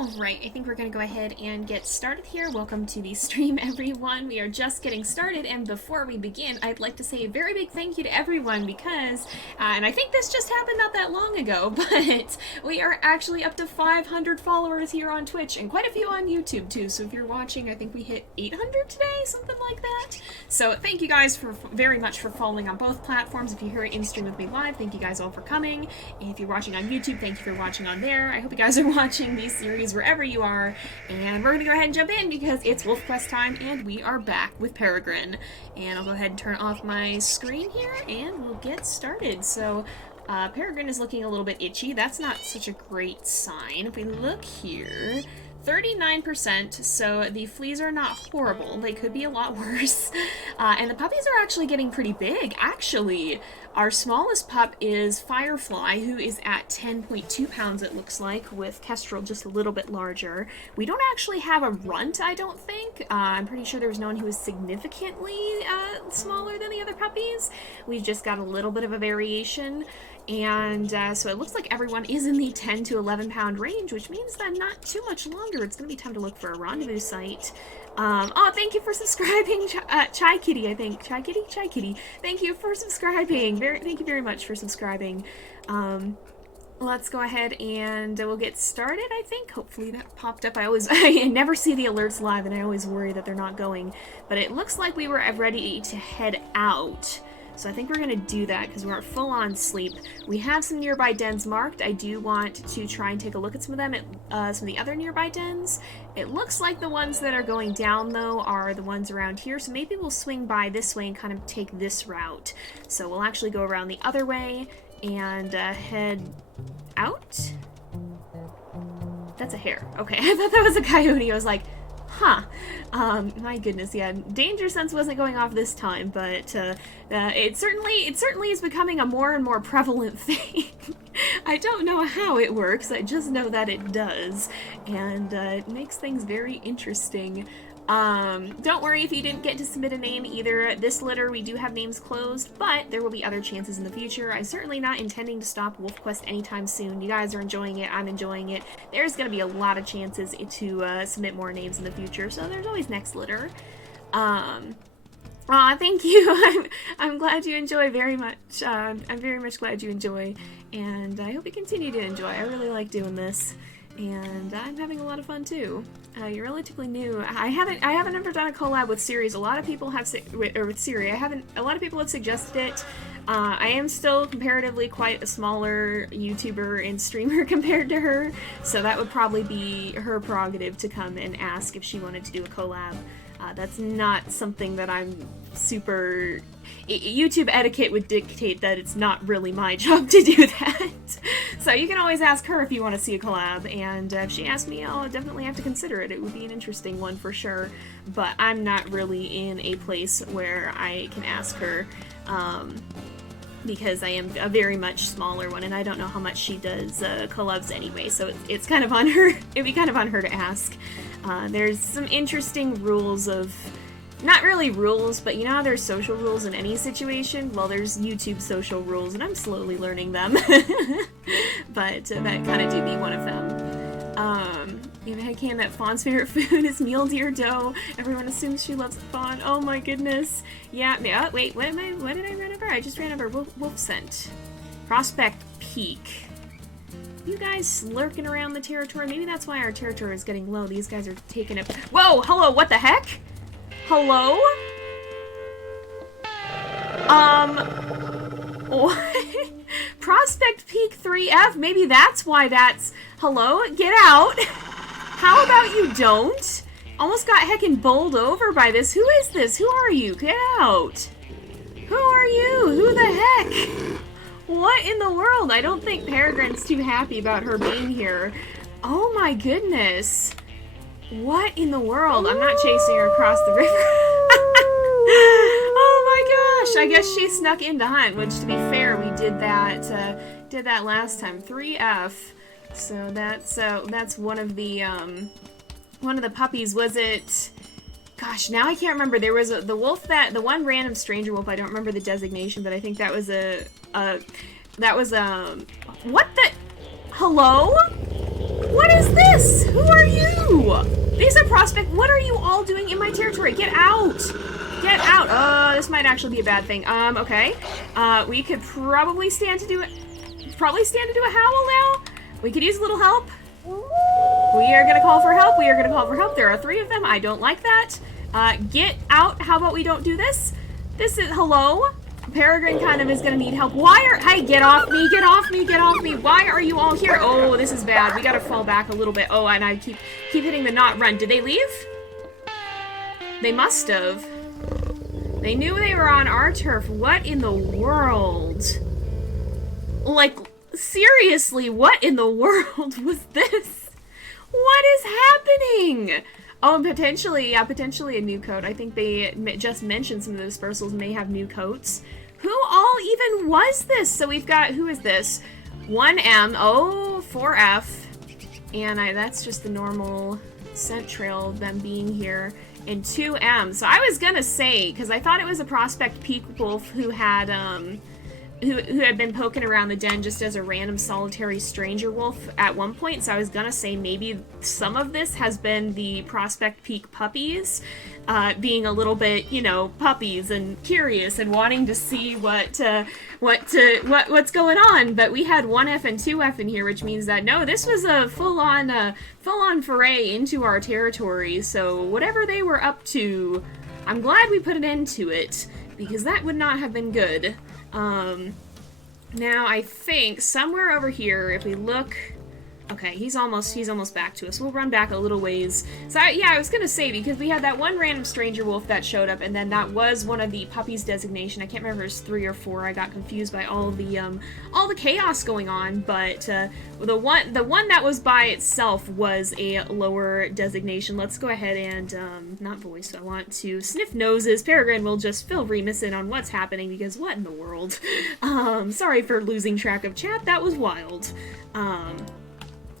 Alright, I think we're going to go ahead and get started here. Welcome to the stream, everyone. We are just getting started, and before we begin, I'd like to say a very big thank you to everyone because, and I think this just happened not that long ago, but we are actually up to 500 followers here on Twitch, and quite a few on YouTube too, so if you're watching, I think we hit 800 today, something like that. So thank you guys very much for following on both platforms. If you're here in stream with me live, thank you guys all for coming. And if you're watching on YouTube, thank you for watching on there. I hope you guys are watching these series wherever you are, and we're gonna go ahead and jump in because it's WolfQuest time and we are back with Peregrine. And I'll go ahead and turn off my screen here and we'll get started. So Peregrine is looking a little bit itchy. That's not such a great sign. If we look here, 39%, so the fleas are not horrible. They could be a lot worse. And the puppies are actually getting pretty big. Actually, our smallest pup is Firefly, who is at 10.2 pounds, it looks like, with Kestrel just a little bit larger. We don't actually have a runt, I don't think. I'm pretty sure there was no one who was significantly smaller than the other puppies. We've just got a little bit of a variation. And so it looks like everyone is in the 10 to 11 pound range, which means that not too much longer it's going to be time to look for a rendezvous site. Oh, thank you for subscribing, Chai Kitty, I think. Chai Kitty? Chai Kitty. Thank you for subscribing. Thank you very much for subscribing. Let's go ahead and we'll get started, I think. Hopefully that popped up. I never see the alerts live, and I always worry that they're not going. But it looks like we were ready to head out. So I think we're going to do that because we're full on sleep. We have some nearby dens marked. I do want to try and take a look at some of them, some of the other nearby dens. It looks like the ones that are going down, though, are the ones around here. So maybe we'll swing by this way and kind of take this route. So we'll actually go around the other way and head out. That's a hare. Okay, I thought that was a coyote. I was like, huh. My goodness, yeah. Danger sense wasn't going off this time, but it certainly is becoming a more and more prevalent thing. I don't know how it works, I just know that it does, and it makes things very interesting. Don't worry if you didn't get to submit a name either. This litter, we do have names closed, but there will be other chances in the future. I'm certainly not intending to stop WolfQuest anytime soon. You guys are enjoying it, I'm enjoying it. There's going to be a lot of chances to submit more names in the future, so there's always next litter. Aw, thank you. I'm glad you enjoy very much. I'm very much glad you enjoy, and I hope you continue to enjoy. I really like doing this. And I'm having a lot of fun too. You're relatively new. I haven't ever done a collab with Siri's. A lot of people have with Siri. A lot of people have suggested it. I am still comparatively quite a smaller YouTuber and streamer compared to her, so that would probably be her prerogative to come and ask if she wanted to do a collab. That's not something that I'm super... YouTube etiquette would dictate that it's not really my job to do that. So you can always ask her if you want to see a collab, and if she asks me, I'll definitely have to consider it. It would be an interesting one for sure, but I'm not really in a place where I can ask her, because I am a very much smaller one, and I don't know how much she does collabs anyway, so it's kind of on her. It'd be kind of on her to ask. There's some interesting rules of... Not really rules, but you know how there's social rules in any situation? Well, there's YouTube social rules, and I'm slowly learning them. But that kind of do be one of them. In a headcanon that Fawn's favorite food is mule deer dough. Everyone assumes she loves Fawn. Oh my goodness. Yeah, wait, what did I run over? I just ran over wolf scent. Prospect Peak. You guys lurking around the territory? Maybe that's why our territory is getting low. These guys are taking it. Whoa, hello, what the heck? Hello? What? Prospect Peak 3F? Maybe that's why that's... Hello? Get out! How about you don't? Almost got heckin' bowled over by this. Who is this? Who are you? Get out! Who are you? Who the heck? What in the world? I don't think Peregrine's too happy about her being here. Oh my goodness. What in the world? I'm not chasing her across the river. Oh my gosh! I guess she snuck in to hunt, which, to be fair, we did that last time. 3F. So that's one of the puppies. Was it? Gosh, now I can't remember. There was the wolf the one random stranger wolf. I don't remember the designation, but I think that was what the? Hello? What is this? this? Who are you? These are prospect. What are you all doing in my territory? Get out! Get out! This might actually be a bad thing. Okay. We could probably stand to do it. Probably stand to do a howl now. We could use a little help. We are gonna call for help. We are gonna call for help. There are 3 of them. I don't like that. Get out. How about we don't do this? This is, hello? Peregrine kind of is gonna need help. Hey, get off me, get off me, get off me. Why are you all here? Oh, this is bad. We gotta fall back a little bit. Oh, and I keep hitting the not run. Did they leave? They must have. They knew they were on our turf. What in the world? Like, seriously, what in the world was this? What is happening? Oh, and potentially a new coat. I think they just mentioned some of the dispersals may have new coats. Who all even was this? So we've got, who is this? 1M, oh, 4F. And that's just the normal scent trail of them being here. And 2M. So I was gonna say, because I thought it was a Prospect Peak Wolf who had, who had been poking around the den just as a random solitary stranger wolf at one point, so I was gonna say maybe some of this has been the Prospect Peak puppies, being a little bit, you know, puppies and curious and wanting to see what's going on. But we had 1F and 2F in here, which means that no, this was a full-on foray into our territory. So whatever they were up to, I'm glad we put an end to it, because that would not have been good. Now I think somewhere over here, if we look, okay, he's almost back to us. We'll run back a little ways. So I was gonna say, because we had that one random stranger wolf that showed up, and then that was one of the puppies designation. I can't remember if it was 3 or 4. I got confused by all the chaos going on, but the one that was by itself was a lower designation. Let's go ahead and not voice. I want to sniff noses. Peregrine will just fill Remus in on what's happening, because what in the world? Sorry for losing track of chat. That was wild.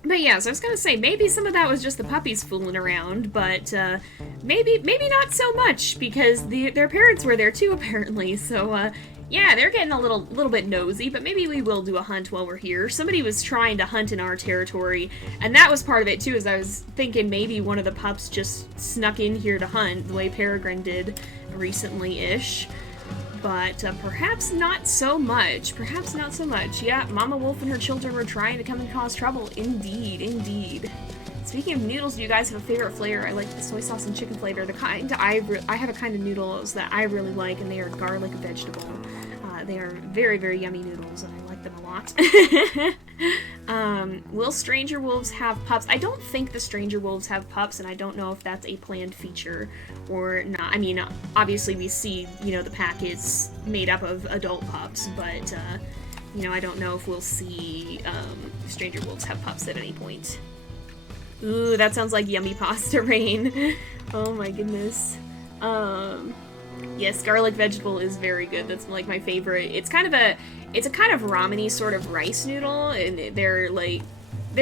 But yeah, so I was gonna say, maybe some of that was just the puppies fooling around, but maybe not so much, because their parents were there too, apparently. So yeah, they're getting a little bit nosy, but maybe we will do a hunt while we're here. Somebody was trying to hunt in our territory, and that was part of it too, as I was thinking maybe one of the pups just snuck in here to hunt, the way Peregrine did recently-ish. But perhaps not so much. Perhaps not so much. Yeah, Mama Wolf and her children were trying to come and cause trouble. Indeed, indeed. Speaking of noodles, do you guys have a favorite flavor? I like the soy sauce and chicken flavor. The kind I have a kind of noodles that I really like, and they are garlic vegetable. They are very, very yummy noodles, and I like them a lot. Will stranger wolves have pups? I don't think the stranger wolves have pups, and I don't know if that's a planned feature or not. I mean, obviously we see, you know, the pack is made up of adult pups, but, you know, I don't know if we'll see stranger wolves have pups at any point. Ooh, that sounds like yummy pasta rain. Oh my goodness. Yes, garlic vegetable is very good. That's like my favorite. It's a kind of ramen-y sort of rice noodle, and they're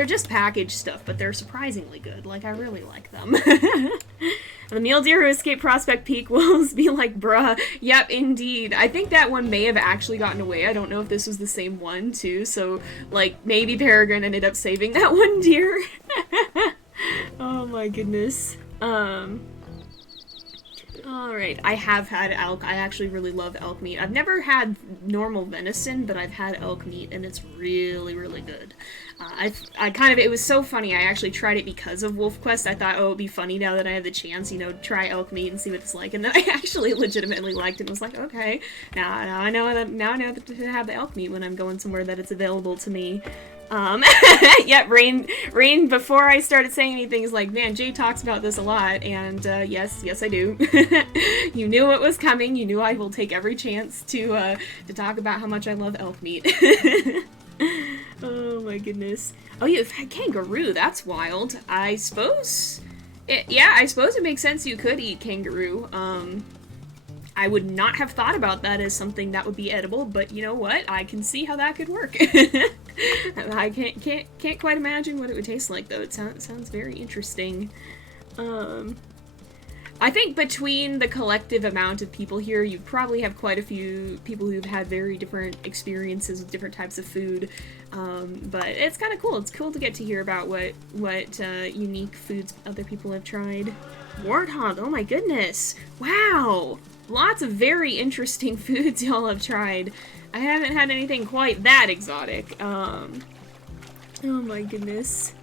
just packaged stuff, but they're surprisingly good. Like, I really like them. The mule deer who escaped Prospect Peak wolves be like, bruh. Yep, indeed. I think that one may have actually gotten away. I don't know if this was the same one, too, so, like, maybe Peregrine ended up saving that one deer. Oh my goodness. Alright, I have had elk. I actually really love elk meat. I've never had normal venison, but I've had elk meat, and it's really, really good. It was so funny, I actually tried it because of WolfQuest. I thought, oh, it'd be funny now that I have the chance, you know, to try elk meat and see what it's like, and then I actually legitimately liked it and was like, okay, now I know to have the elk meat when I'm going somewhere that it's available to me. Yeah, Rain, before I started saying anything, is like, man, Jay talks about this a lot, and, yes, I do. You knew it was coming, you knew I will take every chance to talk about how much I love elk meat. Oh my goodness. Oh, you've had kangaroo, that's wild. I suppose it makes sense you could eat kangaroo. I would not have thought about that as something that would be edible, but you know what? I can see how that could work. I can't quite imagine what it would taste like, though. It sounds very interesting. I think between the collective amount of people here, you probably have quite a few people who've had very different experiences with different types of food. But it's kind of cool. It's cool to get to hear about what unique foods other people have tried. Warthog, oh my goodness. Wow. Lots of very interesting foods y'all have tried. I haven't had anything quite that exotic. Oh my goodness.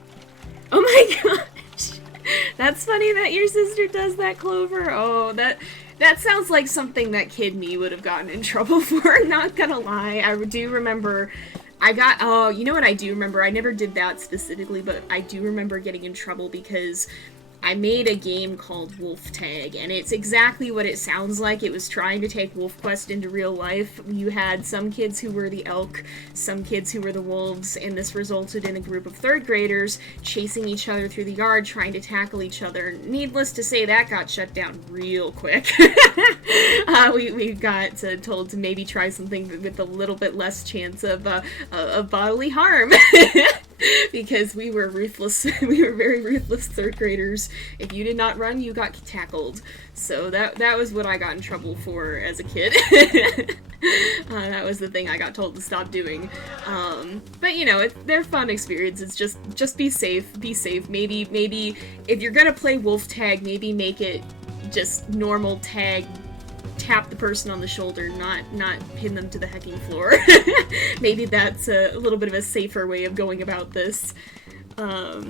Oh my gosh. That's funny that your sister does that, Clover. Oh, that sounds like something that kid me would have gotten in trouble for, not gonna lie. I do remember oh, you know what I do remember? I never did that specifically, but I do remember getting in trouble because I made a game called Wolf Tag, and it's exactly what it sounds like. It was trying to take WolfQuest into real life. You had some kids who were the elk, some kids who were the wolves, and this resulted in a group of 3rd graders chasing each other through the yard, trying to tackle each other. Needless to say, that got shut down real quick. We got told to maybe try something with a little bit less chance of bodily harm. Because we were ruthless, we were very ruthless 3rd graders. If you did not run, you got tackled. So that was what I got in trouble for as a kid. That was the thing I got told to stop doing. But you know, they're fun experiences. Just be safe. Be safe. Maybe if you're gonna play Wolf Tag, maybe make it just normal tag. Tap the person on the shoulder, not pin them to the hecking floor. Maybe that's a little bit of a safer way of going about this. Oh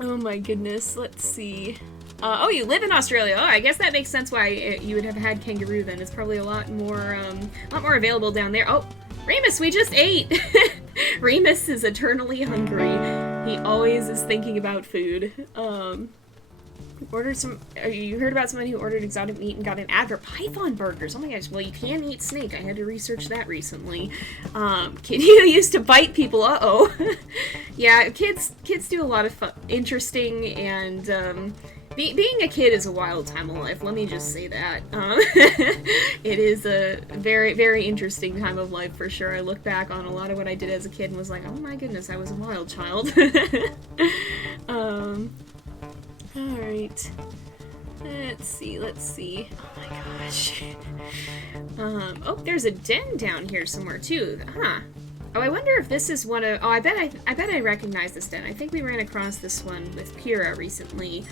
my goodness, let's see. Oh, you live in Australia. Oh, I guess that makes sense why you would have had kangaroo then. It's probably a lot more available down there. Oh, Remus, we just ate! Remus is eternally hungry. He always is thinking about food. Ordered some. You heard about someone who ordered exotic meat and got an ad for python burgers? Oh my gosh! Well, you can eat snake. I had to research that recently. Kid who used to bite people. Uh-oh. Yeah, kids do a lot of fun, interesting, and being a kid is a wild time of life. Let me just say that. It is a very, very interesting time of life for sure. I look back on a lot of what I did as a kid and was like, oh my goodness, I was a wild child. Alright. Let's see. Oh my gosh. Oh, there's a den down here somewhere too. Huh. Oh, I wonder if this is one of... Oh, I bet I recognize this den. I think we ran across this one with Pyrrha recently.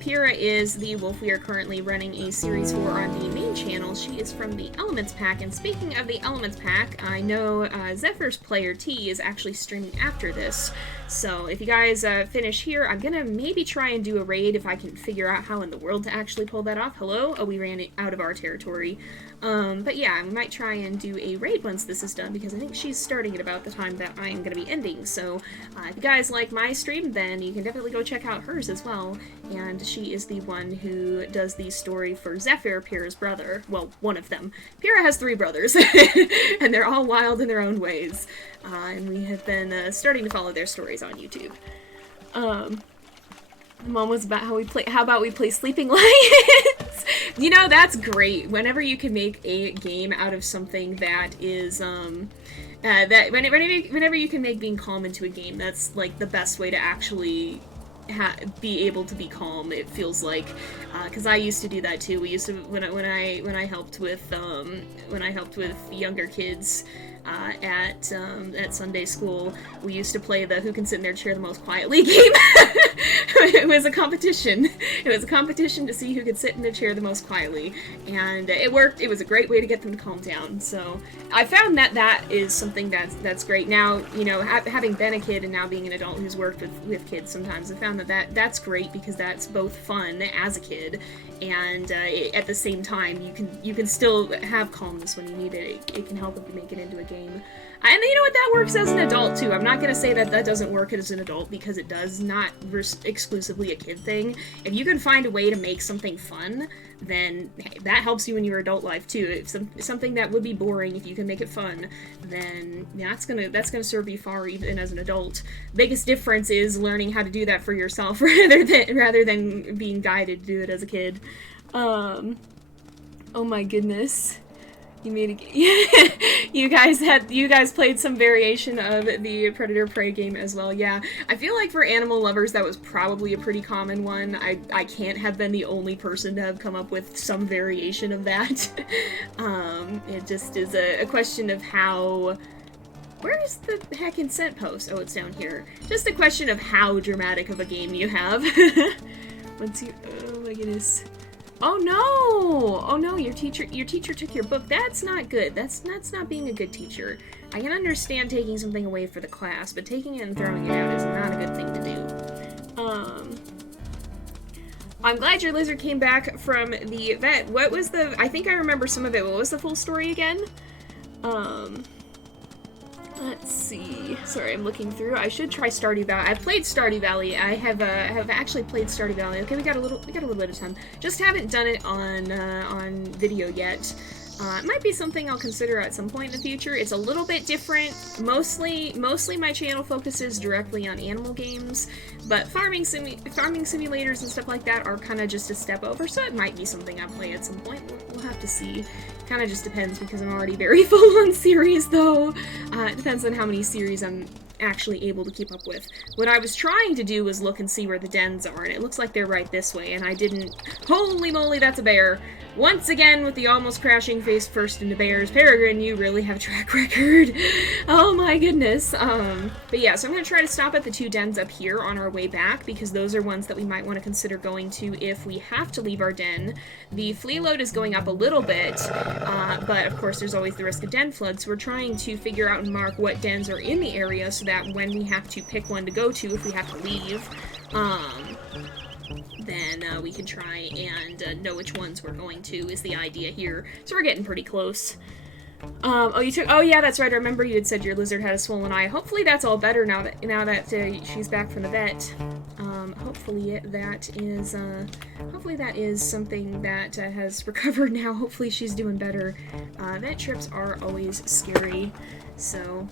Pyrrha is the wolf we are currently running a series for on the main channel. She is from the Elements Pack, and speaking of the Elements Pack, I know Zephyr's Player T is actually streaming after this. So if you guys finish here, I'm gonna maybe try and do a raid if I can figure out how in the world to actually pull that off. Hello? Oh, we ran it out of our territory. But yeah, we might try and do a raid once this is done, because I think she's starting at about the time that I'm going to be ending. So if you guys like my stream, then you can definitely go check out hers as well. And she is the one who does the story for Zephyr, Pyrrha's brother. Well, one of them. Pyrrha has 3 brothers, and they're all wild in their own ways. And we have been starting to follow their stories on YouTube. Mom was about how about we play Sleeping Lions? You know, that's great. Whenever you can make a game out of something that is, whenever you can make being calm into a game, that's like the best way to actually be able to be calm. It feels like, because I used to do that too. We used to when I helped with younger kids. At Sunday school, we used to play the Who Can Sit in Their Chair the Most Quietly game. It was a competition. It was a competition to see who could sit in their chair the most quietly, and it worked. It was a great way to get them to calm down. So I found that is something that's great. Now, you know, having been a kid and now being an adult who's worked with kids sometimes, I found that's great because that's both fun as a kid, and at the same time you can still have calmness when you need it. It can help if you make it into a game. And you know what, that works as an adult too. I'm not going to say that doesn't work as an adult, because it does, not exclusively a kid thing. If you can find a way to make something fun, then hey, that helps you in your adult life too. If something that would be boring, if you can make it fun, then that's gonna serve you far even as an adult. Biggest difference is learning how to do that for yourself rather than being guided to do it as a kid. Oh my goodness. You made a you guys played some variation of the Predator Prey game as well. Yeah, I feel like for animal lovers that was probably a pretty common one. I can't have been the only person to have come up with some variation of that. It just is a question of how. Where is the heckin' scent post? Oh, it's down here. Just a question of how dramatic of a game you have. Once you, oh my goodness. Oh no! Oh no, your teacher took your book. That's not good. That's not being a good teacher. I can understand taking something away for the class, but taking it and throwing it out is not a good thing to do. I'm glad your lizard came back from the vet. What was the, I think I remember some of it. What was the full story again? Let's see. Sorry, I'm looking through. I should try Stardew Valley. I've played Stardew Valley. I have actually played Stardew Valley. Okay, we got a little bit of time. Just haven't done it on video yet. It might be something I'll consider at some point in the future. It's a little bit different. Mostly my channel focuses directly on animal games, but farming simulators and stuff like that are kind of just a step over, so it might be something I play at some point. We'll have to see. Kind of just depends because I'm already very full on series, though. It depends on how many series I'm actually able to keep up with. What I was trying to do was look and see where the dens are, and it looks like they're right this way, and I didn't. Holy moly, that's a bear! Once again, with the almost crashing face first into bears. Peregrine, you really have a track record. Oh my goodness. But yeah, so I'm going to try to stop at the 2 dens up here on our way back, because those are ones that we might want to consider going to if we have to leave our den. The flea load is going up a little bit, but of course there's always the risk of den flood, so we're trying to figure out and mark what dens are in the area so that when we have to pick one to go to, if we have to leave, then we can try and know which ones we're going to, is the idea here. So we're getting pretty close. Oh, yeah, that's right. I remember you had said your lizard had a swollen eye. Hopefully that's all better now that she's back from the vet. Hopefully that is something that has recovered now. Hopefully she's doing better. Vet trips are always scary, so...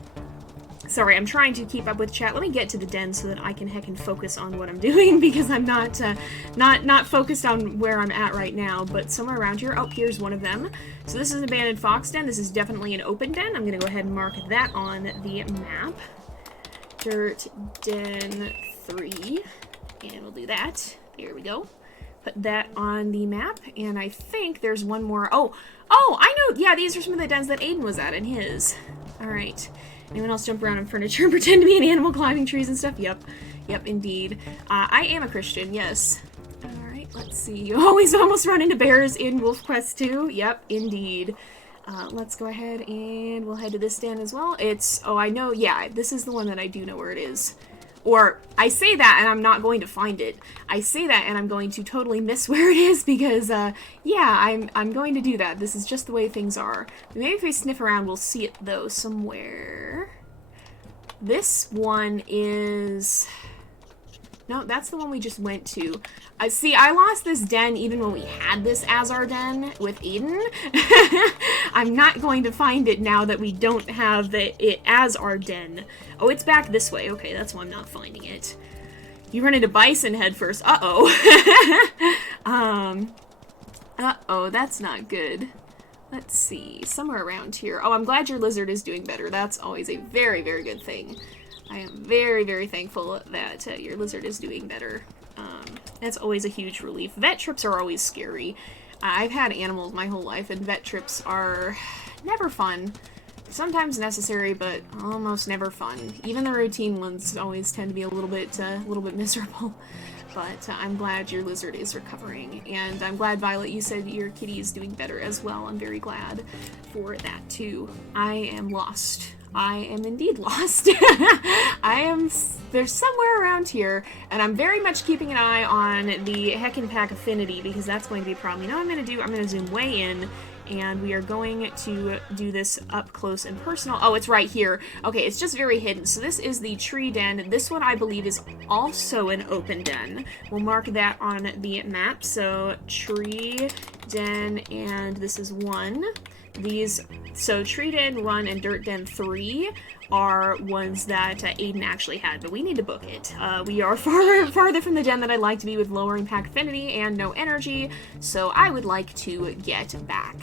Sorry, I'm trying to keep up with chat. Let me get to the den so that I can heckin' focus on what I'm doing, because I'm not focused on where I'm at right now, but somewhere around here. Oh, here's one of them. So this is an abandoned fox den. This is definitely an open den. I'm gonna go ahead and mark that on the map. Dirt Den 3. And we'll do that. There we go. Put that on the map, and I think there's one more. Oh, I know! Yeah, these are some of the dens that Aiden was at in his. Alright. Anyone else jump around on furniture and pretend to be an animal climbing trees and stuff? Yep, indeed. I am a Christian, yes. Alright, let's see. You always almost run into bears in WolfQuest 2. Yep, indeed. Let's go ahead and we'll head to this den as well. Oh, I know, yeah, this is the one that I do know where it is. Or, I say that and I'm not going to find it. I say that and I'm going to totally miss where it is because, yeah, I'm going to do that. This is just the way things are. Maybe if we sniff around, we'll see it, though, somewhere. This one is... No, that's the one we just went to. See, I lost this den even when we had this as our den with Aiden. I'm not going to find it now that we don't have it as our den. Oh, it's back this way. Okay, that's why I'm not finding it. You run into bison head first. Uh-oh. Uh-oh, that's not good. Let's see. Somewhere around here. Oh, I'm glad your lizard is doing better. That's always a very, very good thing. I am very, very thankful that your lizard is doing better. That's always a huge relief. Vet trips are always scary. I've had animals my whole life, and vet trips are never fun. Sometimes necessary, but almost never fun. Even the routine ones always tend to be a little bit miserable. But I'm glad your lizard is recovering, and I'm glad, Violet, you said your kitty is doing better as well. I'm very glad for that, too. I am lost. I am indeed lost. They're somewhere around here, and I'm very much keeping an eye on the Heckin' Pack affinity, because that's going to be a problem. You know what I'm going to do? I'm going to zoom way in, and we are going to do this up close and personal. Oh, it's right here. Okay, it's just very hidden. So this is the tree den. This one, I believe, is also an open den. We'll mark that on the map. So tree den, and this is 1. So Tree Den 1 and Dirt Den 3 are ones that Aiden actually had, but we need to book it. We are farther from the den that I'd like to be with lowering pack affinity and no energy, so I would like to get back.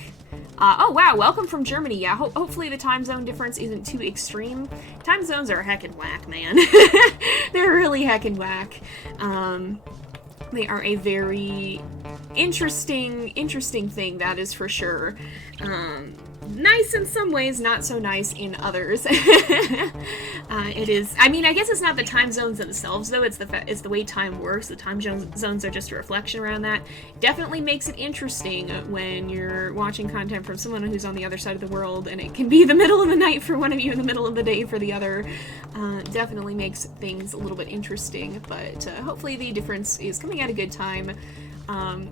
Oh wow, welcome from Germany. Yeah, hopefully the time zone difference isn't too extreme. Time zones are heckin' whack, man. They're really heckin' whack. They are a very interesting thing, that is for sure. Nice in some ways, not so nice in others. It is, I mean, I guess it's not the time zones themselves, though, it's the way time works. The time zones are just a reflection around that. Definitely makes it interesting when you're watching content from someone who's on the other side of the world, and it can be the middle of the night for one of you and the middle of the day for the other. Definitely makes things a little bit interesting, but hopefully the difference is coming at a good time.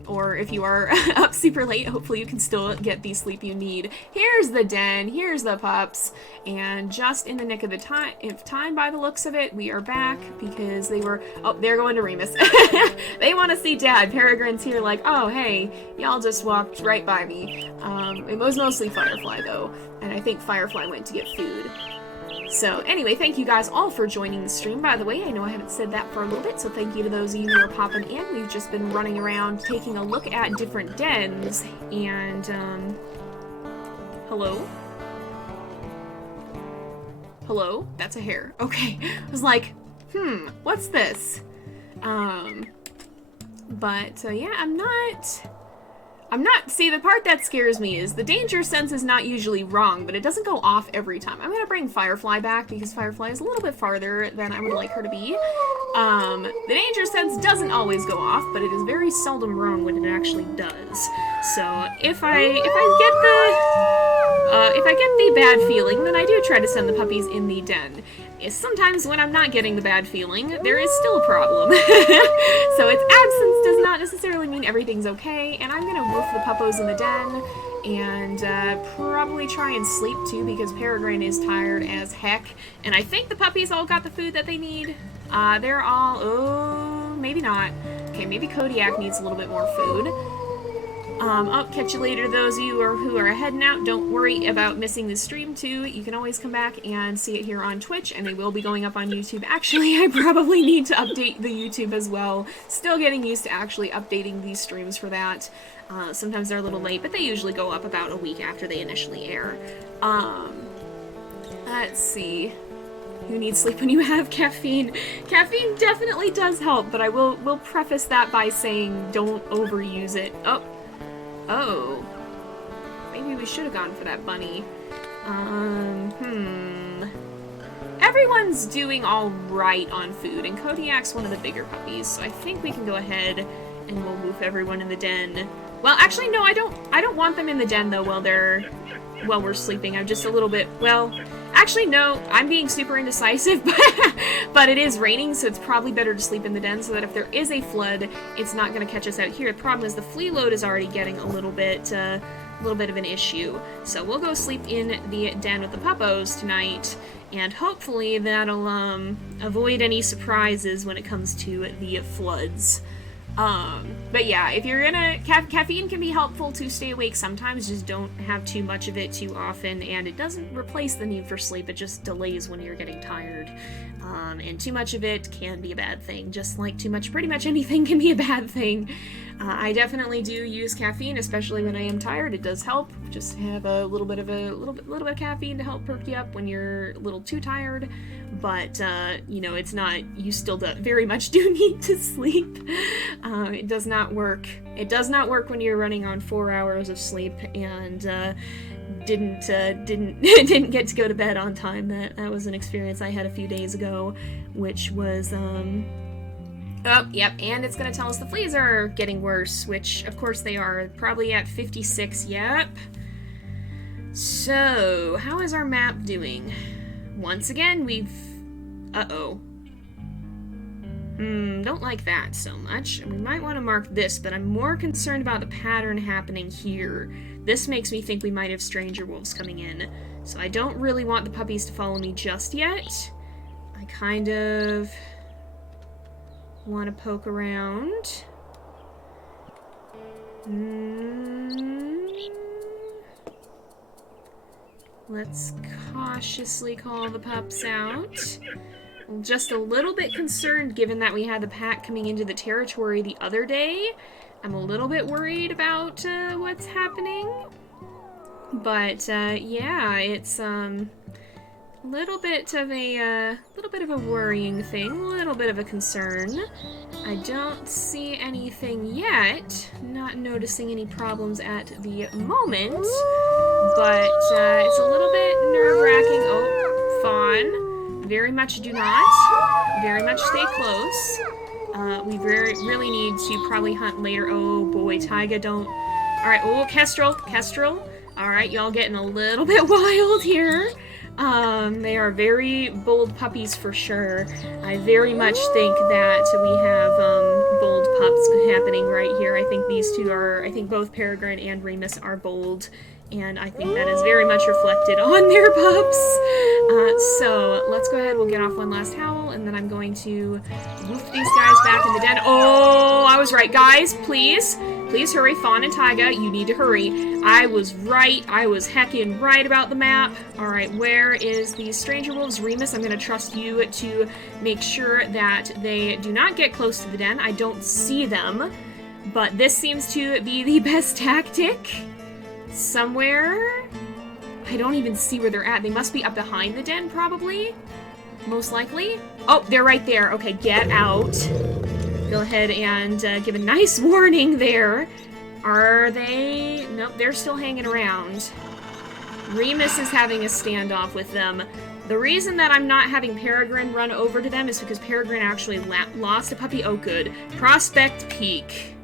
Or if you are up super late, hopefully you can still get the sleep you need. Here's the den, here's the pups, and just in the nick of the time by the looks of it, we are back because they were, oh, they're going to Remus. They want to see Dad. Peregrine's here like, oh, hey, y'all just walked right by me. It was mostly Firefly, though, and I think Firefly went to get food. So anyway, thank you guys all for joining the stream. By the way, I know I haven't said that for a little bit, so thank you to those of you who are popping in. We've just been running around taking a look at different dens, and, hello? Hello? That's a hare. Okay. I was like, what's this? Yeah, see, the part that scares me is the danger sense is not usually wrong, but it doesn't go off every time. I'm gonna bring Firefly back because Firefly is a little bit farther than I would like her to be. The danger sense doesn't always go off, but it is very seldom wrong when it actually does. So if I get the bad feeling, then I do try to send the puppies in the den. Sometimes when I'm not getting the bad feeling, there is still a problem. So its absence does not necessarily mean everything's okay, and I'm gonna wolf the puppos in the den, and probably try and sleep too, because Peregrine is tired as heck. And I think the puppies all got the food that they need. They're all, oh, maybe not. Okay, maybe Kodiak needs a little bit more food. I'll catch you later, those of you who are heading out. Don't worry about missing the stream, too. You can always come back and see it here on Twitch, and they will be going up on YouTube. Actually, I probably need to update the YouTube as well. Still getting used to actually updating these streams for that. Sometimes they're a little late, but they usually go up about a week after they initially air. Let's see. Who needs sleep when you have caffeine? Caffeine definitely does help, but I will preface that by saying don't overuse it. Oh. Maybe we should have gone for that bunny. Everyone's doing all right on food, and Kodiak's one of the bigger puppies, so I think we can go ahead and we'll move everyone in the den. Well, actually, no, I don't want them in the den, though, while we're sleeping. I'm just a little bit, well, actually, no, I'm being super indecisive, but it is raining, so it's probably better to sleep in the den so that if there is a flood, it's not going to catch us out here. The problem is the flea load is already getting a little bit of an issue. So we'll go sleep in the den with the puppos tonight, and hopefully that'll avoid any surprises when it comes to the floods. But yeah, if you're gonna, caffeine can be helpful to stay awake sometimes, just don't have too much of it too often, and it doesn't replace the need for sleep, it just delays when you're getting tired. And too much of it can be a bad thing, just like pretty much anything can be a bad thing. I definitely do use caffeine, especially when I am tired. It does help. Just have a little bit of caffeine to help perk you up when you're a little too tired. But you know, it's not. You still very much do need to sleep. It does not work. It does not work when you're running on 4 hours of sleep and didn't get to go to bed on time. That was an experience I had a few days ago, which was oh, yep, and it's going to tell us the fleas are getting worse, which, of course, they are. Probably at 56, yep. So, how is our map doing? Once again, we've... Uh-oh. Don't like that so much. We might want to mark this, but I'm more concerned about the pattern happening here. This makes me think we might have stranger wolves coming in. So I don't really want the puppies to follow me just yet. I kind of want to poke around. Let's cautiously call the pups out. I'm just a little bit concerned given that we had the pack coming into the territory the other day. I'm a little bit worried about what's happening. But, yeah, it's, little bit of a worrying thing, a little bit of a concern. I don't see anything yet, not noticing any problems at the moment, but it's a little bit nerve-wracking. Oh, fawn, very much do not, very much stay close. We really need to probably hunt later. Oh boy, Taiga, don't. Alright, oh, Kestrel. Alright, y'all getting a little bit wild here. They are very bold puppies for sure. I very much think that we have, bold pups happening right here. I think these two are, I think both Peregrine and Remus are bold, and I think that is very much reflected on their pups. So let's go ahead, we'll get off one last howl, and then I'm going to woof these guys back in the den. Oh, I was right, guys, please. Please hurry, Fawn and Taiga, you need to hurry. I was right, I was heckin' right about the map. Alright, where is the stranger wolves? Remus, I'm gonna trust you to make sure that they do not get close to the den. I don't see them, but this seems to be the best tactic. Somewhere? I don't even see where they're at. They must be up behind the den, probably. Most likely. Oh, they're right there. Okay, get out. Go ahead and give a nice warning there. Are they? Nope, they're still hanging around. Remus is having a standoff with them. The reason that I'm not having Peregrine run over to them is because Peregrine actually lost a puppy. Oh, good. Prospect Peak.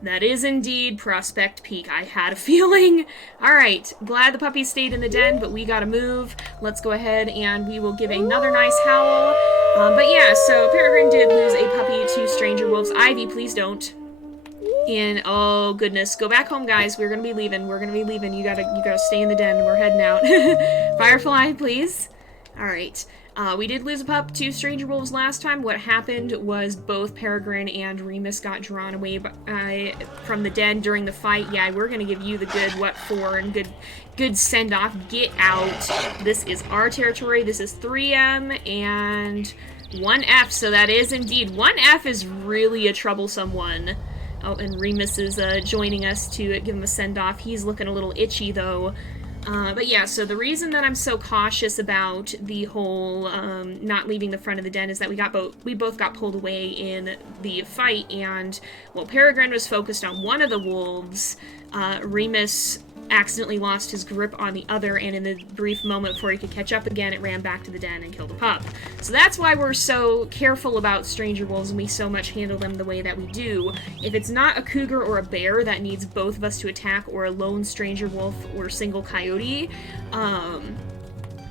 That is indeed Prospect Peak. I had a feeling. Alright, glad the puppy stayed in the den, but we gotta move. Let's go ahead and we will give another nice howl. But yeah, so Peregrine did lose a puppy to stranger wolves. Ivy, please don't. And oh goodness, go back home, guys. We're gonna be leaving. You gotta stay in the den. We're heading out. Firefly, please. Alright. We did lose a pup to stranger wolves last time. What happened was both Peregrine and Remus got drawn away from the den during the fight. Yeah, we're gonna give you the good what for and good send-off. Get out. This is our territory. This is 3M and 1F, so that is indeed. 1F is really a troublesome one. Oh, and Remus is joining us to give him a send-off. He's looking a little itchy, though. But yeah, so the reason that I'm so cautious about the whole not leaving the front of the den is that we both got pulled away in the fight, and while Peregrine was focused on one of the wolves, Remus accidentally lost his grip on the other, and in the brief moment before he could catch up again, it ran back to the den and killed a pup. So that's why we're so careful about stranger wolves, and we so much handle them the way that we do. If it's not a cougar or a bear that needs both of us to attack, or a lone stranger wolf or single coyote,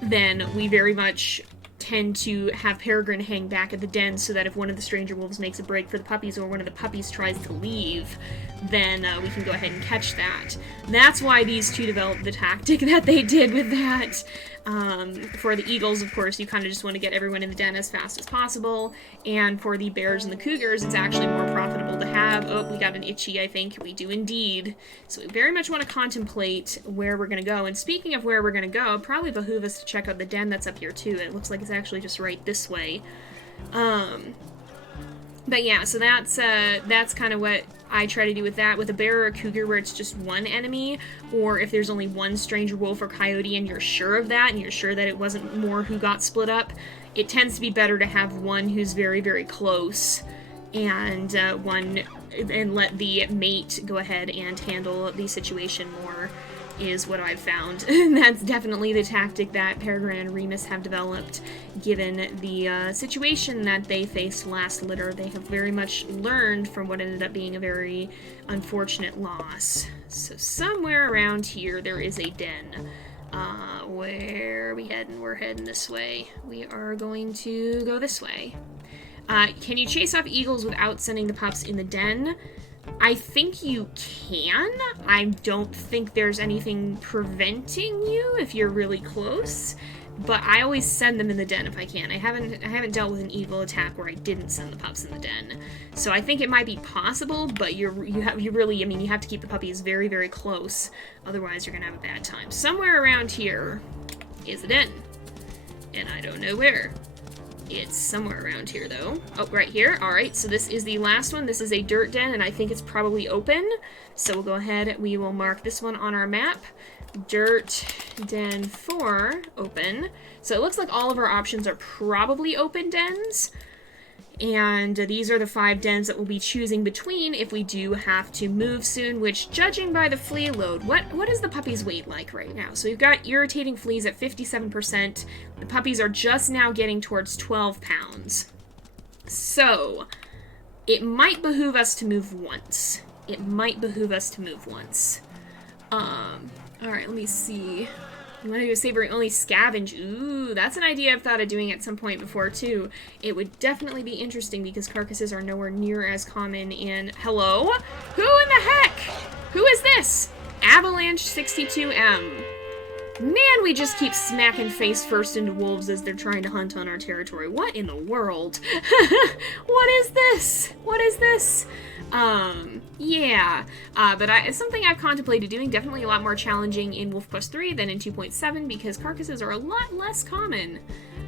then we very much tend to have Peregrine hang back at the den so that if one of the stranger wolves makes a break for the puppies, or one of the puppies tries to leave, then we can go ahead and catch that. That's why these two developed the tactic that they did with that. For the eagles, of course, you kind of just want to get everyone in the den as fast as possible, and for the bears and the cougars, it's actually more profitable to have... Oh, we got an itchy, I think. We do indeed. So we very much want to contemplate where we're going to go, and speaking of where we're going to go, it'd probably behoove us to check out the den that's up here, too. It looks like it's actually just right this way. But yeah, so that's kind of what I try to do with that. With a bear or a cougar where it's just one enemy, or if there's only one stranger wolf or coyote and you're sure of that, and you're sure that it wasn't more who got split up, it tends to be better to have one who's very, very close, and and let the mate go ahead and handle the situation more, is what I've found. And that's definitely the tactic that Peregrine and Remus have developed, given the situation that they faced last litter. They have very much learned from what ended up being a very unfortunate loss. So somewhere around here there is a den. Where are we heading? We're heading this way. We are going to go this way. Can you chase off eagles without sending the pups in the den? I think you can. I don't think there's anything preventing you if you're really close, but I always send them in the den if I can. I haven't dealt with an eagle attack where I didn't send the pups in the den. So I think it might be possible, but you have to keep the puppies very, very close, otherwise you're gonna have a bad time. Somewhere around here is a den, and I don't know where. It's somewhere around here, though. Oh, right here. Alright, so this is the last one. This is a dirt den, and I think it's probably open. So we'll go ahead, we will mark this one on our map. Dirt den 4 open. So it looks like all of our options are probably open dens. And these are the 5 dens that we'll be choosing between if we do have to move soon, which, judging by the flea load, what is the puppy's weight like right now? So we've got irritating fleas at 57%. The puppies are just now getting towards 12 pounds. So it might behoove us to move once. Alright, let me see. You want to do a savory only scavenge? Ooh, that's an idea I've thought of doing at some point before, too. It would definitely be interesting because carcasses are nowhere near as common in... Hello? Who in the heck? Who is this? Avalanche 62M. Man, we just keep smacking face first into wolves as they're trying to hunt on our territory. What in the world? What is this? Yeah, but it's something I've contemplated doing, definitely a lot more challenging in WolfQuest 3 than in 2.7 because carcasses are a lot less common.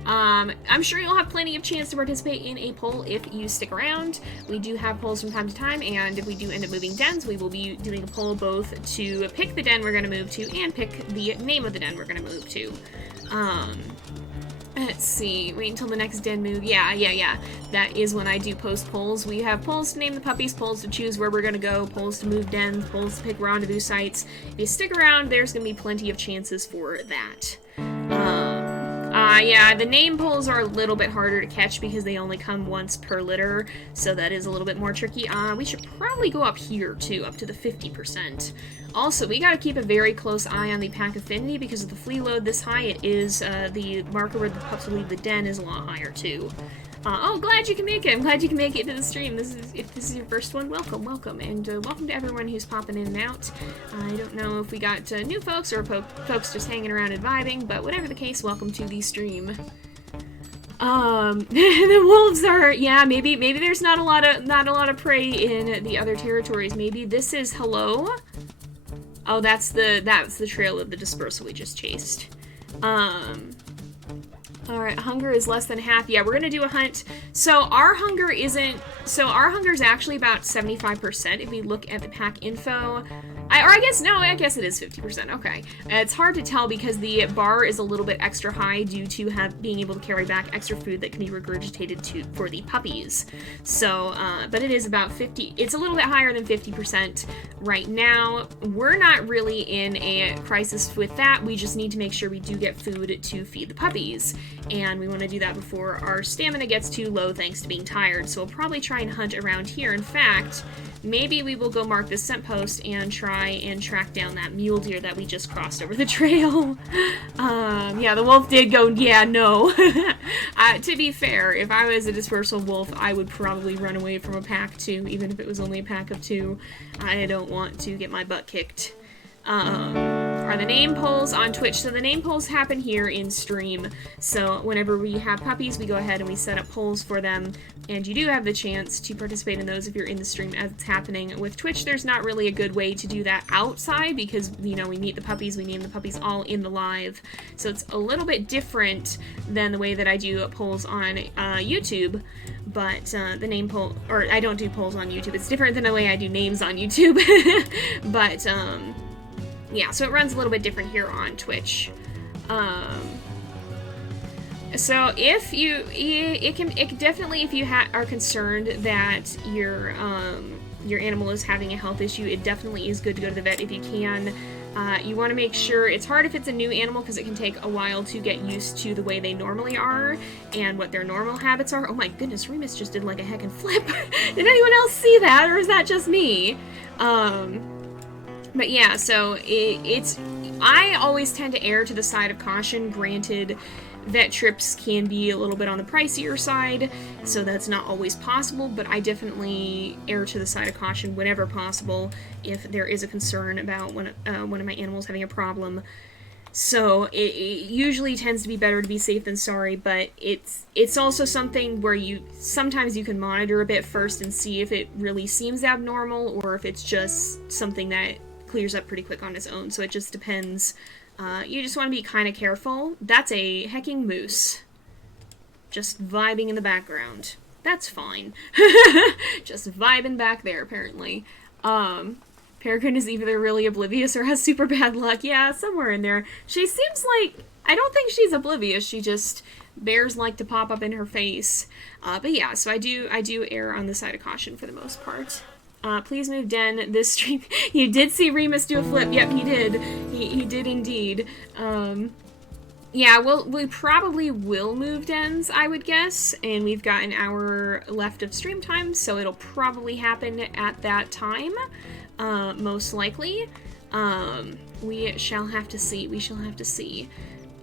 I'm sure you'll have plenty of chance to participate in a poll if you stick around. We do have polls from time to time, and if we do end up moving dens, we will be doing a poll both to pick the den we're going to move to and pick the name of the den we're going to move to. Let's see, wait until the next den move. Yeah. That is when I do post polls. We have polls to name the puppies, polls to choose where we're going to go, polls to move dens, polls to pick rendezvous sites. If you stick around, there's going to be plenty of chances for that. Yeah, the name polls are a little bit harder to catch because they only come once per litter, so that is a little bit more tricky. We should probably go up here, too, up to the 50%. Also, we gotta keep a very close eye on the pack affinity because of the flea load this high. It is, the marker where the pups will leave the den is a lot higher, too. Oh, glad you can make it. I'm glad you can make it to the stream. If this is your first one, welcome, and welcome to everyone who's popping in and out. I don't know if we got new folks or folks just hanging around and vibing, but whatever the case, welcome to the stream. The wolves are, yeah, maybe there's not a lot of prey in the other territories. Maybe this is hello. Oh, that's the trail of the dispersal we just chased. Alright, hunger is less than half. Yeah, we're gonna do a hunt. So our hunger is actually about 75% if we look at the pack info. I guess it is 50%, okay. It's hard to tell because the bar is a little bit extra high due to being able to carry back extra food that can be regurgitated for the puppies. So, but it is about 50, it's a little bit higher than 50% right now. We're not really in a crisis with that, we just need to make sure we do get food to feed the puppies. And we want to do that before our stamina gets too low thanks to being tired, so we'll probably try and hunt around here. In fact, maybe we will go mark this scent post and try and track down that mule deer that we just crossed over the trail. Yeah, the wolf did go, yeah, no. To be fair, if I was a dispersal wolf, I would probably run away from a pack too, even if it was only a pack of 2. I don't want to get my butt kicked. Are the name polls on Twitch. So the name polls happen here in stream. So whenever we have puppies, we go ahead and we set up polls for them. And you do have the chance to participate in those if you're in the stream as it's happening. With Twitch, there's not really a good way to do that outside because, you know, we meet the puppies, we name the puppies all in the live. So it's a little bit different than the way that I do polls on YouTube. But the name poll, or I don't do polls on YouTube. It's different than the way I do names on YouTube. But, yeah, so it runs a little bit different here on Twitch. So if you, it definitely, if you are concerned that your animal is having a health issue, it definitely is good to go to the vet if you can. You want to make sure, it's hard if it's a new animal because it can take a while to get used to the way they normally are and what their normal habits are. Oh my goodness, Remus just did like a heckin' flip. Did anyone else see that, or is that just me? But yeah, so I always tend to err to the side of caution. Granted, vet trips can be a little bit on the pricier side, so that's not always possible, but I definitely err to the side of caution whenever possible if there is a concern about one of my animals having a problem. So it usually tends to be better to be safe than sorry, but it's also something where sometimes you can monitor a bit first and see if it really seems abnormal or if it's just something that clears up pretty quick on its own, so it just depends. You just want to be kind of careful. That's a hecking moose. Just vibing in the background. That's fine. Just vibing back there, apparently. Peregrine is either really oblivious or has super bad luck. Yeah, somewhere in there. She seems like... I don't think she's oblivious. She just... Bears like to pop up in her face. But yeah, so I do err on the side of caution for the most part. Please move Den this stream. You did see Remus do a flip. Yep, he did. He did indeed. Yeah, we probably will move Dens, I would guess. And we've got an hour left of stream time, so it'll probably happen at that time. Most likely. We shall have to see. We shall have to see.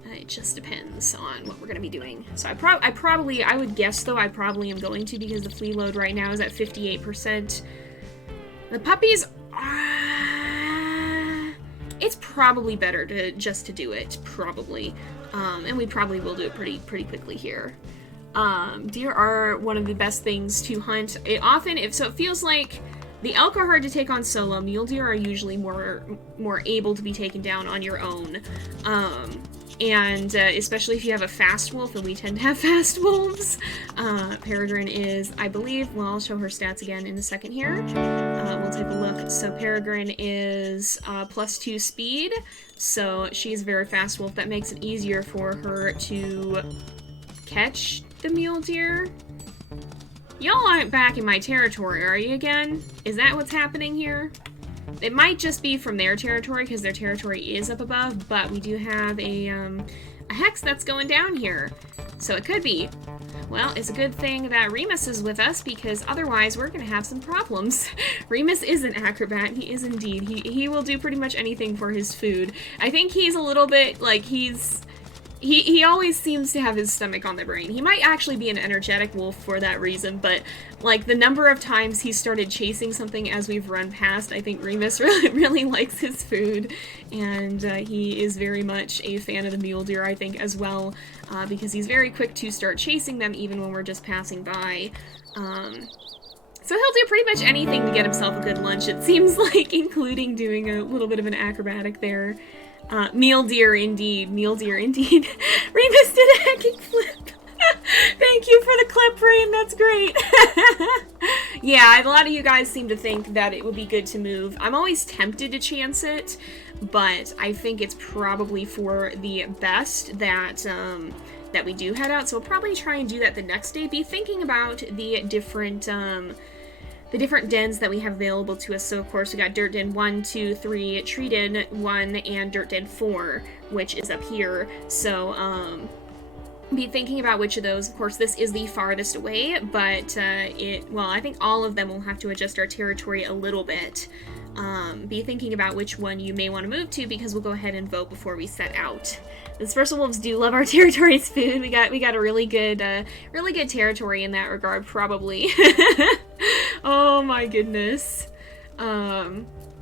It just depends on what we're going to be doing. So I would guess though, I probably am going to, because the flea load right now is at 58%. The puppies, it's probably better to just to do it, probably. And we probably will do it pretty quickly here. Deer are one of the best things to hunt. It feels like the elk are hard to take on solo. Mule deer are usually more able to be taken down on your own. And especially if you have a fast wolf, and we tend to have fast wolves. Peregrine is, I believe, well, I'll show her stats again in a second here. We'll take a look. So Peregrine is +2 speed, so she's a very fast wolf. That makes it easier for her to catch the mule deer. Y'all aren't back in my territory, are you again? Is that what's happening here? It might just be from their territory, because their territory is up above, but we do have a hex that's going down here. So it could be. Well, it's a good thing that Remus is with us, because otherwise we're going to have some problems. Remus is an acrobat. He is indeed. He will do pretty much anything for his food. I think he's a little bit, like, he always seems to have his stomach on the brain. He might actually be an energetic wolf for that reason, but, like, the number of times he started chasing something as we've run past, I think Remus really likes his food, and he is very much a fan of the mule deer, I think, as well, because he's very quick to start chasing them even when we're just passing by. So he'll do pretty much anything to get himself a good lunch, it seems like, including doing a little bit of an acrobatic there. Mule deer indeed. Mule deer indeed. Remus did a hacking flip. Thank you for the clip, Rain. That's great. Yeah, a lot of you guys seem to think that it would be good to move. I'm always tempted to chance it, but I think it's probably for the best that that we do head out. So we'll probably try and do that the next day. Be thinking about the different dens that we have available to us. So of course we got Dirt Den 1, 2, 3, Tree Den 1, and Dirt Den 4, which is up here. So be thinking about which of those. Of course, this is the farthest away, but I think all of them will have to adjust our territory a little bit. Be thinking about which one you may want to move to, because we'll go ahead and vote before we set out. The Dispersal Wolves do love our territory's food. We got a really good territory in that regard, probably. Oh my goodness.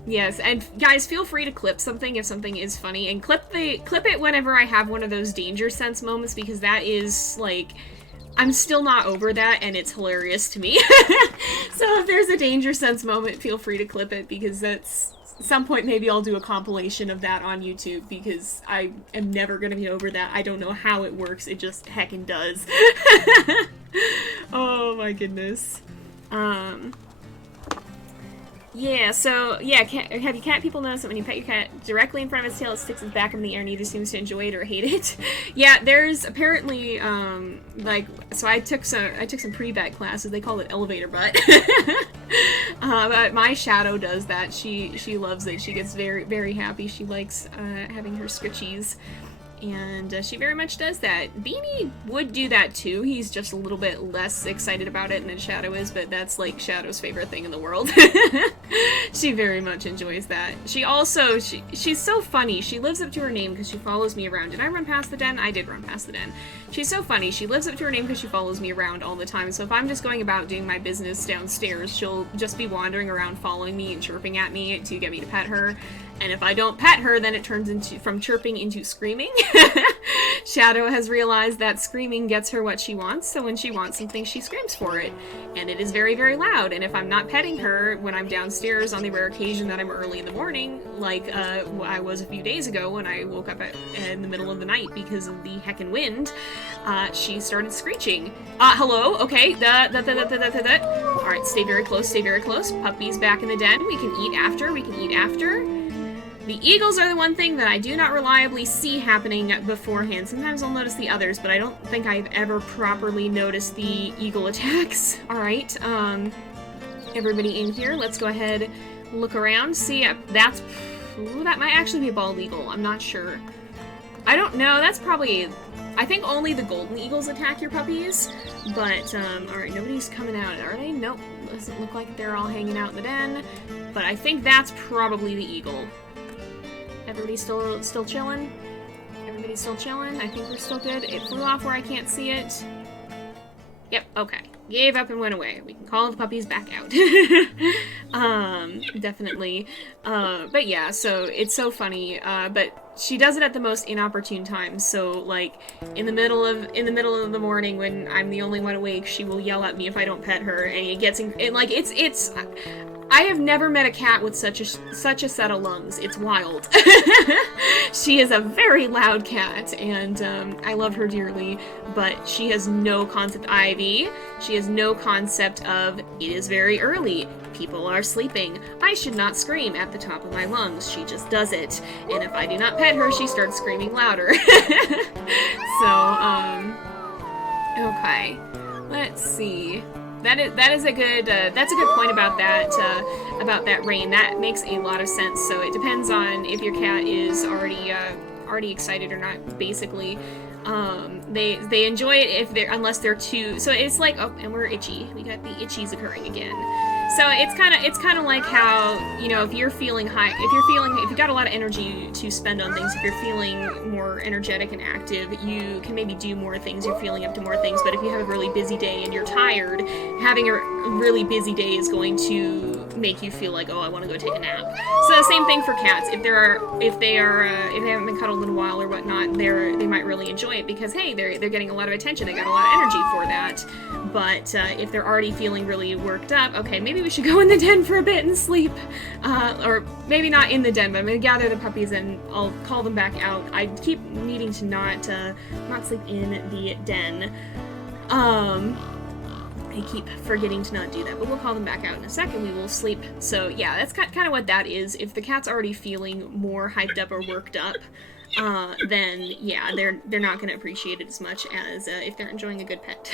Yes, and guys, feel free to clip something if something is funny, and clip it whenever I have one of those danger sense moments, because that is, like, I'm still not over that, and it's hilarious to me. So if there's a danger sense moment, feel free to clip it, because that's, at some point maybe I'll do a compilation of that on YouTube, because I am never going to be over that. I don't know how it works, it just heckin' does. Oh my goodness. Yeah, so, yeah, have you cat people noticed that when you pet your cat directly in front of its tail, it sticks its back up in the air and either seems to enjoy it or hate it? Yeah, there's apparently, so I took some pre-vet classes, they call it elevator butt. But my shadow does that. She loves it. She gets very, very happy. She likes, having her scritchies. And she very much does that. Beanie would do that too. He's just a little bit less excited about it than Shadow is, but that's like Shadow's favorite thing in the world. She very much enjoys that. She also, she's so funny. She lives up to her name because she follows me around. Did I run past the den? I did run past the den. She's so funny. She lives up to her name because she follows me around all the time. So if I'm just going about doing my business downstairs, she'll just be wandering around following me and chirping at me to get me to pet her. And if I don't pet her, then it turns from chirping into screaming. Shadow has realized that screaming gets her what she wants, so when she wants something, she screams for it. And it is very, very loud, and if I'm not petting her when I'm downstairs on the rare occasion that I'm early in the morning, like I was a few days ago when I woke up in the middle of the night because of the heckin' wind, she started screeching. Hello? Okay. Alright, stay very close, stay very close. Puppy's back in the den. We can eat after, we can eat after. The eagles are the one thing that I do not reliably see happening beforehand. Sometimes I'll notice the others, but I don't think I've ever properly noticed the eagle attacks. Alright, everybody in here, let's go ahead, look around, see, that might actually be a bald eagle, I'm not sure. I don't know, that's probably, I think only the golden eagles attack your puppies, but, alright, nobody's coming out, are they? Nope, doesn't look like they're all hanging out in the den, but I think that's probably the eagle. Everybody's still chilling? Everybody's still chilling? I think we're still good. It flew off where I can't see it. Yep, okay. Gave up and went away. We can call the puppies back out. Definitely. But yeah, so it's so funny. But she does it at the most inopportune times. So like in the middle of the morning when I'm the only one awake, she will yell at me if I don't pet her, and it gets it's I have never met a cat with such a set of lungs. It's wild. She is a very loud cat, and I love her dearly, but she has no concept, Ivy, she has no concept of, it is very early, people are sleeping, I should not scream at the top of my lungs. She just does it, and if I do not pet her, she starts screaming louder. So, okay, let's see. That's a good point about that rain. That makes a lot of sense. So it depends on if your cat is already excited or not. Basically, they enjoy it unless they're too. So it's like, oh, and we're itchy. We got the itchies occurring again. So it's kind of like how, you know, if you're feeling if you've got a lot of energy to spend on things, if you're feeling more energetic and active, you can maybe do more things, you're feeling up to more things, but if you have a really busy day and you're tired, having a really busy day is going to make you feel like, oh, I want to go take a nap. So the same thing for cats. If they haven't been cuddled in a while or whatnot, they might really enjoy it because, hey, they're getting a lot of attention, they got a lot of energy for that. But if they're already feeling really worked up, okay, maybe we should go in the den for a bit and sleep. Or maybe not in the den, but I'm going to gather the puppies and I'll call them back out. I keep needing to not sleep in the den. I keep forgetting to not do that, but we'll call them back out in a second. We will sleep. So yeah, that's kind of what that is. If the cat's already feeling more hyped up or worked up, then yeah, they're not going to appreciate it as much as if they're enjoying a good pet.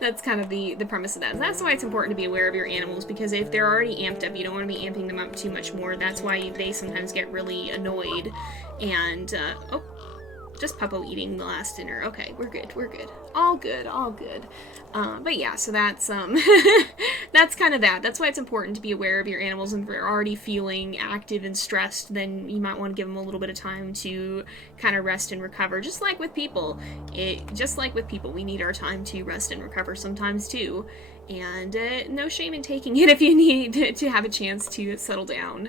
That's kind of the premise of that. And that's why it's important to be aware of your animals, because if they're already amped up, you don't want to be amping them up too much more. That's why they sometimes get really annoyed. And oh, just Puppo eating the last dinner. Okay, we're good. All good. But yeah, so that's that's kind of that. That's why it's important to be aware of your animals, and if they're already feeling active and stressed, then you might want to give them a little bit of time to kind of rest and recover. Just like with people, we need our time to rest and recover sometimes too. And no shame in taking it if you need to have a chance to settle down.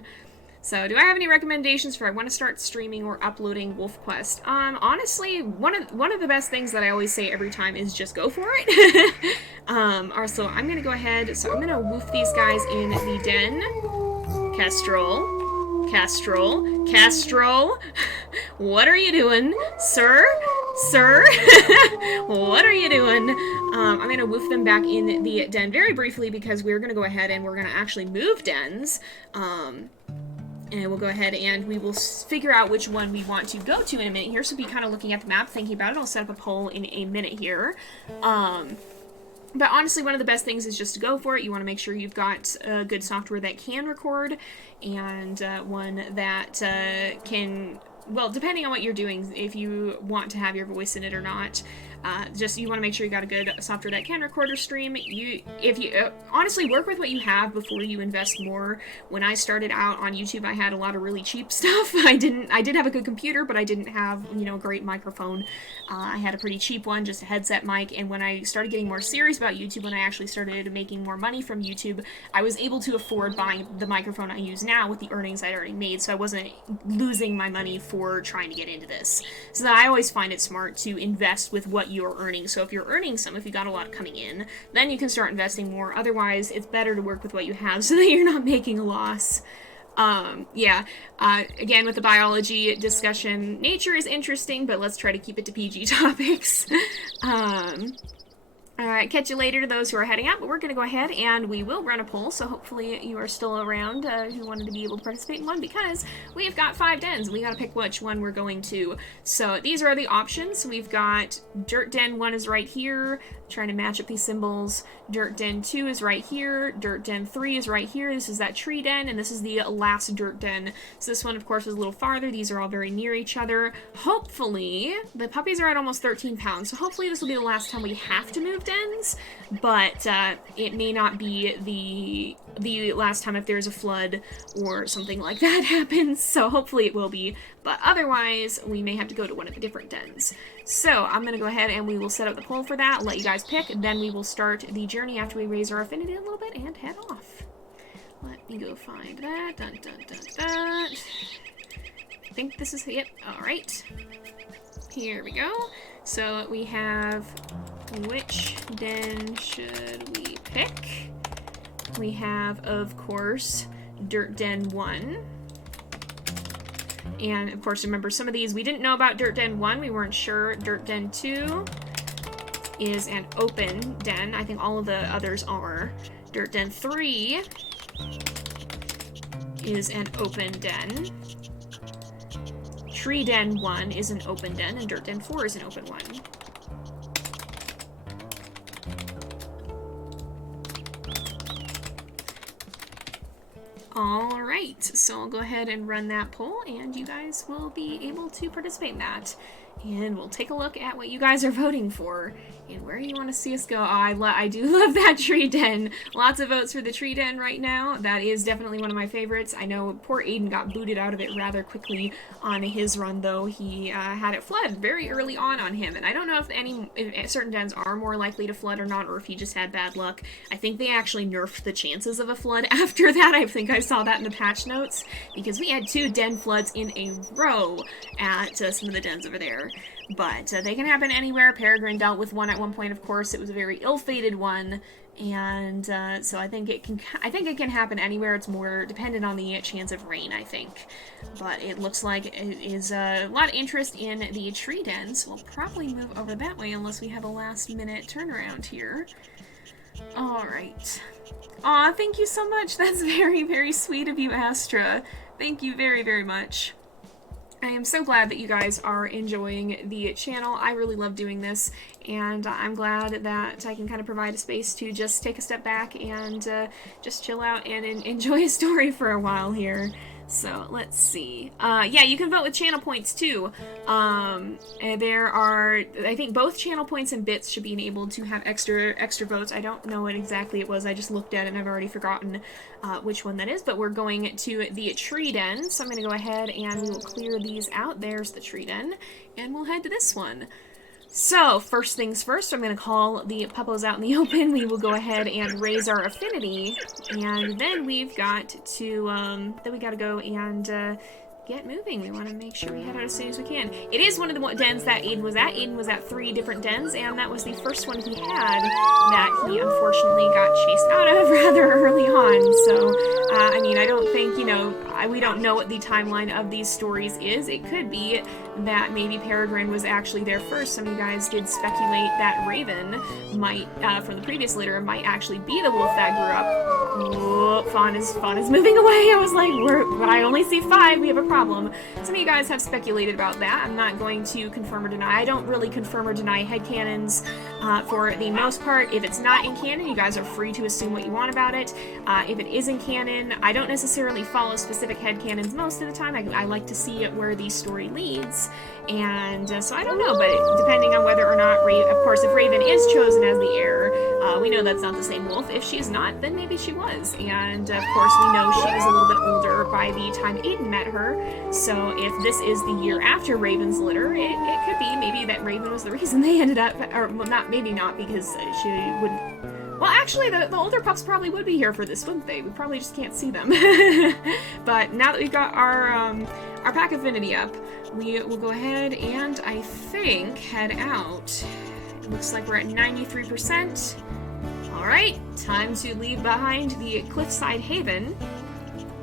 So, do I have any recommendations for I want to start streaming or uploading WolfQuest? Honestly, one of the best things that I always say every time is just go for it. Also, I'm going to go ahead, so I'm going to woof these guys in the den. Kestrel. What are you doing? Sir? What are you doing? I'm going to woof them back in the den very briefly because we're going to go ahead and we're going to actually move dens. And we'll go ahead and we will figure out which one we want to go to in a minute here. So be kind of looking at the map, thinking about it. I'll set up a poll in a minute here. But honestly, one of the best things is just to go for it. You want to make sure you've got good software that can record and one that can... Well, depending on what you're doing, if you want to have your voice in it or not, Just, you want to make sure you got a good software that can record or stream. If you honestly work with what you have before you invest more. When I started out on YouTube, I had a lot of really cheap stuff. I did have a good computer, but I didn't have, you know, a great microphone. I had a pretty cheap one, just a headset mic, and when I started getting more serious about YouTube, when I actually started making more money from YouTube, I was able to afford buying the microphone I use now with the earnings I'd already made, so I wasn't losing my money for trying to get into this. So I always find it smart to invest with what you're earning. So if you're earning some, if you got a lot coming in, then you can start investing more. Otherwise, it's better to work with what you have so that you're not making a loss. Again, with the biology discussion, nature is interesting, but let's try to keep it to PG topics. Alright, catch you later to those who are heading out, but we're going to go ahead and we will run a poll, so hopefully you are still around who wanted to be able to participate in one, because we've got 5 dens. We got to pick which one we're going to. So these are the options. We've got Dirt Den 1 is right here, trying to match up these symbols. Dirt Den 2 is right here. Dirt Den 3 is right here. This is that tree den, and this is the last dirt den. So this one, of course, is a little farther. These are all very near each other. Hopefully, the puppies are at almost 13 pounds, so hopefully this will be the last time we have to move dens, but it may not be the last time if there's a flood or something like that happens, so hopefully it will be, but otherwise we may have to go to one of the different dens. So I'm going to go ahead and we will set up the poll for that, let you guys pick, then we will start the journey after we raise our affinity a little bit and head off. Let me go find that. Dun, dun, dun, dun. I think this is it. Alright. Here we go. So we have, which den should we pick? We have, of course, Dirt Den 1. And, of course, remember, some of these we didn't know about Dirt Den 1. We weren't sure. Dirt Den 2 is an open den. I think all of the others are. Dirt Den 3 is an open den. Tree Den 1 is an open den, and Dirt Den 4 is an open one. Alright, so I'll go ahead and run that poll, and you guys will be able to participate in that. And we'll take a look at what you guys are voting for and where you want to see us go. Oh, I do love that tree den. Lots of votes for the tree den right now. That is definitely one of my favorites. I know poor Aiden got booted out of it rather quickly on his run, though. He had it flood very early on him, and I don't know if certain dens are more likely to flood or not, or if he just had bad luck. I think they actually nerfed the chances of a flood after that. I think I saw that in the patch notes, because we had 2 den floods in a row at some of the dens over there. But they can happen anywhere. Peregrine dealt with one at one point, of course. It was a very ill-fated one, and so I think it can happen anywhere. It's more dependent on the chance of rain, I think. But it looks like it is a lot of interest in the tree den, so we'll probably move over that way unless we have a last-minute turnaround here. All right. Aw, thank you so much. That's very, very sweet of you, Astra. Thank you very, very much. I am so glad that you guys are enjoying the channel. I really love doing this, and I'm glad that I can kind of provide a space to just take a step back and just chill out and enjoy a story for a while here. So, let's see. Yeah, you can vote with channel points, too. There are, I think both channel points and bits should be enabled to have extra votes. I don't know what exactly it was. I just looked at it and I've already forgotten which one that is. But we're going to the tree den. So I'm going to go ahead and we will clear these out. There's the tree den. And we'll head to this one. So, first things first, I'm going to call the puppos out in the open. We will go ahead and raise our affinity, and then we've got to, then we got to go and get moving. We want to make sure we head out as soon as we can. It is one of the dens that Aiden was at. Aiden was at 3 different dens, and that was the first one he had that he unfortunately got chased out of rather early on. So, I mean, I don't think, you know, we don't know what the timeline of these stories is. It could be that maybe Peregrine was actually there first. Some of you guys did speculate that Raven might, from the previous litter, might actually be the wolf that grew up. Whoa, Fawn is moving away. I was like, but I only see 5. We have a problem. Some of you guys have speculated about that. I'm not going to confirm or deny. I don't really confirm or deny headcanons for the most part. If it's not in canon, you guys are free to assume what you want about it. If it is in canon, I don't necessarily follow specific headcanons most of the time. I like to see where the story leads. And so I don't know, but depending on whether or not, of course, if Raven is chosen as the heir, we know that's not the same wolf. If she's not, then maybe she was. And of course, we know she was a little bit older by the time Aiden met her. So if this is the year after Raven's litter, it could be maybe that Raven was the reason they ended up, or well, maybe not, because she would. Well, actually, the older pups probably would be here for this, wouldn't they? We probably just can't see them. But now that we've got our pack affinity up, we will go ahead and, I think, head out. It looks like we're at 93%. Alright, time to leave behind the Cliffside Haven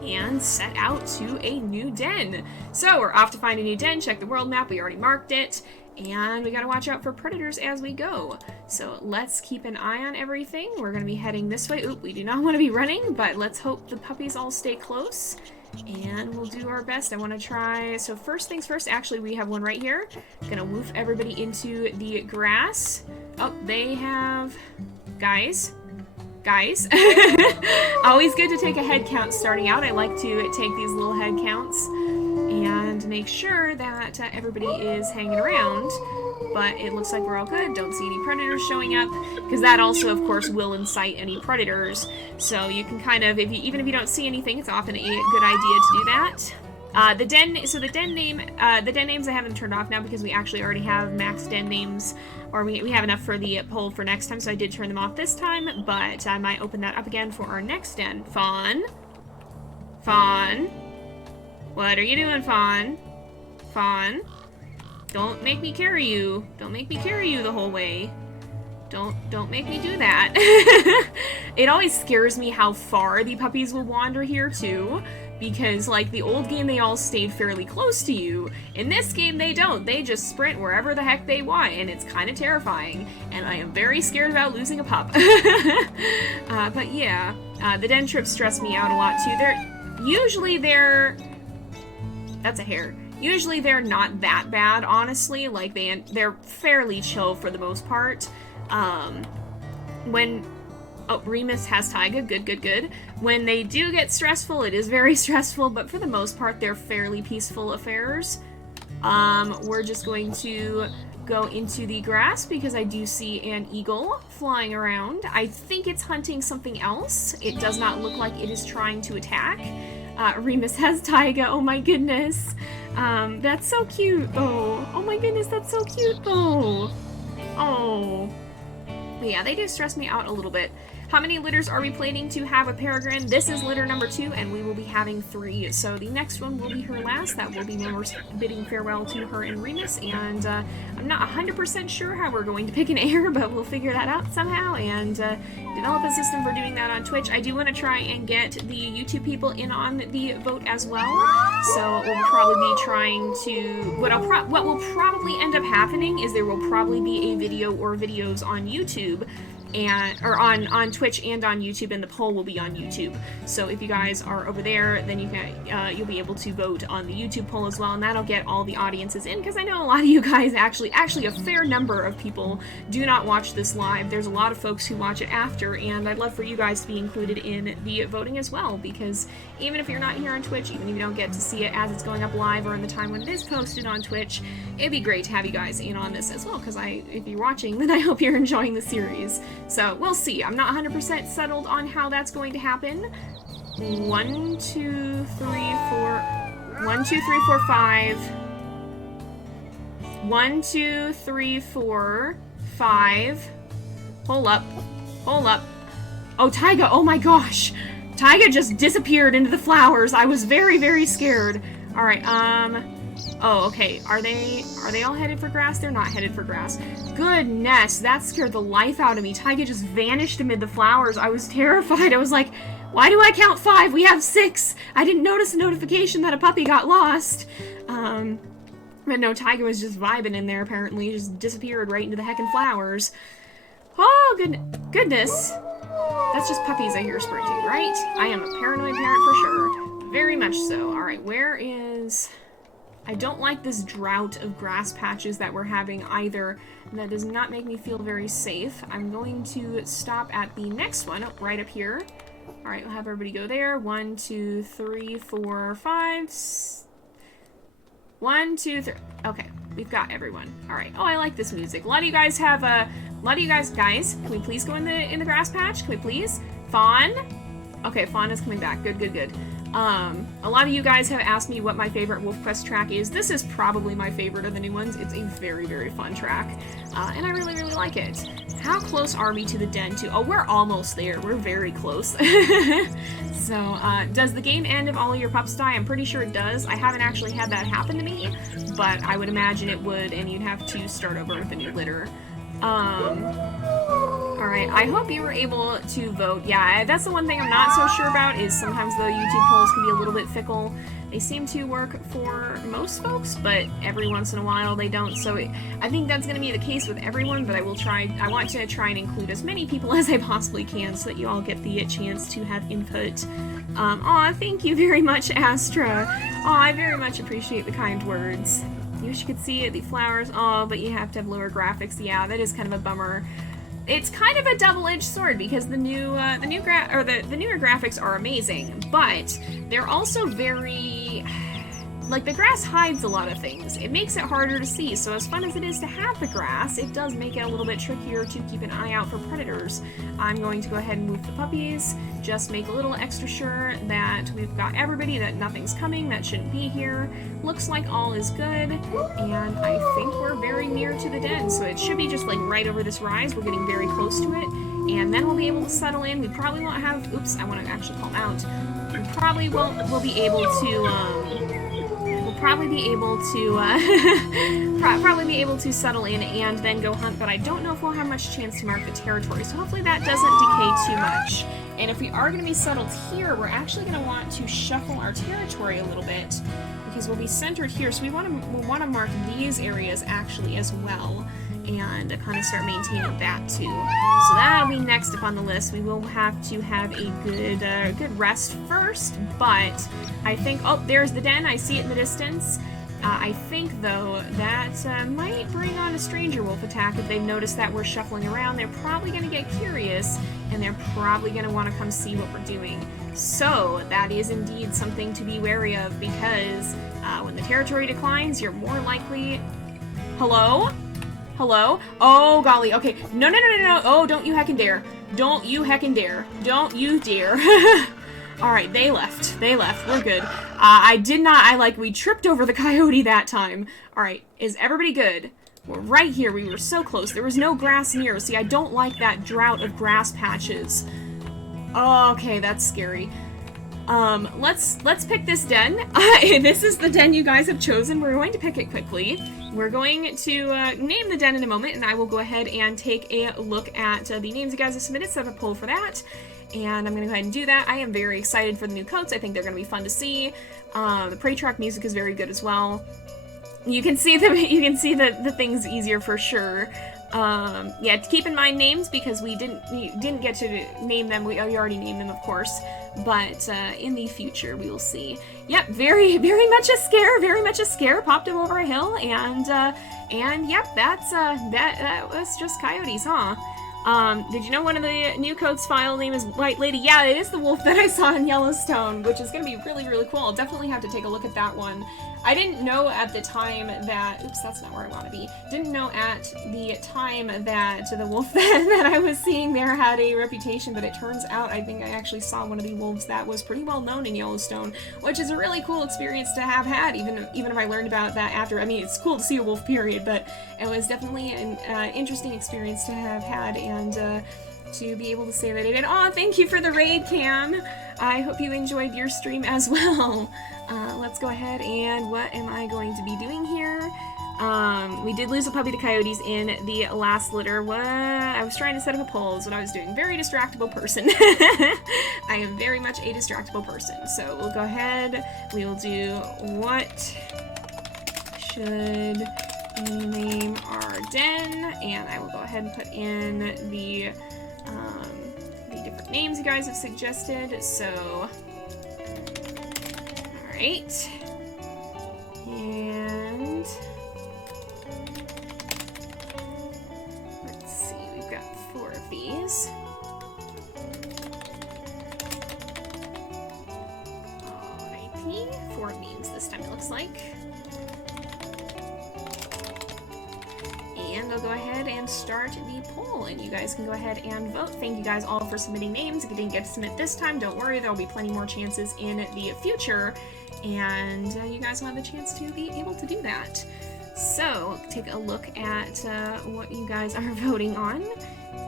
and set out to a new den. So, we're off to find a new den, check the world map, we already marked it. And we gotta watch out for predators as we go. So let's keep an eye on everything. We're gonna be heading this way. Oop, we do not want to be running, but let's hope the puppies all stay close. And we'll do our best. I want to try... So first things first, actually we have one right here. Gonna woof everybody into the grass. Oh, they have... Guys. Always good to take a head count starting out. I like to take these little head counts and make sure that everybody is hanging around, but it looks like we're all good. Don't see any predators showing up, because that also, of course, will incite any predators. So you can kind of, even if you don't see anything, it's often a good idea to do that. The den names I have them turned off now because we actually already have max den names, or we have enough for the poll for next time, so I did turn them off this time, but I might open that up again for our next den. Fawn. What are you doing, Fawn? Fawn. Don't make me carry you. Don't make me carry you the whole way. Don't make me do that. It always scares me how far the puppies will wander here, too. Because, like, the old game, they all stayed fairly close to you. In this game, they don't. They just sprint wherever the heck they want, and it's kind of terrifying. And I am very scared about losing a pup. But yeah, the den trips stress me out a lot, too. That's a hair. Usually they're not that bad, honestly. Like, they're fairly chill for the most part. Oh, Remus has Taiga. Good. When they do get stressful, it is very stressful, but for the most part, they're fairly peaceful affairs. We're just going to go into the grass because I do see an eagle flying around. I think it's hunting something else. It does not look like it is trying to attack. Remus has Taiga. Oh my goodness. That's so cute. Oh my goodness, that's so cute though. Oh. But yeah, they do stress me out a little bit. How many litters are we planning to have a Peregrine? This is litter number 2, and we will be having 3. So the next one will be her last. That will be when we're bidding farewell to her and Remus. And I'm not 100% sure how we're going to pick an heir, but we'll figure that out somehow and develop a system for doing that on Twitch. I do want to try and get the YouTube people in on the vote as well. So we'll probably be trying to... What will probably end up happening is there will probably be a video or videos on YouTube or on Twitch and on YouTube, and the poll will be on YouTube. So if you guys are over there, then you can you'll be able to vote on the YouTube poll as well, and that'll get all the audiences in, because I know a lot of you guys actually a fair number of people do not watch this live. There's a lot of folks who watch it after, and I'd love for you guys to be included in the voting as well, because even if you're not here on Twitch, even if you don't get to see it as it's going up live or in the time when it is posted on Twitch, it'd be great to have you guys in on this as well, because if you're watching, then I hope you're enjoying the series. So, we'll see. I'm not 100% settled on how that's going to happen. 1, 2, 3, 4... 1, 2, 3, 4, 5... 1, 2, 3, 4, 5... Hold up. Oh, Taiga! Oh my gosh! Taiga just disappeared into the flowers! I was very, very scared. Alright, oh, okay. Are they all headed for grass? They're not headed for grass. Goodness, that scared the life out of me. Taiga just vanished amid the flowers. I was terrified. I was like, why do I count 5? We have 6! I didn't notice a notification that a puppy got lost. But no, Taiga was just vibing in there, apparently. Just disappeared right into the heckin' flowers. Oh, goodness. That's just puppies I hear sprinting, right? I am a paranoid parent for sure. Very much so. Alright, where is... I don't like this drought of grass patches that we're having either. That does not make me feel very safe. I'm going to stop at the next one, right up here. Alright, we'll have everybody go there. 1, 2, 3, 4, 5... 1, 2, 3... Okay, we've got everyone. Alright. Oh, I like this music. A lot of you guys have a... guys, can we please go in the grass patch? Can we please? Fawn? Okay, Fawn is coming back. Good, good, good. A lot of you guys have asked me what my favorite WolfQuest track is. This is probably my favorite of the new ones. It's a very, very fun track, and I really, really like it. How close are we to the den, too? Oh, we're almost there. We're very close. So, does the game end if all of your pups die? I'm pretty sure it does. I haven't actually had that happen to me, but I would imagine it would, and you'd have to start over with a new litter. Alright, I hope you were able to vote. Yeah, that's the one thing I'm not so sure about, is sometimes the YouTube polls can be a little bit fickle. They seem to work for most folks, but every once in a while they don't, so I think that's going to be the case with everyone, but I want to try and include as many people as I possibly can so that you all get the chance to have input. Aw, thank you very much, Astra. Aw, I very much appreciate the kind words. You wish you could see it, the flowers, oh, but you have to have lower graphics. Yeah, that is kind of a bummer. It's kind of a double-edged sword because the newer graphics are amazing, but they're also very... Like, the grass hides a lot of things. It makes it harder to see, so as fun as it is to have the grass, it does make it a little bit trickier to keep an eye out for predators. I'm going to go ahead and move the puppies, just make a little extra sure that we've got everybody, that nothing's coming, that shouldn't be here. Looks like all is good, and I think we're very near to the den, so it should be just like right over this rise. We're getting very close to it, and then we'll be able to settle in. We probably won't have... Oops, I want to actually call them out. We probably we'll be able to, probably be able to settle in and then go hunt, but I don't know if we'll have much chance to mark the territory, so hopefully that doesn't decay too much. And if we are going to be settled here, we're actually going to want to shuffle our territory a little bit, because we'll be centered here, so we'll want to mark these areas actually as well, and kind of start maintaining that too. So that'll be next up on the list. We will have to have a good rest first, but I think, oh, there's the den. I see it in the distance. I think, though, that might bring on a stranger wolf attack if they've noticed that we're shuffling around. They're probably going to get curious, and they're probably going to want to come see what we're doing. So that is indeed something to be wary of, because when the territory declines, you're more likely... Hello? Hello? Oh, golly. Okay. No. Oh, don't you heckin' dare. Don't you heckin' dare. Don't you dare. Alright, they left. They left. We're good. We tripped over the coyote that time. Alright, is everybody good? We're right here. We were so close. There was no grass near us. See, I don't like that drought of grass patches. Okay, that's scary. Let's pick this den. This is the den you guys have chosen. We're going to pick it quickly. We're going to name the den in a moment, and I will go ahead and take a look at the names you guys have submitted, set up a poll for that, and I'm going to go ahead and do that. I am very excited for the new coats. I think they're going to be fun to see. The prey track music is very good as well. You can see the things easier for sure. Yeah, keep in mind names, because we didn't get to name them. We already named them, of course, but in the future we will see. Yep, very much a scare. Popped him over a hill, and yep, that was just coyotes, huh? Did you know one of the new code's file name is White Lady? Yeah, it is the wolf that I saw in Yellowstone, which is going to be really, really cool. I'll definitely have to take a look at that one. I didn't know at the time that... Oops, that's not where I want to be. Didn't know at the time that the wolf that I was seeing there had a reputation, but it turns out I think I actually saw one of the wolves that was pretty well known in Yellowstone, which is a really cool experience to have had, even if I learned about that after. I mean, it's cool to see a wolf, period, but it was definitely an interesting experience to have had, and to be able to say that I did. Aw, thank you for the raid, Cam! I hope you enjoyed your stream as well. Let's go ahead, and what am I going to be doing here? We did lose a puppy to coyotes in the last litter. What? I was trying to set up a poll is what I was doing. Very distractible person. I am very much a distractible person. So we'll go ahead. We will do what should we name our den, and I will go ahead and put in the names you guys have suggested, so... Alright. And... let's see, we've got 4 of these. Alrighty, 4 names this time it looks like. And I'll go ahead and start the poll, and you guys can go ahead and vote. Thank you guys all for submitting names. If you didn't get to submit this time, don't worry, there will be plenty more chances in the future, and you guys will have the chance to be able to do that. So, take a look at what you guys are voting on,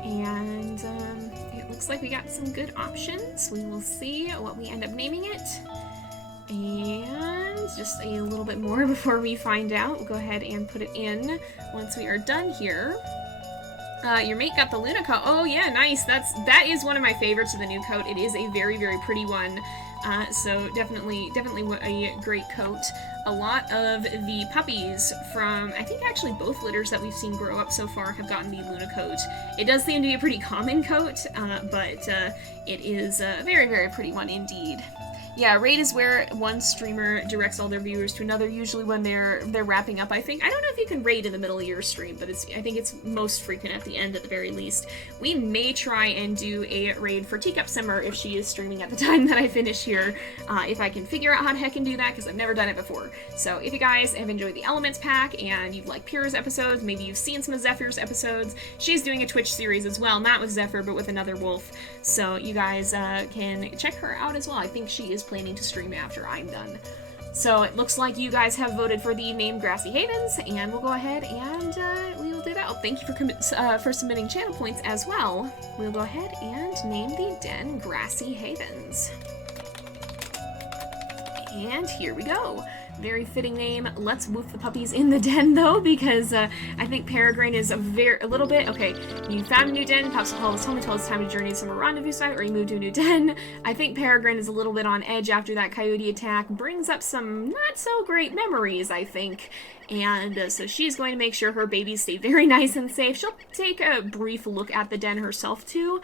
and it looks like we got some good options. We will see what we end up naming it. And just a little bit more before we find out. We'll go ahead and put it in once we are done here. Your mate got the Luna coat. Oh yeah, nice. That is one of my favorites of the new coat. It is a very, very pretty one. So definitely a great coat. A lot of the puppies from, I think actually both litters that we've seen grow up so far have gotten the Luna coat. It does seem to be a pretty common coat, but it is a very, very pretty one indeed. Yeah, raid is where one streamer directs all their viewers to another, usually when they're wrapping up, I think. I don't know if you can raid in the middle of your stream, but I think it's most frequent at the end at the very least. We may try and do a raid for Teacup Simmer if she is streaming at the time that I finish here, if I can figure out how the heck and do that, because I've never done it before. So if you guys have enjoyed the Elements pack, and you've liked Pura's episodes, maybe you've seen some of Zephyr's episodes, she's doing a Twitch series as well, not with Zephyr, but with another wolf, so you guys can check her out as well. I think she is planning to stream after I'm done. So it looks like you guys have voted for the name Grassy Havens, and we'll go ahead and we will do that. Oh, thank you for submitting channel points as well. We'll go ahead and name the den Grassy Havens. And here we go. Very fitting name. Let's woof the puppies in the den, though, because I think Peregrine is a little bit... Okay, you found a new den, Pups will call us home until it's time to journey to some rendezvous site, or you move to a new den. I think Peregrine is a little bit on edge after that coyote attack. Brings up some not-so-great memories, I think. And so she's going to make sure her babies stay very nice and safe. She'll take a brief look at the den herself, too.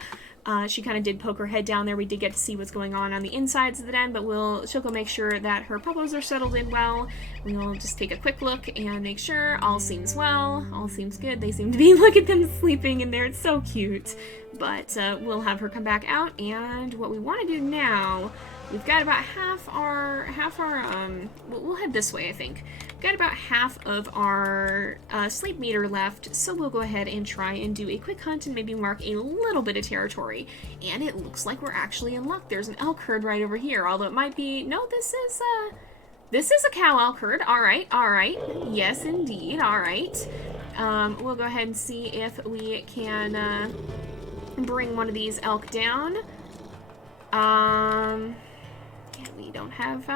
She kind of did poke her head down there. We did get to see what's going on the insides of the den, but she'll go make sure that her puppos are settled in well. We'll just take a quick look and make sure all seems well, all seems good. They seem to be, look at them sleeping in there, it's so cute. But we'll have her come back out, and what we want to do now, we've got about we'll head this way, I think. We've got about half of our sleep meter left, so we'll go ahead and try and do a quick hunt and maybe mark a little bit of territory. And it looks like we're actually in luck. There's an elk herd right over here, although it might be... No, this is a cow elk herd. Alright. Yes, indeed. Alright. We'll go ahead and see if we can bring one of these elk down. Yeah, we don't have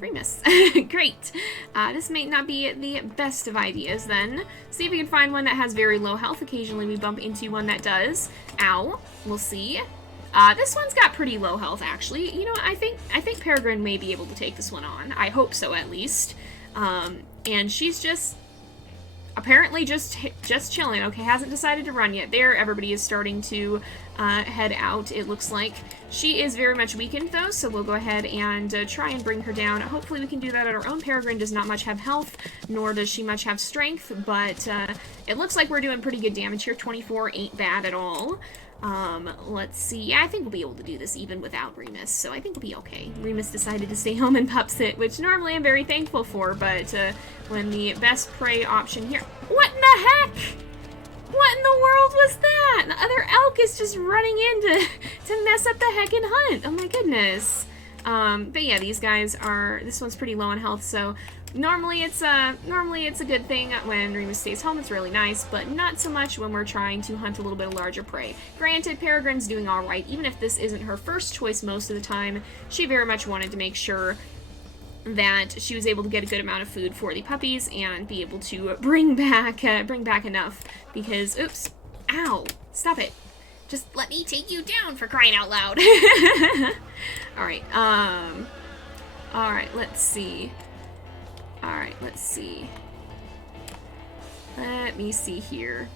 Remus. Great. This may not be the best of ideas then. See if we can find one that has very low health. Occasionally we bump into one that does. Ow. We'll see. This one's got pretty low health, actually. You know, I think Peregrine may be able to take this one on. I hope so, at least. And she's just... apparently just chilling. Okay, hasn't decided to run yet. There, everybody is starting to head out, it looks like. She is very much weakened, though, so we'll go ahead and try and bring her down. Hopefully we can do that on our own. Peregrine does not much have health, nor does she much have strength, but it looks like we're doing pretty good damage here. 24 ain't bad at all. Let's see. Yeah, I think we'll be able to do this even without Remus, so I think we'll be okay. Remus decided to stay home and pup sit, which normally I'm very thankful for, but when the best prey option here... What in the heck? What in the world was that? The other elk is just running in to mess up the heckin' hunt. Oh my goodness. But yeah, these guys are... This one's pretty low on health, so... Normally it's a good thing when Remus stays home. It's really nice, but not so much when we're trying to hunt a little bit of larger prey. Granted, Peregrine's doing alright. Even if this isn't her first choice most of the time, she very much wanted to make sure that she was able to get a good amount of food for the puppies and be able to bring back enough because, oops, ow, stop it. Just let me take you down, for crying out loud. Alright, alright, let's see. Alright, let's see. Let me see here.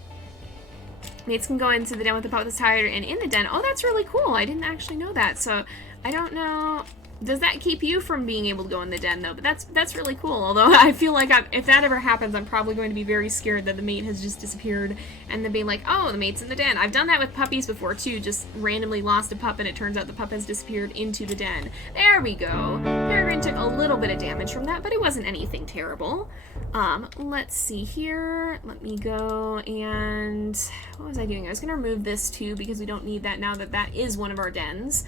Mates can go into the den with the pup that's tired and in the den. Oh, that's really cool. I didn't actually know that. So I don't know. Does that keep you from being able to go in the den, though? But that's really cool. Although I feel like if that ever happens, I'm probably going to be very scared that the mate has just disappeared and then being like, oh, the mate's in the den. I've done that with puppies before, too. Just randomly lost a pup, and it turns out the pup has disappeared into the den. There we go. Peregrine took a little bit of damage from that, but it wasn't anything terrible. Let's see here. Let me go and... What was I doing? I was going to remove this, too, because we don't need that now that that is one of our dens.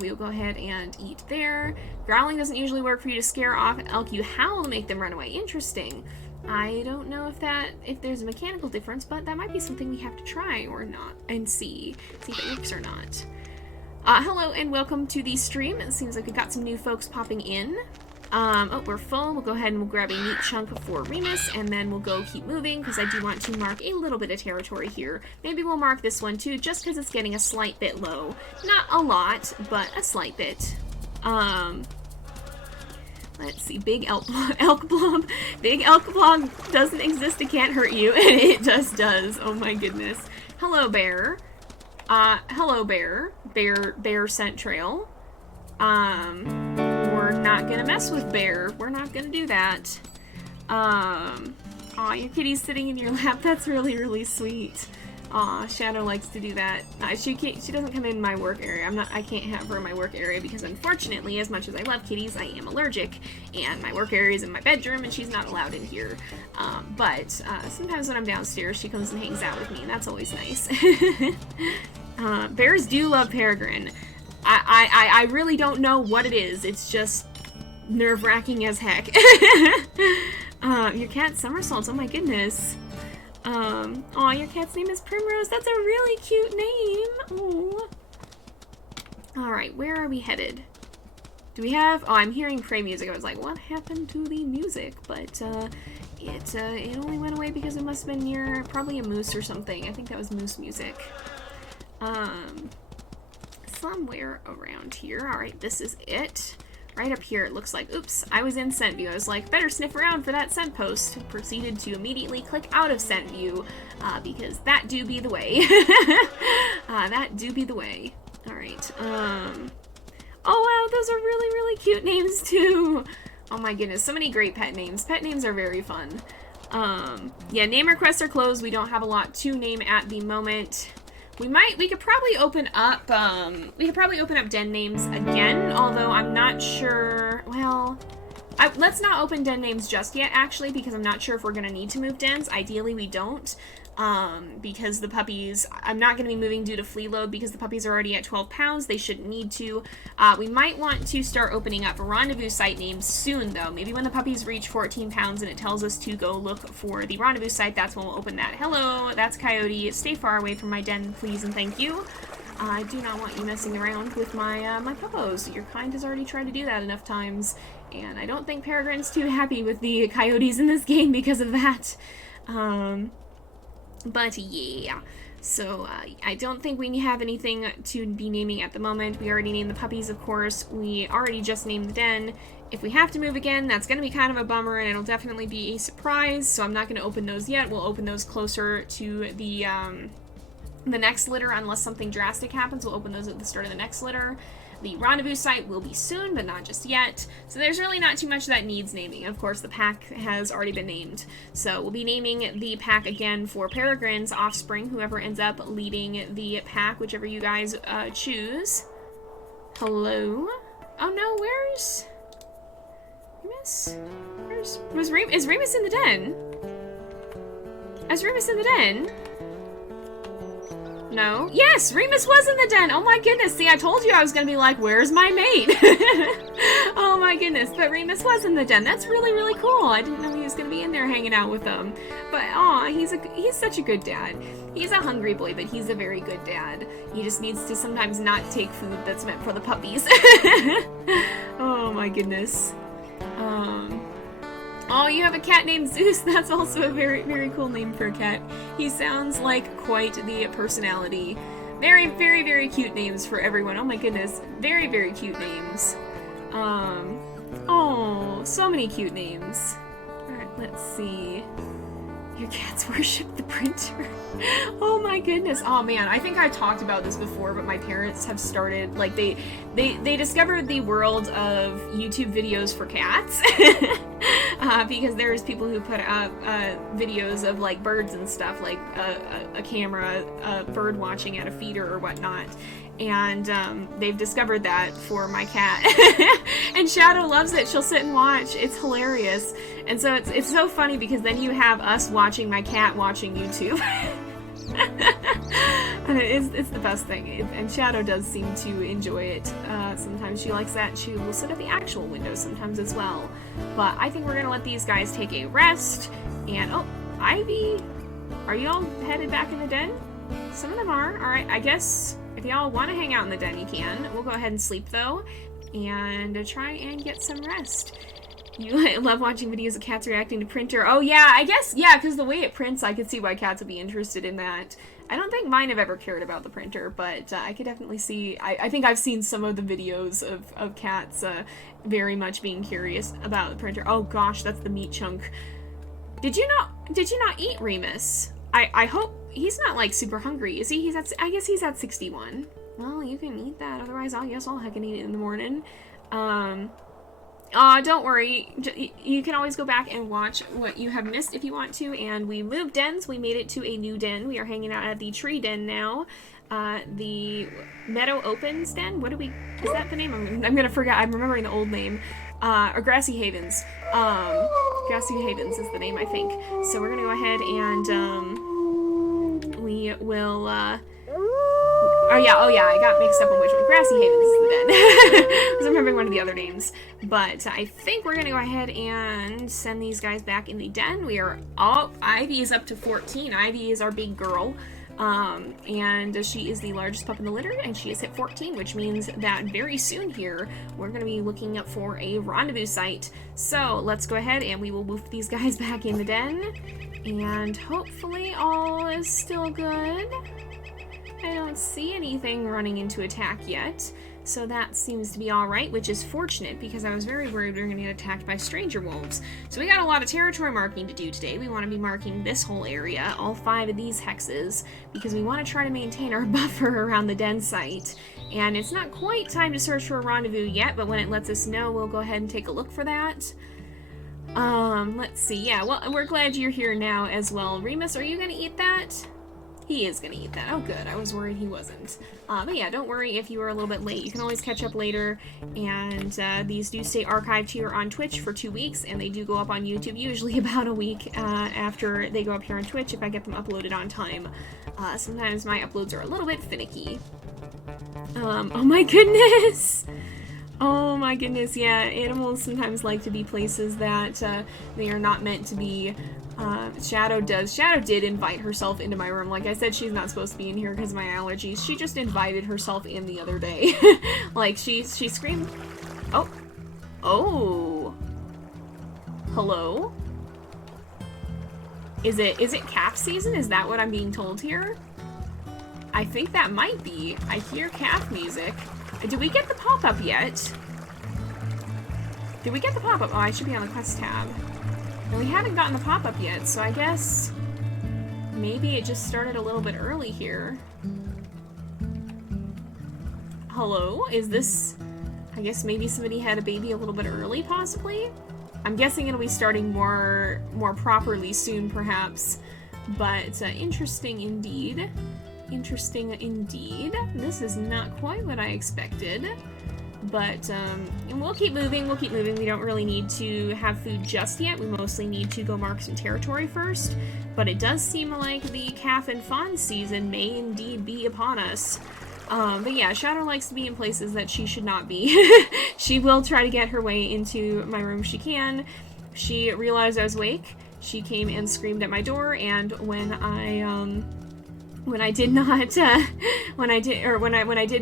We will go ahead and eat there. Growling doesn't usually work for you to scare off elk. You howl to make them run away. Interesting. I don't know if there's a mechanical difference, but that might be something we have to try or not and see if it works or not. Hello and welcome to the stream. It seems like we got some new folks popping in. Oh, we're full. We'll go ahead and we'll grab a meat chunk for Remus, and then we'll go keep moving, because I do want to mark a little bit of territory here. Maybe we'll mark this one, too, just because it's getting a slight bit low. Not a lot, but a slight bit. Let's see. Big elk blob. Big elk blob doesn't exist. It can't hurt you, and it just does. Oh, my goodness. Hello, bear. Hello, bear. Bear scent trail. We're not gonna mess with Bear. We're not gonna do that. Aw, your kitty's sitting in your lap. That's really, really sweet. Aw, Shadow likes to do that. She doesn't come in my work area. I can't have her in my work area because, unfortunately, as much as I love kitties, I am allergic, and my work area is in my bedroom, and she's not allowed in here. But sometimes when I'm downstairs, she comes and hangs out with me, and that's always nice. Bears do love Peregrine. I really don't know what it is. It's just nerve-wracking as heck. Your cat somersaults. Oh my goodness. Aw, your cat's name is Primrose. That's a really cute name. Ooh. Alright, where are we headed? Do we have... Oh, I'm hearing prey music. I was like, what happened to the music? But, it only went away because it must have been near probably a moose or something. I think that was moose music. Somewhere around here. Alright, this is it. Right up here, it looks like. Oops, I was in scent view. I was like, better sniff around for that scent post. Proceeded to immediately click out of scent view, because that do be the way. That do be the way. Alright, oh wow, those are really, really cute names too. Oh my goodness, so many great pet names. Pet names are very fun. Yeah, name requests are closed. We don't have a lot to name at the moment. We could probably open up, den names again, although I'm not sure, well, let's not open den names just yet, actually, because I'm not sure if we're going to need to move dens. Ideally, we don't, because the puppies, I'm not going to be moving due to flea load, because the puppies are already at 12 pounds, they shouldn't need to. We might want to start opening up rendezvous site names soon, though. Maybe when the puppies reach 14 pounds and it tells us to go look for the rendezvous site, that's when we'll open that. Hello, that's Coyote. Stay far away from my den, please and thank you. I do not want you messing around with my, my puppos. Your kind has already tried to do that enough times, and I don't think Peregrine's too happy with the coyotes in this game because of that. But yeah, so I don't think we have anything to be naming at the moment. We already named the puppies, of course. We already just named the den. If we have to move again, that's going to be kind of a bummer, and it'll definitely be a surprise, so I'm not going to open those yet. We'll open those closer to the next litter, unless something drastic happens. We'll open those at the start of the next litter. The rendezvous site will be soon, but not just yet. So there's really not too much that needs naming. Of course, the pack has already been named. So we'll be naming the pack again for Peregrine's offspring, whoever ends up leading the pack, whichever you guys choose. Hello? Oh no, where's Remus? Is Remus in the den? Is Remus in the den? No? Yes! Remus was in the den! Oh my goodness! See, I told you I was gonna be like, where's my mate? Oh my goodness, but Remus was in the den. That's really, really cool. I didn't know he was gonna be in there hanging out with them. But, aw, he's such a good dad. He's a hungry boy, but he's a very good dad. He just needs to sometimes not take food that's meant for the puppies. Oh my goodness. Oh, you have a cat named Zeus. That's also a very, very cool name for a cat. He sounds like quite the personality. Very, very, very cute names for everyone. Oh my goodness. Very, very cute names. Oh, so many cute names. Alright, let's see. Your cats worship the printer. Oh my goodness. Oh man, I think I talked about this before, but my parents have started, like, they discovered the world of YouTube videos for cats. Because there's people who put up videos of, like, birds and stuff, like a camera, bird watching at a feeder or whatnot. And they've discovered that for my cat. And Shadow loves it. She'll sit and watch. It's hilarious. And so it's so funny because then you have us watching my cat watching YouTube. And it's the best thing. And Shadow does seem to enjoy it. Sometimes she likes that. She will sit at the actual window sometimes as well. But I think we're going to let these guys take a rest. And, oh, Ivy, are you all headed back in the den? Some of them are. All right, I guess if y'all want to hang out in the den, you can. We'll go ahead and sleep, though, and try and get some rest. You love watching videos of cats reacting to printer. Oh, yeah, I guess, yeah, because the way it prints, I could see why cats would be interested in that. I don't think mine have ever cared about the printer, but I could definitely see, I think I've seen some of the videos of cats very much being curious about the printer. Oh, gosh, that's the meat chunk. Did you not eat Remus? I hope he's not, like, super hungry, is he? I guess he's at 61. Well, you can eat that, otherwise I guess I'll heckin' eat it in the morning. Don't worry. You can always go back and watch what you have missed if you want to, and we moved dens. We made it to a new den. We are hanging out at the tree den now. The Meadow Opens den? Is that the name? I'm gonna forget. I'm remembering the old name. Or Grassy Havens. Grassy Havens is the name, I think. So we're gonna go ahead and, we will, oh yeah, I got mixed up on which one. Grassy Havens is the den. I was remembering one of the other names. But I think we're gonna go ahead and send these guys back in the den. Ivy is up to 14. Ivy is our big girl. And she is the largest pup in the litter, and she has hit 14, which means that very soon here, we're going to be looking up for a rendezvous site. So let's go ahead and we will move these guys back in the den, and hopefully all is still good. I don't see anything running into attack yet, so that seems to be alright, which is fortunate because I was very worried we were going to get attacked by stranger wolves. So we got a lot of territory marking to do today. We want to be marking this whole area, all 5 of these hexes, because we want to try to maintain our buffer around the den site. And it's not quite time to search for a rendezvous yet, but when it lets us know, we'll go ahead and take a look for that. Let's see. Yeah, well, we're glad you're here now as well. Remus, are you going to eat that? He is gonna eat that. Oh, good. I was worried he wasn't. But yeah, don't worry if you were a little bit late. You can always catch up later, and these do stay archived here on Twitch for 2 weeks, and they do go up on YouTube usually about a week after they go up here on Twitch if I get them uploaded on time. Sometimes my uploads are a little bit finicky. Oh my goodness! Oh my goodness, yeah, animals sometimes like to be places that they are not meant to be. Shadow did invite herself into my room. Like I said, she's not supposed to be in here because of my allergies. She just invited herself in the other day. Like, she screamed. Oh. Hello? Is it calf season? Is that what I'm being told here? I think that might be. I hear calf music. Did we get the pop-up yet? Did we get the pop-up? Oh, I should be on the quest tab. And we haven't gotten the pop-up yet, so I guess maybe it just started a little bit early here. Hello? Is this... I guess maybe somebody had a baby a little bit early, possibly? I'm guessing it'll be starting more properly soon, perhaps. But interesting indeed. Interesting indeed. This is not quite what I expected. But, and we'll keep moving, We don't really need to have food just yet. We mostly need to go mark some territory first. But it does seem like the calf and fawn season may indeed be upon us. But yeah, Shadow likes to be in places that she should not be. She will try to get her way into my room if she can. She realized I was awake. She came and screamed at my door, and when I did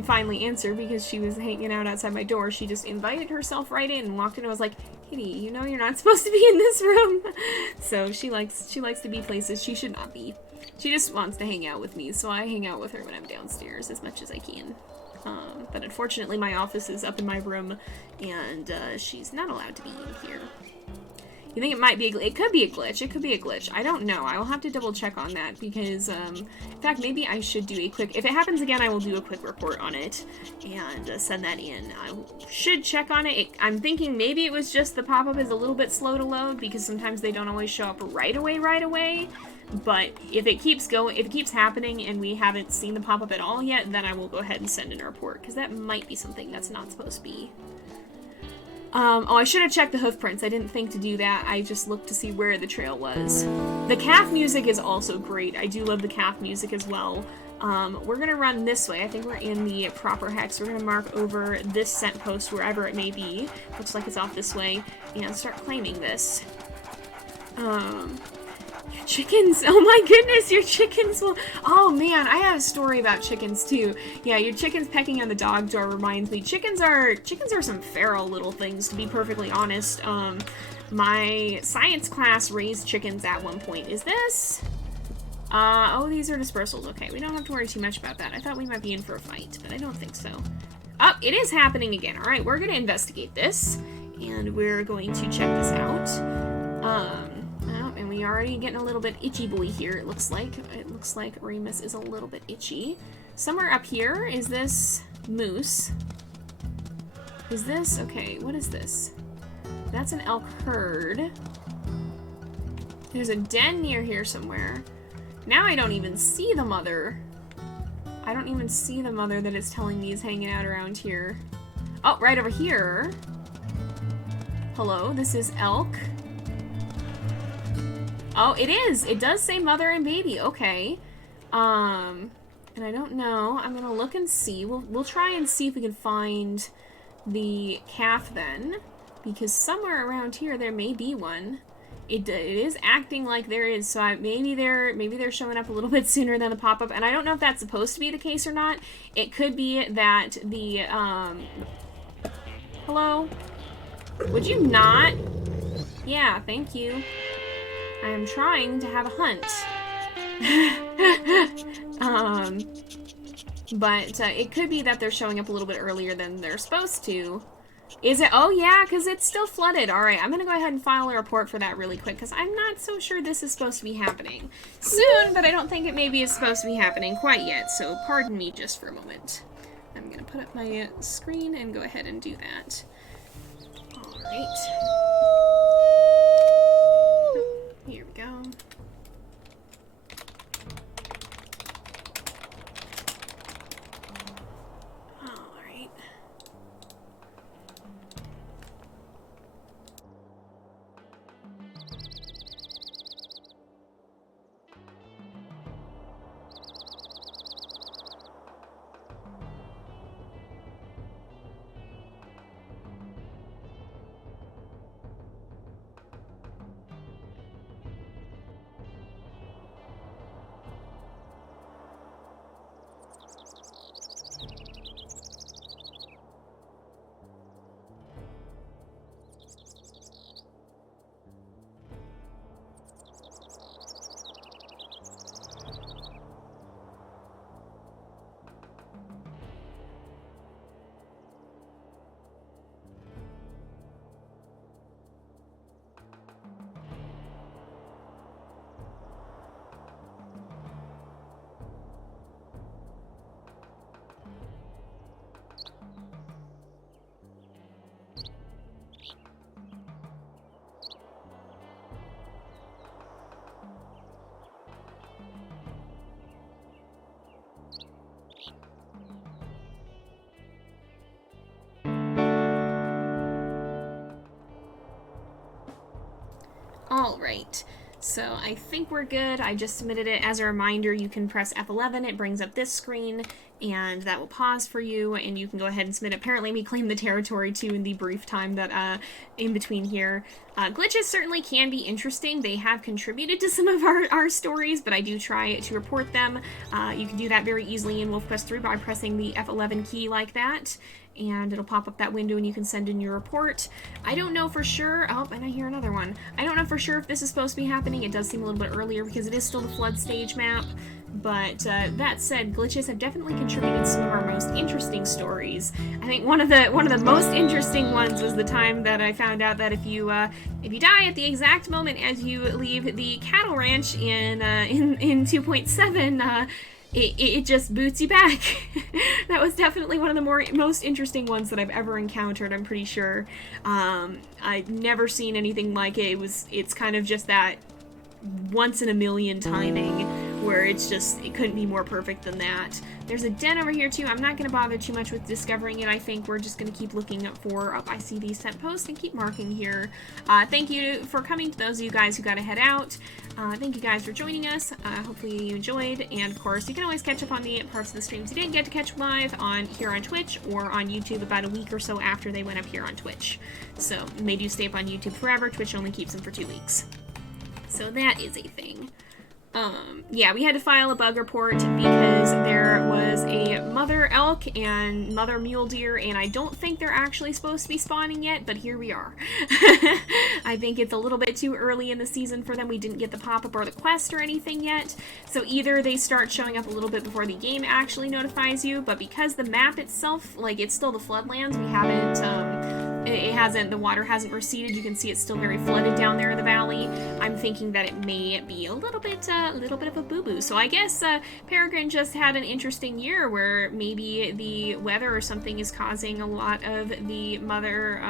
finally answer because she was hanging out outside my door, she just invited herself right in and walked in and was like, Kitty, you know you're not supposed to be in this room. So she likes to be places she should not be. She just wants to hang out with me, so I hang out with her when I'm downstairs as much as I can. But unfortunately my office is up in my room, and she's not allowed to be in here. You think it might be it could be a glitch. It could be a glitch. I don't know. I will have to double check on that because, in fact, maybe I should do a quick... If it happens again, I will do a quick report on it and send that in. I should check on it. I'm thinking maybe it was just the pop-up is a little bit slow to load because sometimes they don't always show up right away. But if it keeps going, if it keeps happening and we haven't seen the pop-up at all yet, then I will go ahead and send in a report because that might be something that's not supposed to be. Oh, I should have checked the hoof prints. I didn't think to do that. I just looked to see where the trail was. The calf music is also great. I do love the calf music as well. We're gonna run this way. I think we're in the proper hex. We're gonna mark over this scent post wherever it may be. Looks like it's off this way. And start claiming this. Chickens! Oh my goodness, your chickens will... Oh man, I have a story about chickens too. Yeah, your chickens pecking on the dog door reminds me. Chickens are some feral little things, to be perfectly honest. My science class raised chickens at one point. Is this? Oh, these are dispersals. Okay, we don't have to worry too much about that. I thought we might be in for a fight, but I don't think so. Oh, it is happening again. Alright, we're gonna investigate this, and we're going to check this out. And we already getting a little bit itchy boy here, it looks like. It looks like Remus is a little bit itchy. Somewhere up here, is this moose? Is this, okay, what is this? That's an elk herd. There's a den near here somewhere. Now I don't even see the mother. I don't even see the mother that it's telling me is hanging out around here. Oh, right over here. Hello, this is elk. Oh, it is! It does say mother and baby, okay. And I don't know. I'm gonna look and see. We'll try and see if we can find the calf then. Because somewhere around here there may be one. It is acting like there is, so maybe they're showing up a little bit sooner than the pop-up, and I don't know if that's supposed to be the case or not. It could be that the, Hello? Would you not? Yeah, thank you. I am trying to have a hunt. But it could be that they're showing up a little bit earlier than they're supposed to. Is it? Oh yeah, because it's still flooded. Alright, I'm gonna go ahead and file a report for that really quick, because I'm not so sure this is supposed to be happening. Soon, but I don't think it maybe is supposed to be happening quite yet, so pardon me just for a moment. I'm gonna put up my screen and go ahead and do that. Alright. Here we go. Alright. Alright, so I think we're good. I just submitted it. As a reminder, you can press F11, it brings up this screen, and that will pause for you, and you can go ahead and submit it. Apparently we claimed the territory too in the brief time that in between here. Glitches certainly can be interesting. They have contributed to some of our stories, but I do try to report them. You can do that very easily in WolfQuest 3 by pressing the F11 key like that, and it'll pop up that window and you can send in your report. I don't know for sure. Oh, and I hear another one. I don't know for sure if this is supposed to be happening. It does seem a little bit earlier because it is still the flood stage map. But that said, glitches have definitely contributed to some of our most interesting stories. I think one of the most interesting ones was the time that I found out that if you die at the exact moment as you leave the cattle ranch in 2.7, it just boots you back. That was definitely one of the most interesting ones that I've ever encountered, I'm pretty sure. I've never seen anything like it. It's kind of just that once in a million timing where it couldn't be more perfect than that. There's a den over here too. I'm not going to bother too much with discovering it. I think we're just going to keep looking for, I see these scent posts and keep marking here. Thank you for coming to those of you guys who got to head out. Thank you guys for joining us. Hopefully you enjoyed, and of course you can always catch up on the parts of the streams you didn't get to catch live here on Twitch or on YouTube about a week or so after they went up here on Twitch. So they do stay up on YouTube forever. Twitch only keeps them for 2 weeks. So that is a thing. Yeah, we had to file a bug report because there was a mother elk and mother mule deer, and I don't think they're actually supposed to be spawning yet, but here we are. I think it's a little bit too early in the season for them. We didn't get the pop-up or the quest or anything yet, so either they start showing up a little bit before the game actually notifies you, but because the map itself, like, it's still the floodlands, we haven't, the water hasn't receded. You can see it's still very flooded down there in the valley. I'm thinking that it may be a little bit of a boo-boo. So I guess Peregrine just had an interesting year where maybe the weather or something is causing a lot of the mother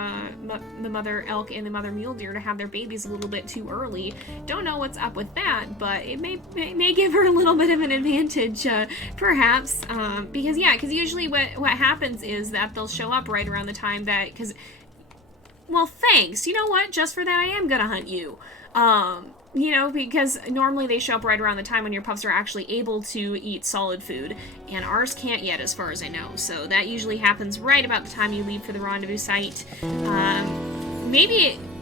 elk and the mother mule deer to have their babies a little bit too early. Don't know what's up with that, but it may give her a little bit of an advantage, perhaps, because usually what happens is that they'll show up right around the time that, well, thanks. You know what? Just for that, I am gonna hunt you. Because normally they show up right around the time when your pups are actually able to eat solid food, and ours can't yet, as far as I know. So that usually happens right about the time you leave for the rendezvous site.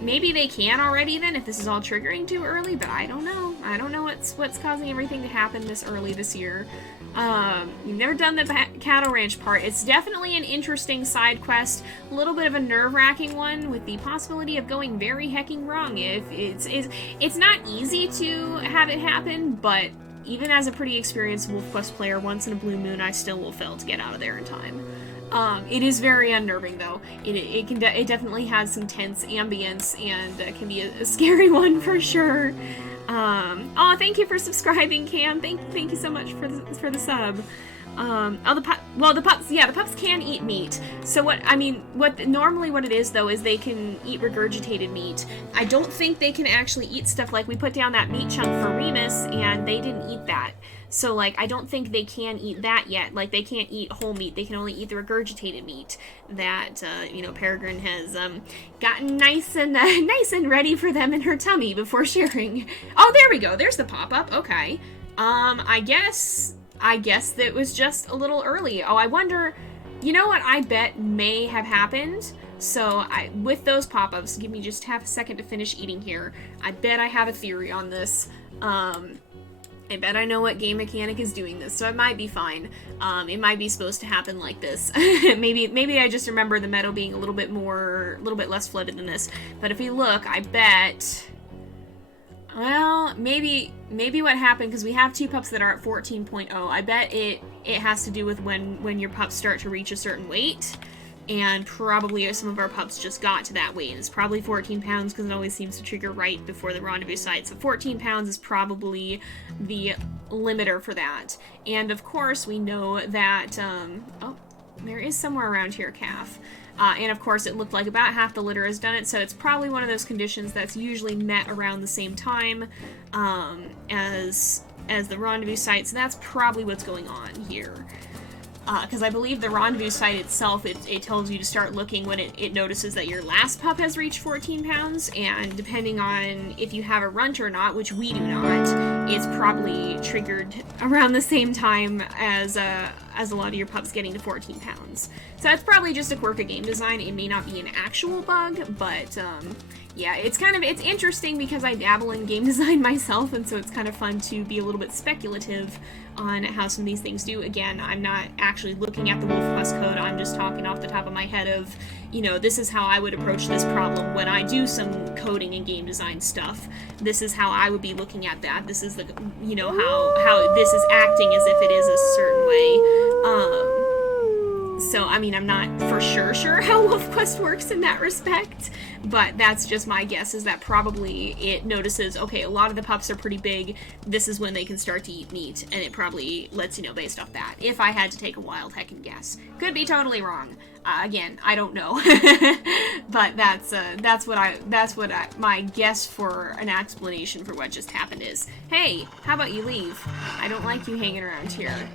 Maybe they can already then, if this is all triggering too early, but I don't know. I don't know what's causing everything to happen this early this year. You've never done the cattle ranch part. It's definitely an interesting side quest, a little bit of a nerve-wracking one with the possibility of going very hecking wrong. If it's not easy to have it happen, but even as a pretty experienced WolfQuest player, once in a blue moon, I still will fail to get out of there in time. It is very unnerving though. It definitely has some tense ambience and can be a scary one for sure. Thank you for subscribing, Cam. Thank you so much for the sub. The pups can eat meat. So what it is though is they can eat regurgitated meat. I don't think they can actually eat stuff like we put down that meat chunk for Remus and they didn't eat that. So, like, I don't think they can eat that yet. Like, they can't eat whole meat. They can only eat the regurgitated meat that, Peregrine has gotten nice and ready for them in her tummy before sharing. Oh, there we go. There's the pop-up. Okay. I guess that was just a little early. Oh, I wonder... You know what I bet may have happened? So, with those pop-ups, give me just half a second to finish eating here. I bet I have a theory on this. I bet I know what game mechanic is doing this, so it might be fine. It might be supposed to happen like this. maybe I just remember the meadow being a little bit less flooded than this. But if we look, I bet... Well, maybe what happened, because we have two pups that are at 14.0, I bet it has to do with when your pups start to reach a certain weight. And probably some of our pups just got to that weight. And it's probably 14 pounds because it always seems to trigger right before the rendezvous site. So 14 pounds is probably the limiter for that. And of course we know that, there is somewhere around here a calf. And of course it looked like about half the litter has done it. So it's probably one of those conditions that's usually met around the same time as the rendezvous site. So that's probably what's going on here. Because I believe the rendezvous site itself, it tells you to start looking when it notices that your last pup has reached 14 pounds, and depending on if you have a runt or not, which we do not, it's probably triggered around the same time as a lot of your pups getting to 14 pounds. So that's probably just a quirk of game design. It may not be an actual bug, but yeah, it's interesting because I dabble in game design myself, and so it's kind of fun to be a little bit speculative on how some of these things do. Again, I'm not actually looking at the WolfQuest code, I'm just talking off the top of my head of, you know, this is how I would approach this problem when I do some coding and game design stuff. This is how I would be looking at that. This is the, you know, how this is acting as if it is a certain way. So, I mean, I'm not for sure how WolfQuest works in that respect, but that's just my guess, is that probably it notices, okay, a lot of the pups are pretty big, this is when they can start to eat meat, and it probably lets you know based off that, if I had to take a wild heckin' guess. Could be totally wrong. Again, I don't know, but that's what my guess for an explanation for what just happened is. Hey, how about you leave? I don't like you hanging around here.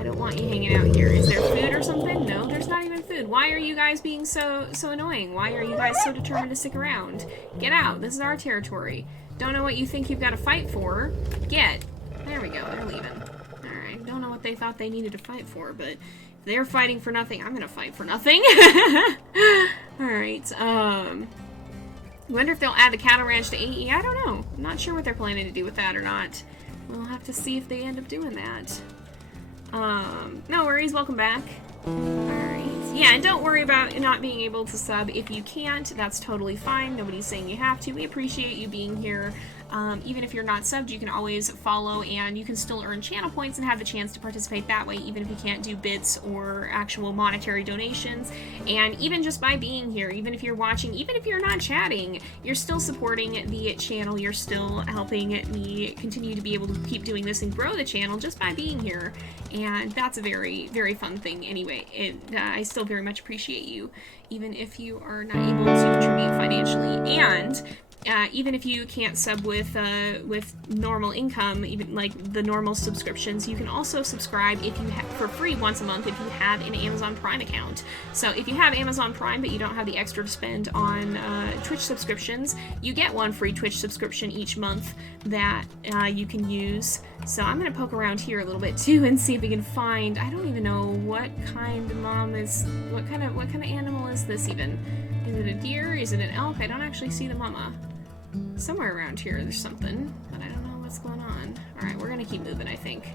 I don't want you hanging out here. Is there food or something? No, there's not even food. Why are you guys being so annoying? Why are you guys so determined to stick around? Get out. This is our territory. Don't know what you think you've got to fight for. Get. There we go. They're leaving. Alright. Don't know what they thought they needed to fight for, but if they're fighting for nothing, I'm gonna fight for nothing. Alright. Wonder if they'll add the cattle ranch to AE. I don't know. I'm not sure what they're planning to do with that or not. We'll have to see if they end up doing that. No worries, welcome back. Alright. Yeah, and don't worry about not being able to sub if you can't. That's totally fine. Nobody's saying you have to. We appreciate you being here. Even if you're not subbed, you can always follow, and you can still earn channel points and have the chance to participate that way, even if you can't do bits or actual monetary donations. And even just by being here, even if you're watching, even if you're not chatting, you're still supporting the channel, you're still helping me continue to be able to keep doing this and grow the channel just by being here. And that's a very, very fun thing anyway. I still very much appreciate you, even if you are not able to contribute financially. And even if you can't sub with normal income, even like the normal subscriptions, you can also subscribe if you for free once a month if you have an Amazon Prime account. So if you have Amazon Prime but you don't have the extra to spend on Twitch subscriptions, you get one free Twitch subscription each month that you can use. So I'm gonna poke around here a little bit too and see if we can find. I don't even know what kind of mom is. What kind of animal is this even? Is it a deer? Is it an elk? I don't actually see the mama. Somewhere around here there's something, but I don't know what's going on. Alright, we're gonna keep moving, I think.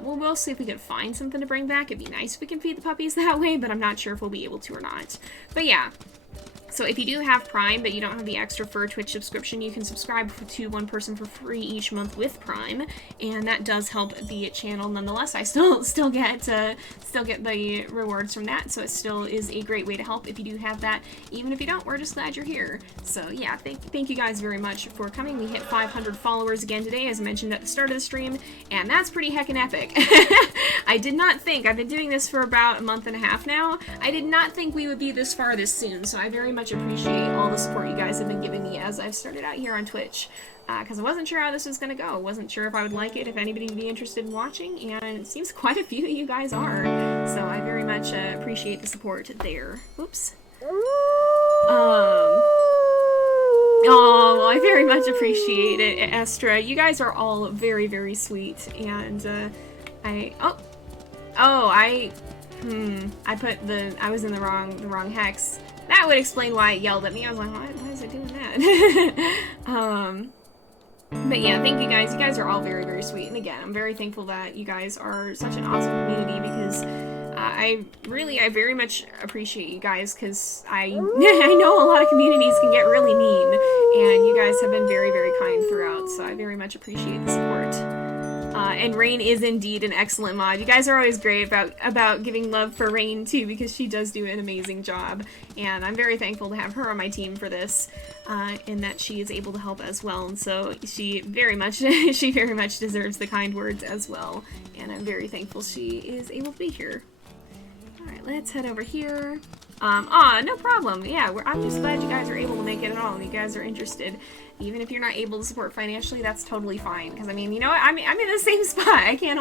We'll see if we can find something to bring back. It'd be nice if we can feed the puppies that way, but I'm not sure if we'll be able to or not. But yeah. So if you do have Prime, but you don't have the extra for a Twitch subscription, you can subscribe to one person for free each month with Prime, and that does help the channel nonetheless. I still get the rewards from that, so it still is a great way to help if you do have that. Even if you don't, we're just glad you're here. So yeah, thank you guys very much for coming. We hit 500 followers again today, as mentioned at the start of the stream, and that's pretty heckin' epic. I did not think, I've been doing this for about a month and a half now, I did not think we would be this far this soon, so I very much appreciate all the support you guys have been giving me as I've started out here on Twitch, because I wasn't sure how this was going to go. Wasn't sure if I would like it, if anybody would be interested in watching, and it seems quite a few of you guys are, so I very much appreciate the support there. Oops. Oh, I very much appreciate it, Estra. You guys are all very, very sweet, and I was in the wrong hex. That would explain why it yelled at me. I was like, why is it doing that? But yeah, thank you guys. You guys are all very, very sweet. And again, I'm very thankful that you guys are such an awesome community, because I very much appreciate you guys, because I know a lot of communities can get really mean, and you guys have been very, very kind throughout, so I very much appreciate the support. And Rain is indeed an excellent mod. You guys are always great about giving love for Rain too, because she does do an amazing job, and I'm very thankful to have her on my team for this, and that she is able to help as well. And so she very much deserves the kind words as well, and I'm very thankful she is able to be here. All right, let's head over here. No problem. Yeah, I'm just glad you guys are able to make it at all, and you guys are interested. Even if you're not able to support financially, that's totally fine. Because I mean, you know what? I'm in the same spot. I don't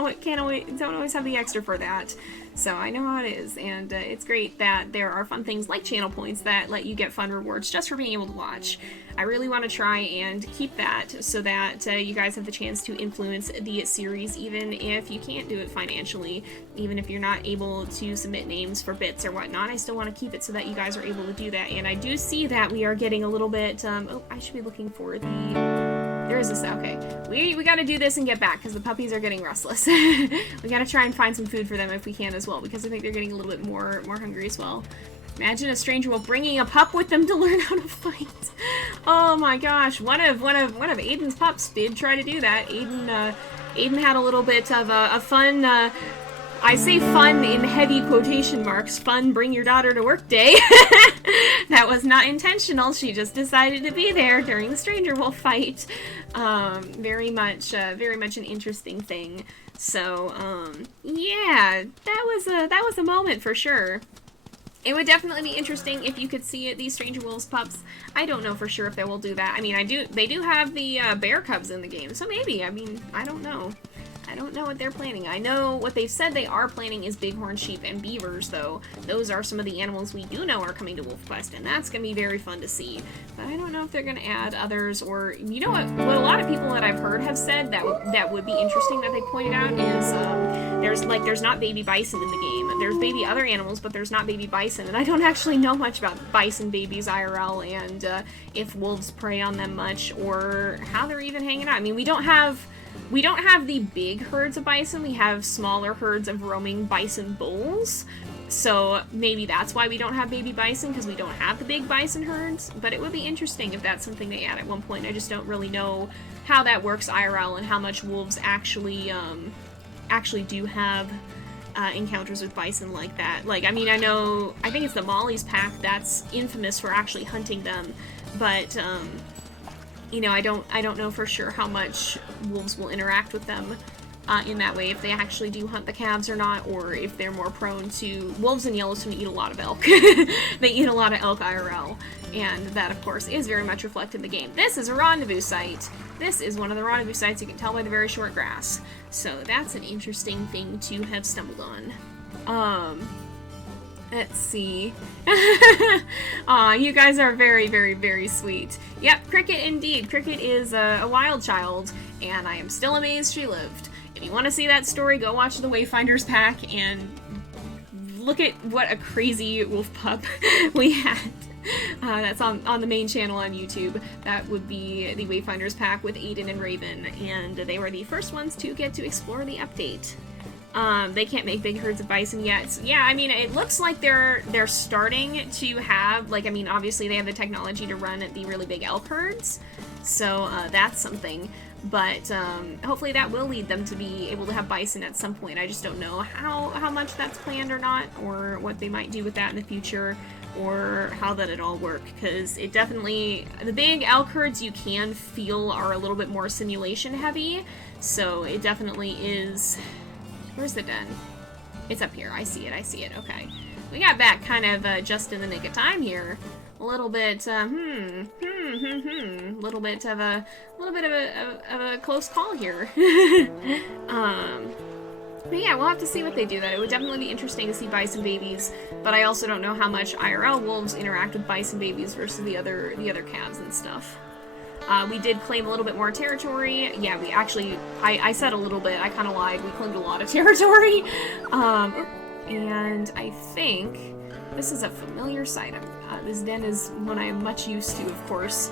always have the extra for that. So I know how it is, and it's great that there are fun things like channel points that let you get fun rewards just for being able to watch. I really want to try and keep that so that you guys have the chance to influence the series, even if you can't do it financially. even if you're not able to submit names for bits or whatnot, I still want to keep it so that you guys are able to do that. And I do see that we are getting a little bit, oh, I should be looking for the, there is this, okay. We gotta do this and get back, because the puppies are getting restless. We gotta try and find some food for them if we can as well, because I think they're getting a little bit more hungry as well. Imagine a stranger wolf bringing a pup with them to learn how to fight. Oh my gosh, one of Aiden's pups did try to do that. Aiden had a little bit of a fun, I say fun in heavy quotation marks, fun bring your daughter to work day. That was not intentional, she just decided to be there during the stranger wolf fight. Very much an interesting thing. So, yeah, that was a moment for sure. It would definitely be interesting if you could see these Stranger Wolves pups. I don't know for sure if they will do that. I mean, they do have the bear cubs in the game, so maybe. I mean, I don't know. I don't know what they're planning. I know what they've said they are planning is bighorn sheep and beavers, though. Those are some of the animals we do know are coming to WolfQuest, and that's going to be very fun to see. But I don't know if they're going to add others, or, you know what a lot of people that I've heard have said that would be interesting that they pointed out is, there's not baby bison in the game. There's baby other animals, but there's not baby bison, and I don't actually know much about bison babies IRL, and if wolves prey on them much, or how they're even hanging out. I mean, we don't have the big herds of bison, we have smaller herds of roaming bison bulls, so maybe that's why we don't have baby bison, because we don't have the big bison herds, but it would be interesting if that's something they add at one point. I just don't really know how that works IRL and how much wolves actually do have encounters with bison like that. Like, I mean, I think it's the Molly's pack that's infamous for actually hunting them, but, you know, I don't know for sure how much wolves will interact with them in that way, if they actually do hunt the calves or not, or if they're more prone to... Wolves in Yellowstone eat a lot of elk. They eat a lot of elk IRL, and that, of course, is very much reflected in the game. This is a rendezvous site. This is one of the rendezvous sites, you can tell by the very short grass. So that's an interesting thing to have stumbled on. Let's see. Aw, you guys are very, very, very sweet. Yep, Cricket indeed. Cricket is a wild child, and I am still amazed she lived. If you want to see that story, go watch the Wayfinders pack and look at what a crazy wolf pup we had. That's on the main channel on YouTube. That would be the Wayfinders pack with Aiden and Raven, and they were the first ones to get to explore the update. They can't make big herds of bison yet. So, yeah, I mean, it looks like they're starting to have, like, I mean, obviously they have the technology to run the really big elk herds, so that's something. But hopefully that will lead them to be able to have bison at some point. I just don't know how much that's planned or not, or what they might do with that in the future, or how that it all work, because it definitely, the big elk herds you can feel are a little bit more simulation heavy, so it definitely is. Where's the den? It's up here. I see it, okay. We got back kind of just in the nick of time here. A little bit, a little bit of a close call here. But yeah, we'll have to see what they do. That it would definitely be interesting to see bison babies, but I also don't know how much IRL wolves interact with bison babies versus the other calves and stuff. We did claim a little bit more territory. Yeah, we actually, I said a little bit, I kind of lied. We claimed a lot of territory. And I think this is a familiar site. This den is one I am much used to, of course,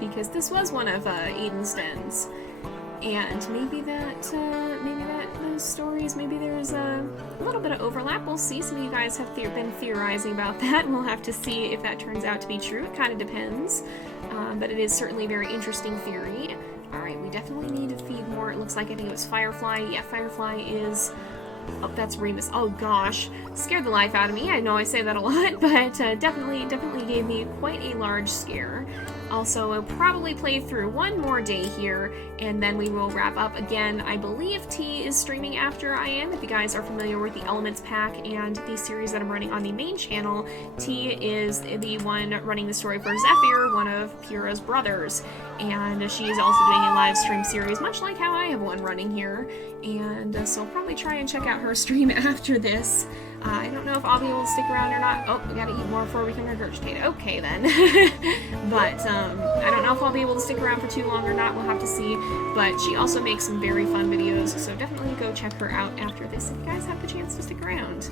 because this was one of Aiden's dens. And maybe those stories, maybe there's a little bit of overlap. We'll see. Some of you guys have been theorizing about that. We'll have to see if that turns out to be true. It kind of depends. But it is certainly a very interesting theory. Alright, we definitely need to feed more. It looks like, I think it was Firefly. Yeah, Firefly is... Oh, that's Remus. Oh gosh. Scared the life out of me. I know I say that a lot, but definitely gave me quite a large scare. Also, we'll probably play through one more day here, and then we will wrap up again. I believe T is streaming after I am. If you guys are familiar with the Elements pack and the series that I'm running on the main channel, T is the one running the story for Zephyr, one of Pyrrha's brothers. And she is also doing a live stream series, much like how I have one running here. And so I'll probably try and check out her stream after this. I don't know if I'll be able to stick around or not. Oh, we gotta eat more before we can regurgitate. Okay, then. But, I don't know if I'll be able to stick around for too long or not. We'll have to see. But she also makes some very fun videos, so definitely go check her out after this if you guys have the chance to stick around.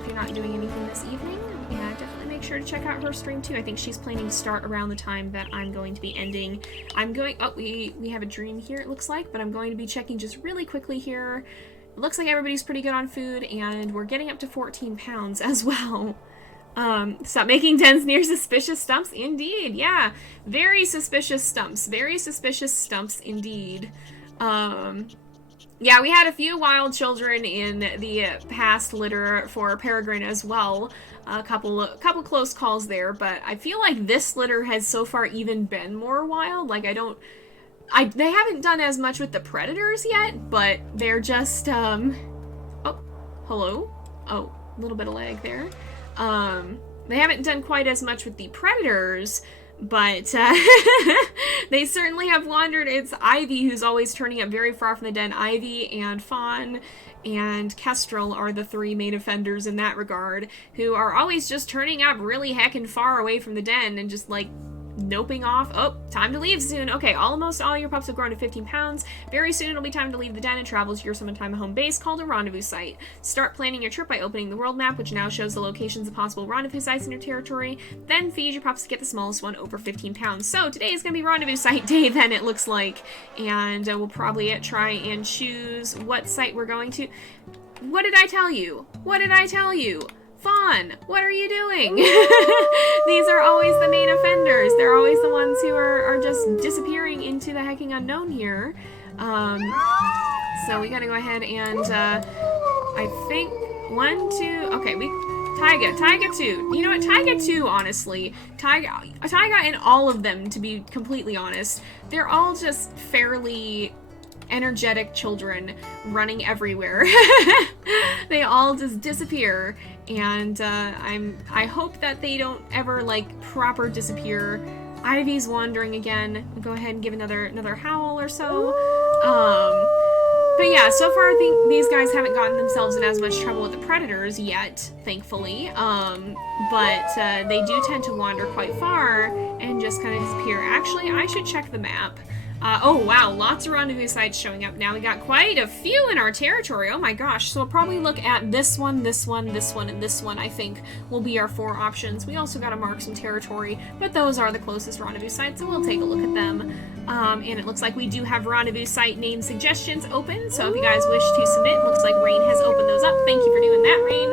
If you're not doing anything this evening, yeah, definitely make sure to check out her stream too. I think she's planning to start around the time that I'm going to be ending. Oh, we have a dream here, it looks like, but I'm going to be checking just really quickly here. It looks like everybody's pretty good on food, and we're getting up to 14 pounds as well. Stop making dens near suspicious stumps. Indeed, yeah. Very suspicious stumps. Very suspicious stumps indeed. Yeah, we had a few wild children in the past litter for Peregrine as well. A couple close calls there, but I feel like this litter has so far even been more wild. Like, they haven't done as much with the predators yet, but they're just, oh, hello? Oh, a little bit of lag there. They haven't done quite as much with the predators, but they certainly have wandered. It's Ivy who's always turning up very far from the den. Ivy and Fawn and Kestrel are the three main offenders in that regard, who are always just turning up really heckin' far away from the den and just, like, noping off. Oh, time to leave soon. Okay, almost all your pups have grown to 15 pounds. Very soon it'll be time to leave the den and travel to your summertime home base called a rendezvous site. Start planning your trip by opening the world map, which now shows the locations of possible rendezvous sites in your territory. Then feed your pups to get the smallest one over 15 pounds. So today is going to be rendezvous site day then, it looks like. And we'll probably try and choose what site we're going to. What did I tell you? What did I tell you? Fawn, what are you doing? These are always the main offenders. They're always the ones who are just disappearing into the hecking unknown here. So we gotta go ahead and, I think, 1, 2, okay, Taiga 2. You know what, Taiga 2, honestly. Taiga and all of them, to be completely honest, they're all just fairly energetic children running everywhere. They all just disappear, and I hope that they don't ever, like, proper disappear. Ivy's wandering again. We'll go ahead and give another howl or so. But yeah, so far I think these guys haven't gotten themselves in as much trouble with the predators yet, thankfully. But they do tend to wander quite far and just kind of disappear. Actually, I should check the map. Oh wow, lots of rendezvous sites showing up now. We got quite a few in our territory. Oh my gosh. So we'll probably look at this one, this one, this one, and this one, I think, will be our 4 options. We also gotta mark some territory, but those are the closest rendezvous sites, so we'll take a look at them. And it looks like we do have rendezvous site name suggestions open, so if you guys wish to submit, looks like Rain has opened those up. Thank you for doing that, Rain.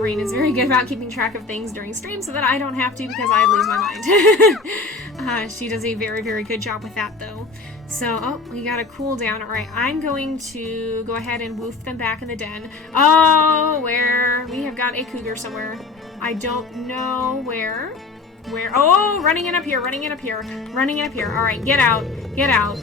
Rain is very good about keeping track of things during stream so that I don't have to because I lose my mind. She does a very, very good job with that, though. So, oh, we got a cooldown. Alright, I'm going to go ahead and woof them back in the den. Oh, where? We have got a cougar somewhere. I don't know where. Where? Oh, running it up here, running it up here, running it up here. Alright, get out, get out.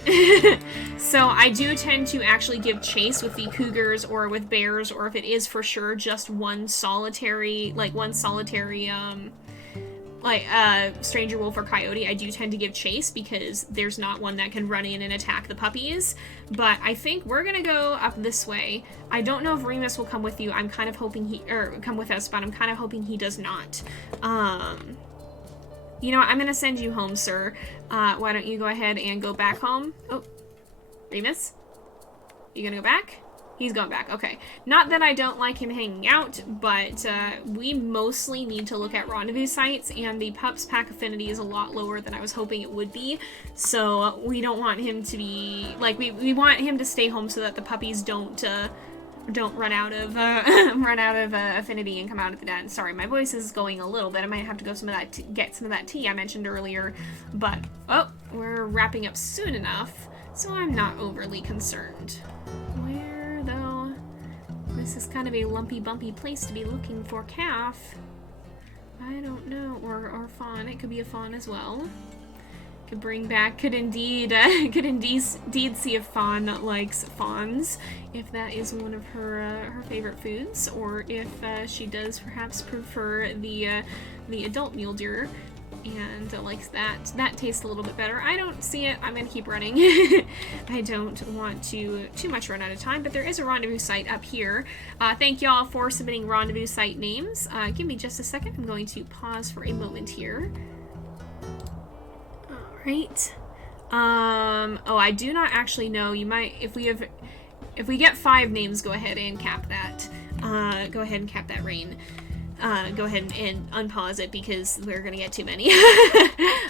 So I do tend to actually give chase with the cougars or with bears, or if it is for sure just one solitary, stranger wolf or coyote, I do tend to give chase because there's not one that can run in and attack the puppies. But I think we're gonna go up this way. I don't know if Remus will come with you. I'm kind of hoping come with us, but I'm kind of hoping he does not. You know what, I'm gonna send you home, sir. Why don't you go ahead and go back home? Oh, Remus? You gonna go back? He's going back, okay. Not that I don't like him hanging out, but we mostly need to look at rendezvous sites, and the Pups pack affinity is a lot lower than I was hoping it would be. So we don't want him to be, like, we want him to stay home so that the puppies don't run out of affinity and come out of the den. Sorry, my voice is going a little bit. I might have to go get some of that tea I mentioned earlier, but oh, we're wrapping up soon enough, so I'm not overly concerned. Where though? This is kind of a lumpy, bumpy place to be looking for calf. I don't know, or fawn. It could be a fawn as well. Could indeed see if Fawn likes fawns, if that is one of her favorite foods, or if she does perhaps prefer the adult mule deer. And like that tastes a little bit better. I don't see it. I'm gonna keep running. I don't want to too much run out of time, but there is a rendezvous site up here. Thank y'all for submitting rendezvous site names. Give me just a second. I'm going to pause for a moment here. All right. Oh, I do not actually know. You might, if we get 5 names, go ahead and cap that. Go ahead and cap that rain. Go ahead and unpause it because we're gonna get too many.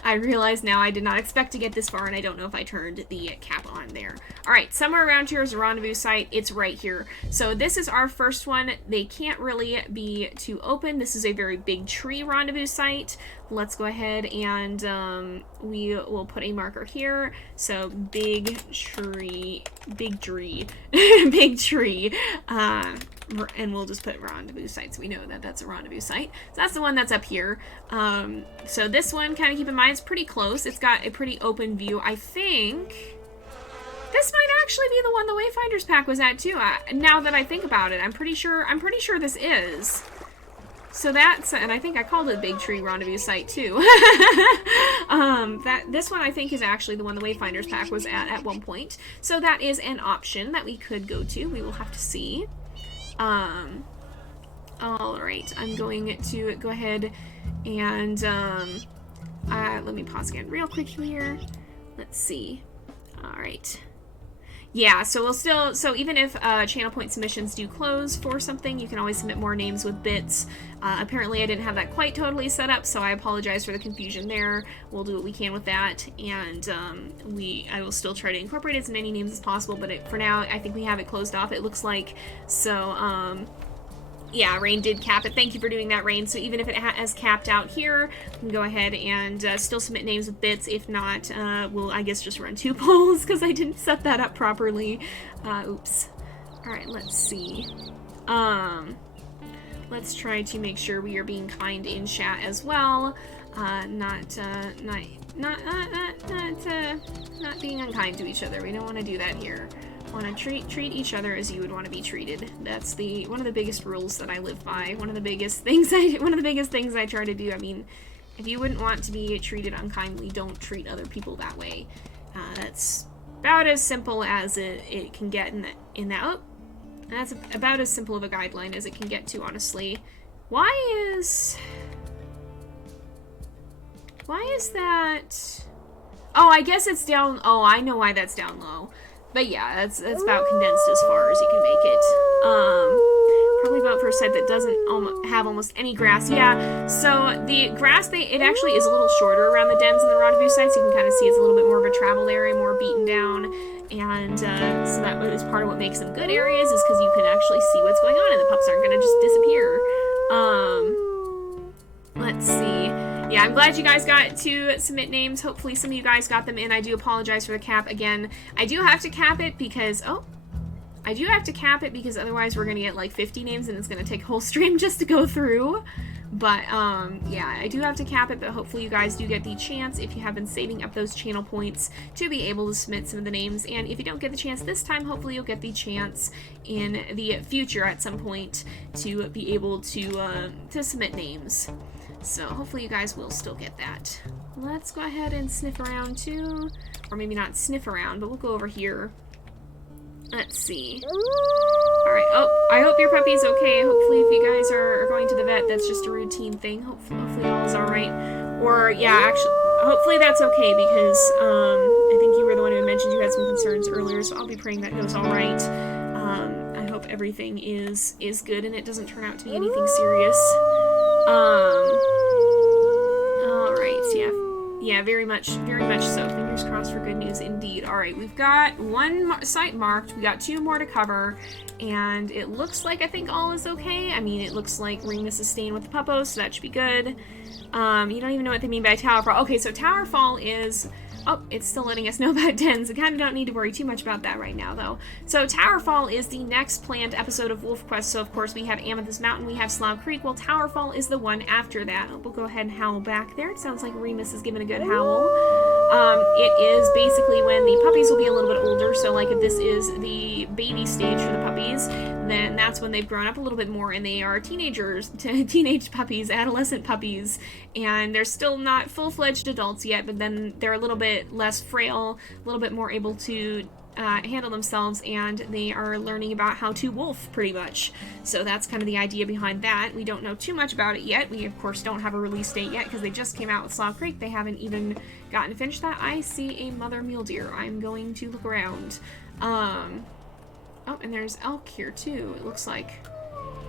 I realize now I did not expect to get this far, and I don't know if I turned the cap on there. Alright, somewhere around here is a rendezvous site. It's right here. So this is our first one. They can't really be too open. This is a very big tree rendezvous site. Let's go ahead and we will put a marker here. So big tree, big tree. And we'll just put rendezvous sites. We know that that's a rendezvous site. So that's the one that's up here. So this one, kind of keep in mind, it's pretty close. It's got a pretty open view. I think this might actually be the one the Wayfinders pack was at too. Now that I think about it, I'm pretty sure this is. So that's, and I think I called it Big Tree Rendezvous Site too. This one I think is actually the one the Wayfinders pack was at one point. So that is an option that we could go to. We will have to see. Alright, I'm going to go ahead and, let me pause again real quick here. Let's see. Alright. Yeah, so we'll still, so even if channel point submissions do close for something, you can always submit more names with bits. Apparently I didn't have that quite totally set up, so I apologize for the confusion there. We'll do what we can with that, and I will still try to incorporate as many names as possible, but for now, I think we have it closed off, it looks like. So, yeah, Rain did cap it. Thank you for doing that, Rain. So even if it has capped out here, we can go ahead and still submit names with bits. If not, we'll, I guess, just run 2 polls because I didn't set that up properly. Oops. Alright, let's see. Let's try to make sure we are being kind in chat as well. Not being unkind to each other. We don't want to do that here. Want to treat each other as you would want to be treated. That's one of the biggest rules that I live by. One of the biggest things I try to do. I mean, if you wouldn't want to be treated unkindly, don't treat other people that way. That's about as simple as it can get that's about as simple of a guideline as it can get to, honestly. Why is that? Oh, I guess it's down. Oh, I know why that's down low. But yeah, that's about condensed as far as you can make it. Probably about for a site that doesn't have almost any grass. Yeah, so the grass, it actually is a little shorter around the dens and the rendezvous sites. You can kind of see it's a little bit more of a traveled area, more beaten down. And so that is part of what makes them good areas, is because you can actually see what's going on and the pups aren't going to just disappear. Let's see. Yeah, I'm glad you guys got to submit names. Hopefully some of you guys got them in. I do apologize for the cap again. I do have to cap it because, otherwise we're going to get like 50 names and it's going to take a whole stream just to go through. But, yeah, I do have to cap it, but hopefully you guys do get the chance, if you have been saving up those channel points, to be able to submit some of the names. And if you don't get the chance this time, hopefully you'll get the chance in the future at some point to be able to submit names. So hopefully you guys will still get that. Let's go ahead and sniff around too. Or maybe not sniff around, but we'll go over here. Let's see. Alright, oh, I hope your puppy's okay. Hopefully if you guys are going to the vet, that's just a routine thing. Hopefully all is alright. Or, yeah, actually, hopefully that's okay because I think you were the one who mentioned you had some concerns earlier, so I'll be praying that goes alright. I hope everything is good and it doesn't turn out to be anything serious. Alright, yeah, very much so. Fingers crossed for good news indeed. Alright, we've got one site marked, we got 2 more to cover, and it looks like I think all is okay. I mean, it looks like Remus is staying with the puppos, so that should be good. You don't even know what they mean by Towerfall. Okay, so Towerfall is... Oh, it's still letting us know about dens. I kind of don't need to worry too much about that right now, though. So Towerfall is the next planned episode of WolfQuest. So, of course, we have Amethyst Mountain, we have Slough Creek. Well, Towerfall is the one after that. We'll go ahead and howl back there. It sounds like Remus is giving a good howl. It is basically when the puppies will be a little bit older. So like if this is the baby stage for the puppies, then that's when they've grown up a little bit more and they are teenagers, teenage puppies, adolescent puppies, and they're still not full-fledged adults yet, but then they're a little bit less frail, a little bit more able to handle themselves, and they are learning about how to wolf, pretty much. So that's kind of the idea behind that. We don't know too much about it yet. We, of course, don't have a release date yet because they just came out with Slough Creek. They haven't even gotten to finish that. I see a mother mule deer. I'm going to look around. Oh, and there's elk here, too, it looks like.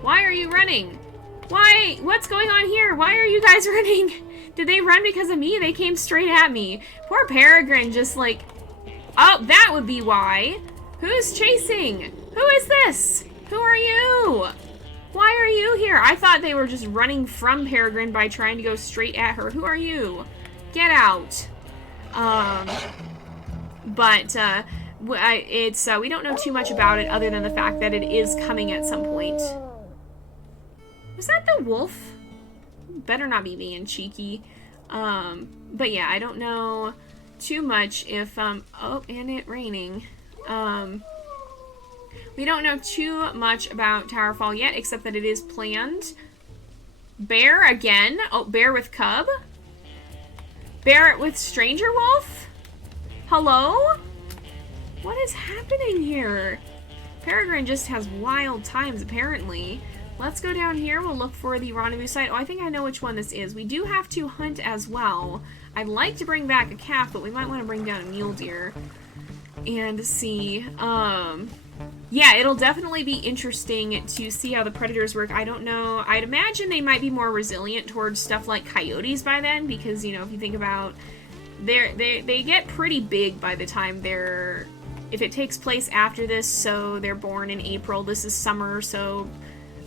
Why are you running? Why? What's going on here? Why are you guys running? Did they run because of me? They came straight at me. Poor Peregrine just, like... Oh, that would be why. Who's chasing? Who is this? Who are you? Why are you here? I thought they were just running from Peregrine by trying to go straight at her. Who are you? Get out. We don't know too much about it other than the fact that it is coming at some point. Was that the wolf? Better not be being cheeky. But yeah, I don't know too much if, oh, and it raining. We don't know too much about Towerfall yet, except that it is planned. Bear again? Oh, bear with cub? Bear with stranger wolf? Hello? What is happening here? Peregrine just has wild times, apparently. Let's go down here. We'll look for the rendezvous site. Oh, I think I know which one this is. We do have to hunt as well. I'd like to bring back a calf, but we might want to bring down a mule deer and see. Yeah, it'll definitely be interesting to see how the predators work. I don't know. I'd imagine they might be more resilient towards stuff like coyotes by then, because, you know, if you think about, they get pretty big by the time they're, if it takes place after this, so they're born in April, this is summer, so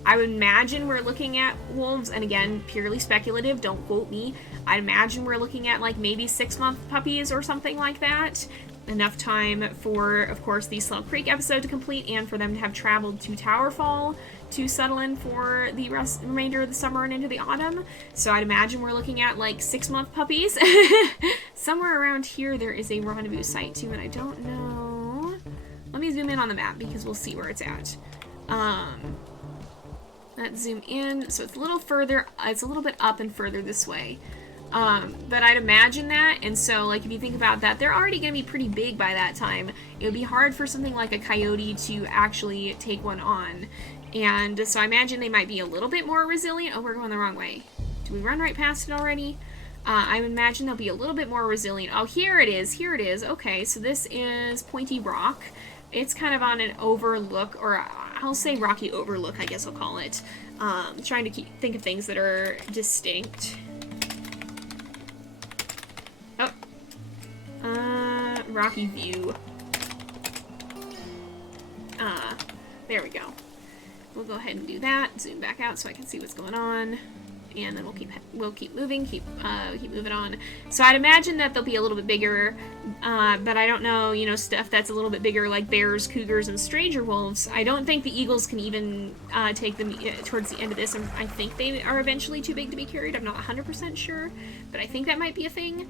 I would imagine we're looking at wolves, and again, purely speculative, don't quote me. I'd imagine we're looking at like maybe 6-month puppies or something like that. Enough time for, of course, the Slough Creek episode to complete and for them to have traveled to Towerfall to settle in for the remainder of the summer and into the autumn. So I'd imagine we're looking at like 6-month puppies. Somewhere around here there is a rendezvous site too, and I don't know. Let me zoom in on the map because we'll see where it's at. Let's zoom in. So it's a little further, it's a little bit up and further this way. But I'd imagine that, and so, like, if you think about that, they're already going to be pretty big by that time. It would be hard for something like a coyote to actually take one on. And so I imagine they might be a little bit more resilient. Oh, we're going the wrong way. Do we run right past it already? I imagine they'll be a little bit more resilient. Oh, here it is. Here it is. Okay, so this is Pointy Rock. It's kind of on an overlook, or I'll say rocky overlook, I guess I'll call it. Trying to think of things that are distinct. Rocky view. There we go. We'll go ahead and do that. Zoom back out so I can see what's going on. And then we'll keep moving, keep moving on. So I'd imagine that they'll be a little bit bigger, but I don't know, you know, stuff that's a little bit bigger like bears, cougars, and stranger wolves. I don't think the eagles can even take them towards the end of this, and I think they are eventually too big to be carried. I'm not 100% sure, but I think that might be a thing.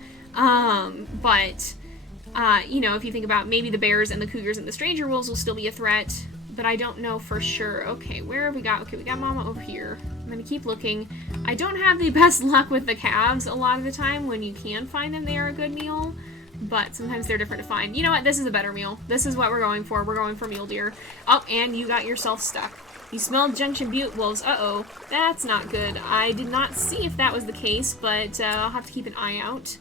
You know, if you think about maybe the bears and the cougars and the stranger wolves will still be a threat, but I don't know for sure. Okay, where have we got? Okay, we got Mama over here. I'm gonna keep looking. I don't have the best luck with the calves a lot of the time. When you can find them, they are a good meal, but sometimes they're different to find. You know what? This is a better meal. This is what we're going for. We're going for mule deer. Oh, and you got yourself stuck. You smelled Junction Butte wolves. Uh-oh. That's not good. I did not see if that was the case, but I'll have to keep an eye out.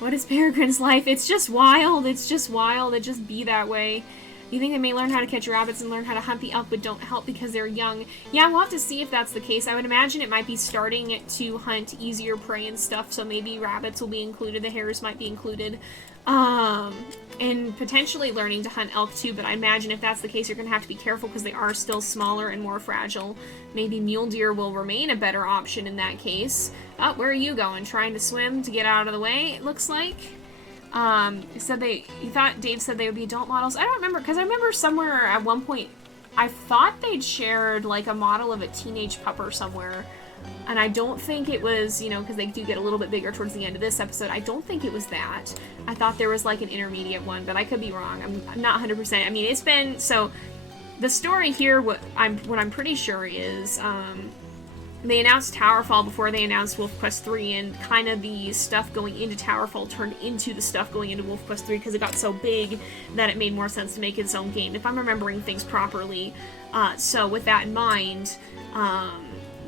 What is Peregrine's life? It's just wild. It's just wild. It just be that way. You think they may learn how to catch rabbits and learn how to hunt the elk, but don't help because they're young. Yeah, we'll have to see if that's the case. I would imagine it might be starting to hunt easier prey and stuff, so maybe rabbits will be included, the hares might be included. And potentially learning to hunt elk too, but I imagine if that's the case, you're going to have to be careful because they are still smaller and more fragile. Maybe mule deer will remain a better option in that case. Oh, where are you going? Trying to swim to get out of the way, it looks like. Dave said they would be adult models. I don't remember, because I remember somewhere at one point, I thought they'd shared, like, a model of a teenage pupper somewhere. And I don't think it was, you know, because they do get a little bit bigger towards the end of this episode. I don't think it was that. I thought there was like an intermediate one, but I could be wrong. I'm not 100%. I mean, it's been, so the story here, what I'm pretty sure is, they announced Towerfall before they announced WolfQuest 3, and kind of the stuff going into Towerfall turned into the stuff going into WolfQuest 3 because it got so big that it made more sense to make its own game, if I'm remembering things properly. So with that in mind,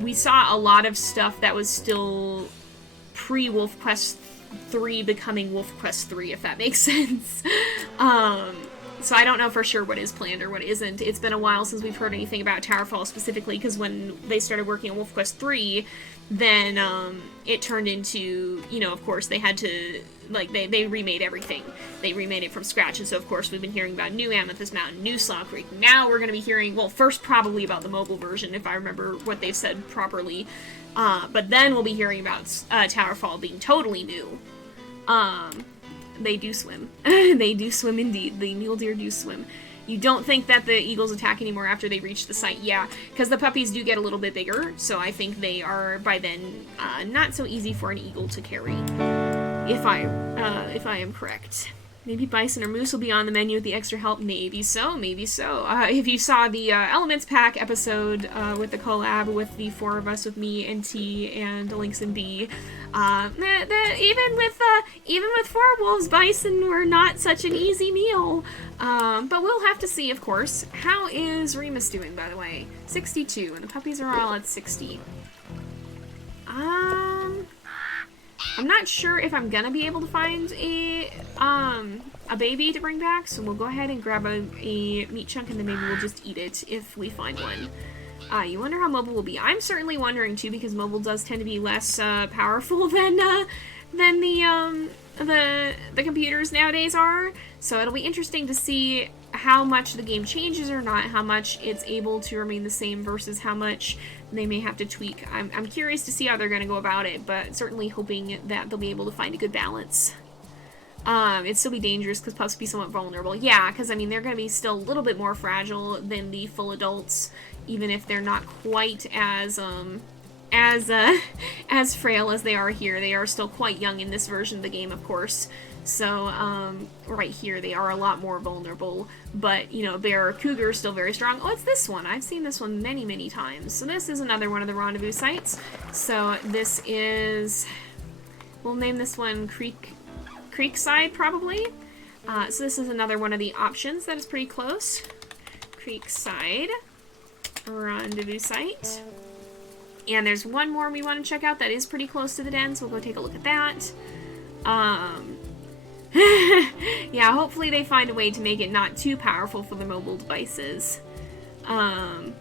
we saw a lot of stuff that was still pre-WolfQuest 3 becoming WolfQuest 3, if that makes sense. So I don't know for sure what is planned or what isn't. It's been a while since we've heard anything about Towerfall specifically, because when they started working on WolfQuest 3, then it turned into, you know, of course, they had to, like, they remade everything. They remade it from scratch, and so, of course, we've been hearing about New Amethyst Mountain, New Slaw Creek. Now we're going to be hearing, well, first probably about the mobile version, if I remember what they've said properly. But then we'll be hearing about Towerfall being totally new. They do swim. They do swim indeed. The mule deer do swim. You don't think that the eagles attack anymore after they reach the site. Yeah, because the puppies do get a little bit bigger, so I think they are, by then, not so easy for an eagle to carry. If I am correct. Maybe bison or moose will be on the menu with the extra help. Maybe so, maybe so. If you saw the Elements Pack episode with the collab with the four of us, with me and T and Lynx and B, even with four wolves, bison were not such an easy meal. But we'll have to see, of course. How is Remus doing, by the way? 62, and the puppies are all at 60. I'm not sure if I'm gonna be able to find a baby to bring back, so we'll go ahead and grab a meat chunk and then maybe we'll just eat it if we find one. You wonder how mobile will be. I'm certainly wondering too, because mobile does tend to be less powerful than the computers nowadays are. So it'll be interesting to see how much the game changes or not, how much it's able to remain the same versus how much they may have to tweak. I'm curious to see how they're going to go about it, but certainly hoping that they'll be able to find a good balance. It'd still be dangerous because pups be somewhat vulnerable. Yeah, because I mean they're going to be still a little bit more fragile than the full adults, even if they're not quite as frail as they are here. They are still quite young in this version of the game, of course. So, right here, they are a lot more vulnerable, but, you know, bear or cougar is still very strong. Oh, it's this one. I've seen this one many, many times. So this is another one of the rendezvous sites. So this is, we'll name this one Creekside, probably. So this is another one of the options that is pretty close. Creekside rendezvous site. And there's one more we want to check out that is pretty close to the den, so we'll go take a look at that. Yeah, hopefully they find a way to make it not too powerful for the mobile devices. Oh,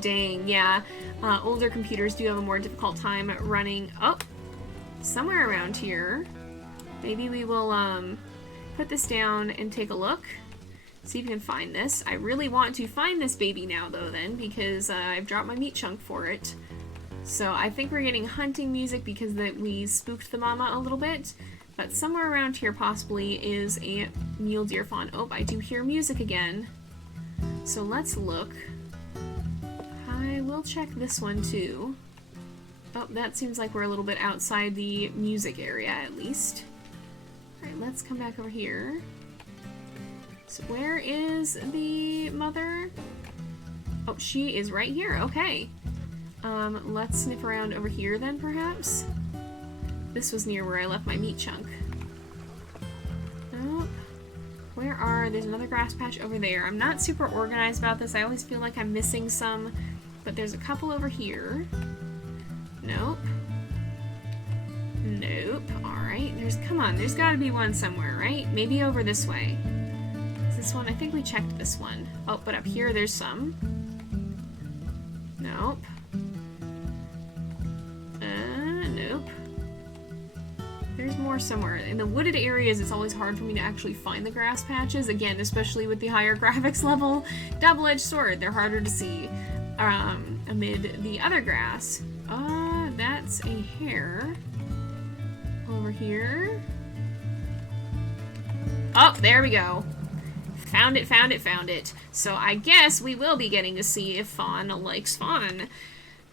dang, yeah. Older computers do have a more difficult time running. Oh, somewhere around here. Maybe we will, put this down and take a look. See if we can find this. I really want to find this baby now, though, then, because I've dropped my meat chunk for it. So I think we're getting hunting music because we spooked the mama a little bit. But somewhere around here possibly is a mule deer fawn. Oh, I do hear music again. So let's look. I will check this one too. Oh, that seems like we're a little bit outside the music area at least. Alright, let's come back over here. So where is the mother? Oh, she is right here. Okay. Let's sniff around over here then, perhaps. This was near where I left my meat chunk. Oh, there's another grass patch over there. I'm not super organized about this. I always feel like I'm missing some, but there's a couple over here. Nope. Nope. Alright, come on, there's gotta be one somewhere, right? Maybe over this way. Is this one? I think we checked this one. Oh, but up here there's some. Nope. Nope. There's more somewhere. In the wooded areas, it's always hard for me to actually find the grass patches. Again, especially with the higher graphics level. Double-edged sword. They're harder to see amid the other grass. That's a hare. Over here. Oh, there we go. Found it, found it, found it. So I guess we will be getting to see if Fawn likes Fawn.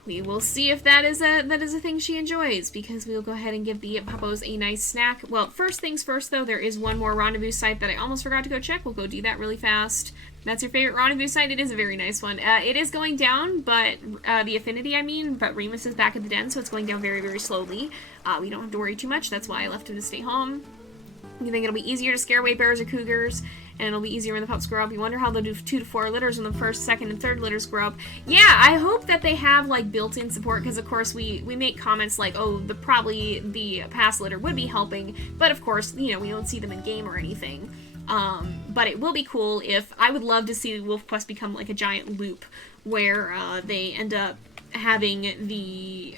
we will see if that is a thing she enjoys, because we'll go ahead and give the puppos a nice snack. Well, first things first, though, there is one more rendezvous site that I almost forgot to go check. We'll go do that really fast. That's your favorite rendezvous site? It is a very nice one. It is going down, but the affinity, I mean, but Remus is back at the den, so it's going down very, very slowly. We don't have to worry too much. That's why I left him to stay home. You think it'll be easier to scare away bears or cougars, and it'll be easier when the pups grow up. You wonder how they'll do 2 to 4 litters when the first, second, and third litters grow up. Yeah, I hope that they have, like, built-in support, because, of course, we make comments like, oh, probably the past litter would be helping, but, of course, you know, we don't see them in game or anything. But it will be cool if, I would love to see WolfQuest become, like, a giant loop, where, they end up having the,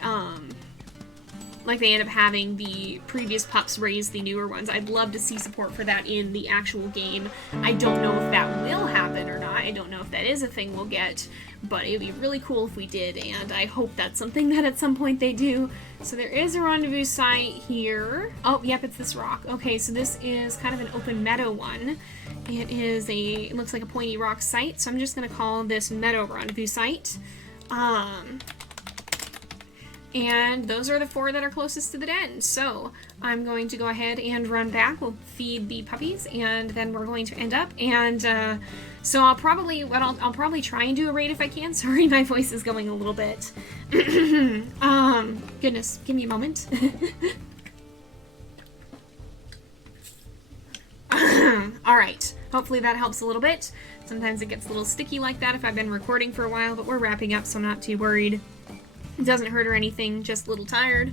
previous pups raise the newer ones. I'd love to see support for that in the actual game. I don't know if that will happen or not. I don't know if that is a thing we'll get, but it would be really cool if we did, and I hope that's something that at some point they do. So there is a rendezvous site here. Oh, yep, it's this rock. Okay, so this is kind of an open meadow one. It looks like a pointy rock site, so I'm just going to call this meadow rendezvous site. And those are the 4 that are closest to the den. So I'm going to go ahead and run back. We'll feed the puppies, and then we're going to end up. And so I'll probably try and do a raid if I can. Sorry, my voice is going a little bit. Goodness, give me a moment. All right. Hopefully that helps a little bit. Sometimes it gets a little sticky like that if I've been recording for a while, but we're wrapping up, so I'm not too worried. It doesn't hurt or anything, just a little tired.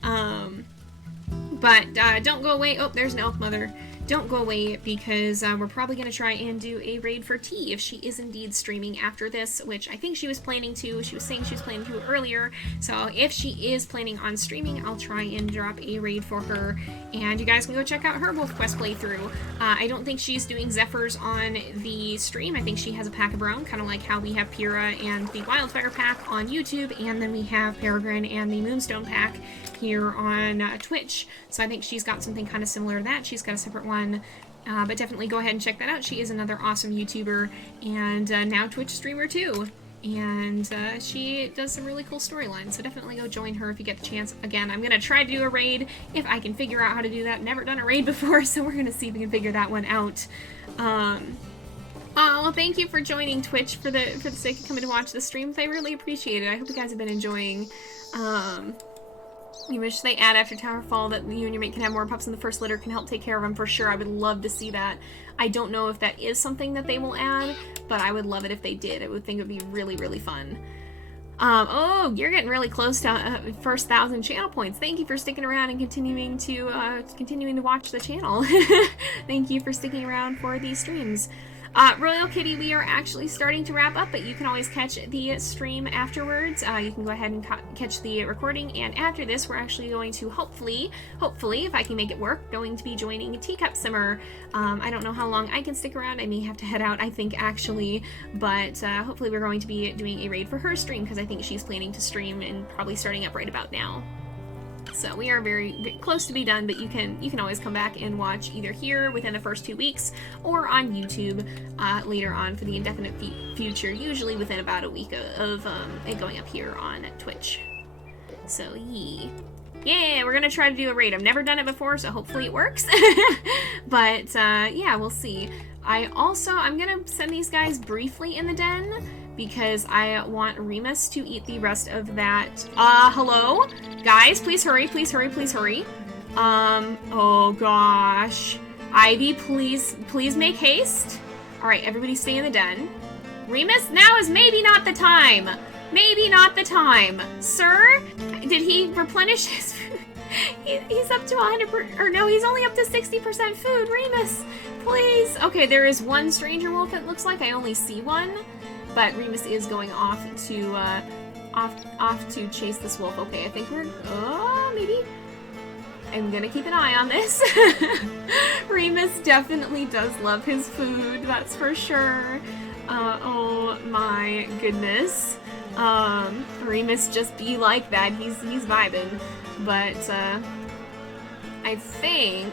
But don't go away. Oh, there's an elf mother. Don't go away, because we're probably going to try and do a raid for T if she is indeed streaming after this, which I think she was planning to. She was saying she was planning to earlier. So if she is planning on streaming, I'll try and drop a raid for her. And you guys can go check out her WolfQuest playthrough. I don't think she's doing Zephyrs on the stream. I think she has a pack of her own, kind of like how we have Pyrrha and the Wildfire pack on YouTube, and then we have Peregrine and the Moonstone pack here on Twitch. So I think she's got something kind of similar to that. She's got a separate one, but definitely go ahead and check that out. She is another awesome YouTuber, and now Twitch streamer too. And she does some really cool storylines, so definitely go join her if you get the chance. Again, I'm going to try to do a raid if I can figure out how to do that. Never done a raid before, so we're going to see if we can figure that one out. Well, thank you for joining Twitch for the sake of coming to watch the streams. I really appreciate it. I hope you guys have been enjoying. You wish they add after Towerfall that you and your mate can have more pups in the first litter, can help take care of them for sure. I would love to see that. I don't know if that is something that they will add, but I would love it if they did. I would think it would be really, really fun. Oh, you're getting really close to first 1,000 channel points. Thank you for sticking around and continuing to watch the channel. Thank you for sticking around for these streams. Royal Kitty, we are actually starting to wrap up, but you can always catch the stream afterwards. You can go ahead and catch the recording, and after this, we're actually going to hopefully, if I can make it work, going to be joining Teacup Simmer. I don't know how long I can stick around. I may have to head out, I think, actually, but hopefully we're going to be doing a raid for her stream, because I think she's planning to stream and probably starting up right about now. So we are very close to be done, but you can always come back and watch either here within the first 2 weeks or on YouTube later on for the indefinite future, usually within about a week of it going up here on Twitch. So yeah, we're gonna try to do a raid. I've never done it before, so hopefully it works. But yeah, we'll see. I'm gonna send these guys briefly in the den, because I want Remus to eat the rest of that. Hello? Guys, please hurry, please hurry, please hurry. Oh gosh. Ivy, please make haste. Alright, everybody stay in the den. Remus, now is maybe not the time. Maybe not the time. Sir, did he replenish his food? He's up to 100%, or no, he's only up to 60% food. Remus, please. Okay, there is one stranger wolf, it looks like. I only see one. But Remus is going off to chase this wolf. Okay, I think maybe. I'm gonna keep an eye on this. Remus definitely does love his food, that's for sure. Oh my goodness. Remus just be like that. He's vibing. But I think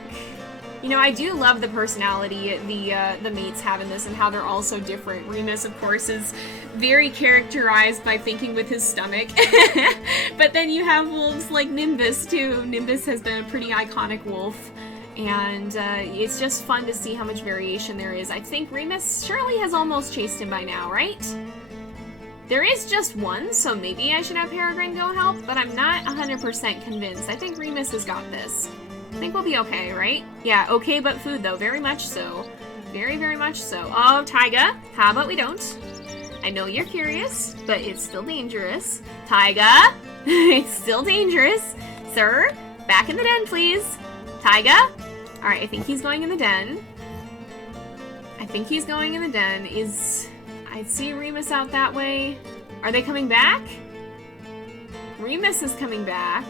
You know, I do love the personality the mates have in this and how they're all so different. Remus, of course, is very characterized by thinking with his stomach. But then you have wolves like Nimbus, too. Nimbus has been a pretty iconic wolf. And it's just fun to see how much variation there is. I think Remus surely has almost chased him by now, right? There is just one, so maybe I should have Peregrine go help, but I'm not 100% convinced. I think Remus has got this. I think we'll be okay, right? Yeah, okay but food though, very much so. Very, very much so. Oh, Taiga, how about we don't? I know you're curious, but it's still dangerous. Taiga, it's still dangerous. Sir, back in the den, please. Taiga? Alright, I think he's going in the den. I think he's going in the den. I see Remus out that way. Are they coming back? Remus is coming back.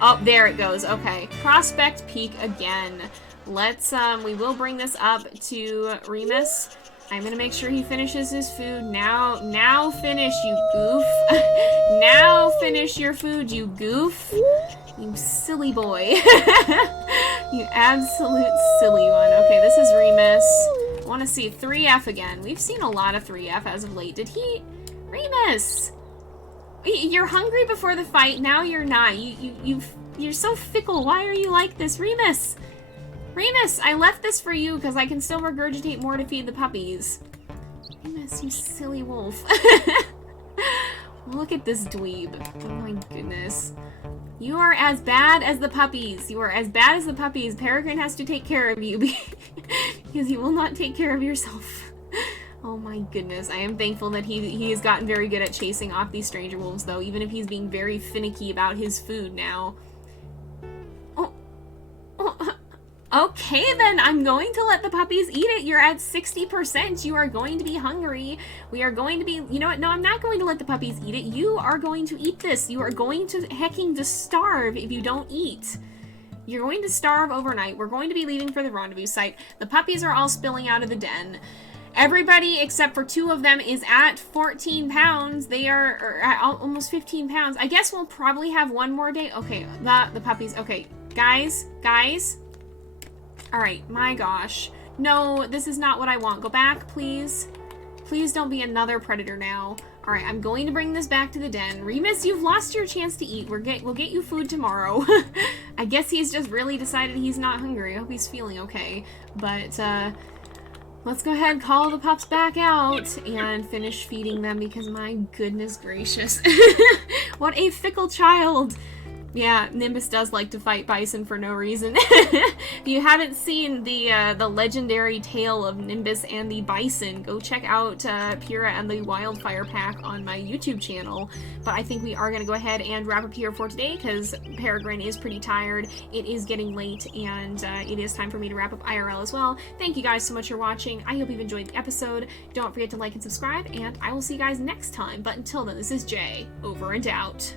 Oh, there it goes. Okay. Prospect Peak again. Let's, we will bring this up to Remus. I'm gonna make sure he finishes his food. Now finish, you goof. Now finish your food, you goof. You silly boy. You absolute silly one. Okay, this is Remus. I want to see 3F again. We've seen a lot of 3F as of late. Did he... Remus! You're hungry before the fight, now you're not. You're so fickle. Why are you like this? Remus! Remus, I left this for you because I can still regurgitate more to feed the puppies. Remus, you silly wolf. Look at this dweeb. Oh my goodness. You are as bad as the puppies. You are as bad as the puppies. Peregrine has to take care of you because you will not take care of yourself. Oh my goodness. I am thankful that he has gotten very good at chasing off these stranger wolves, though, even if he's being very finicky about his food now. Okay, then, I'm going to let the puppies eat it. You're at 60%. You are going to be hungry. We are going to be... You know what? No, I'm not going to let the puppies eat it. You are going to eat this. You are going to hecking to starve if you don't eat. You're going to starve overnight. We're going to be leaving for the rendezvous site. The puppies are all spilling out of the den. Everybody except for 2 of them is at 14 pounds. They are at almost 15 pounds. I guess we'll probably have one more day. Okay, the puppies. Okay, guys. Alright, my gosh. No, this is not what I want. Go back, please. Please don't be another predator now. Alright, I'm going to bring this back to the den. Remus, you've lost your chance to eat. We'll get you food tomorrow. I guess he's just really decided he's not hungry. I hope he's feeling okay. But, let's go ahead and call the pups back out and finish feeding them because my goodness gracious. What a fickle child. Yeah, Nimbus does like to fight bison for no reason. If you haven't seen the legendary tale of Nimbus and the bison, go check out Pyrrha and the Wildfire Pack on my YouTube channel. But I think we are going to go ahead and wrap up here for today because Peregrine is pretty tired. It is getting late and it is time for me to wrap up IRL as well. Thank you guys so much for watching. I hope you've enjoyed the episode. Don't forget to like and subscribe, and I will see you guys next time. But until then, this is Jay, over and out.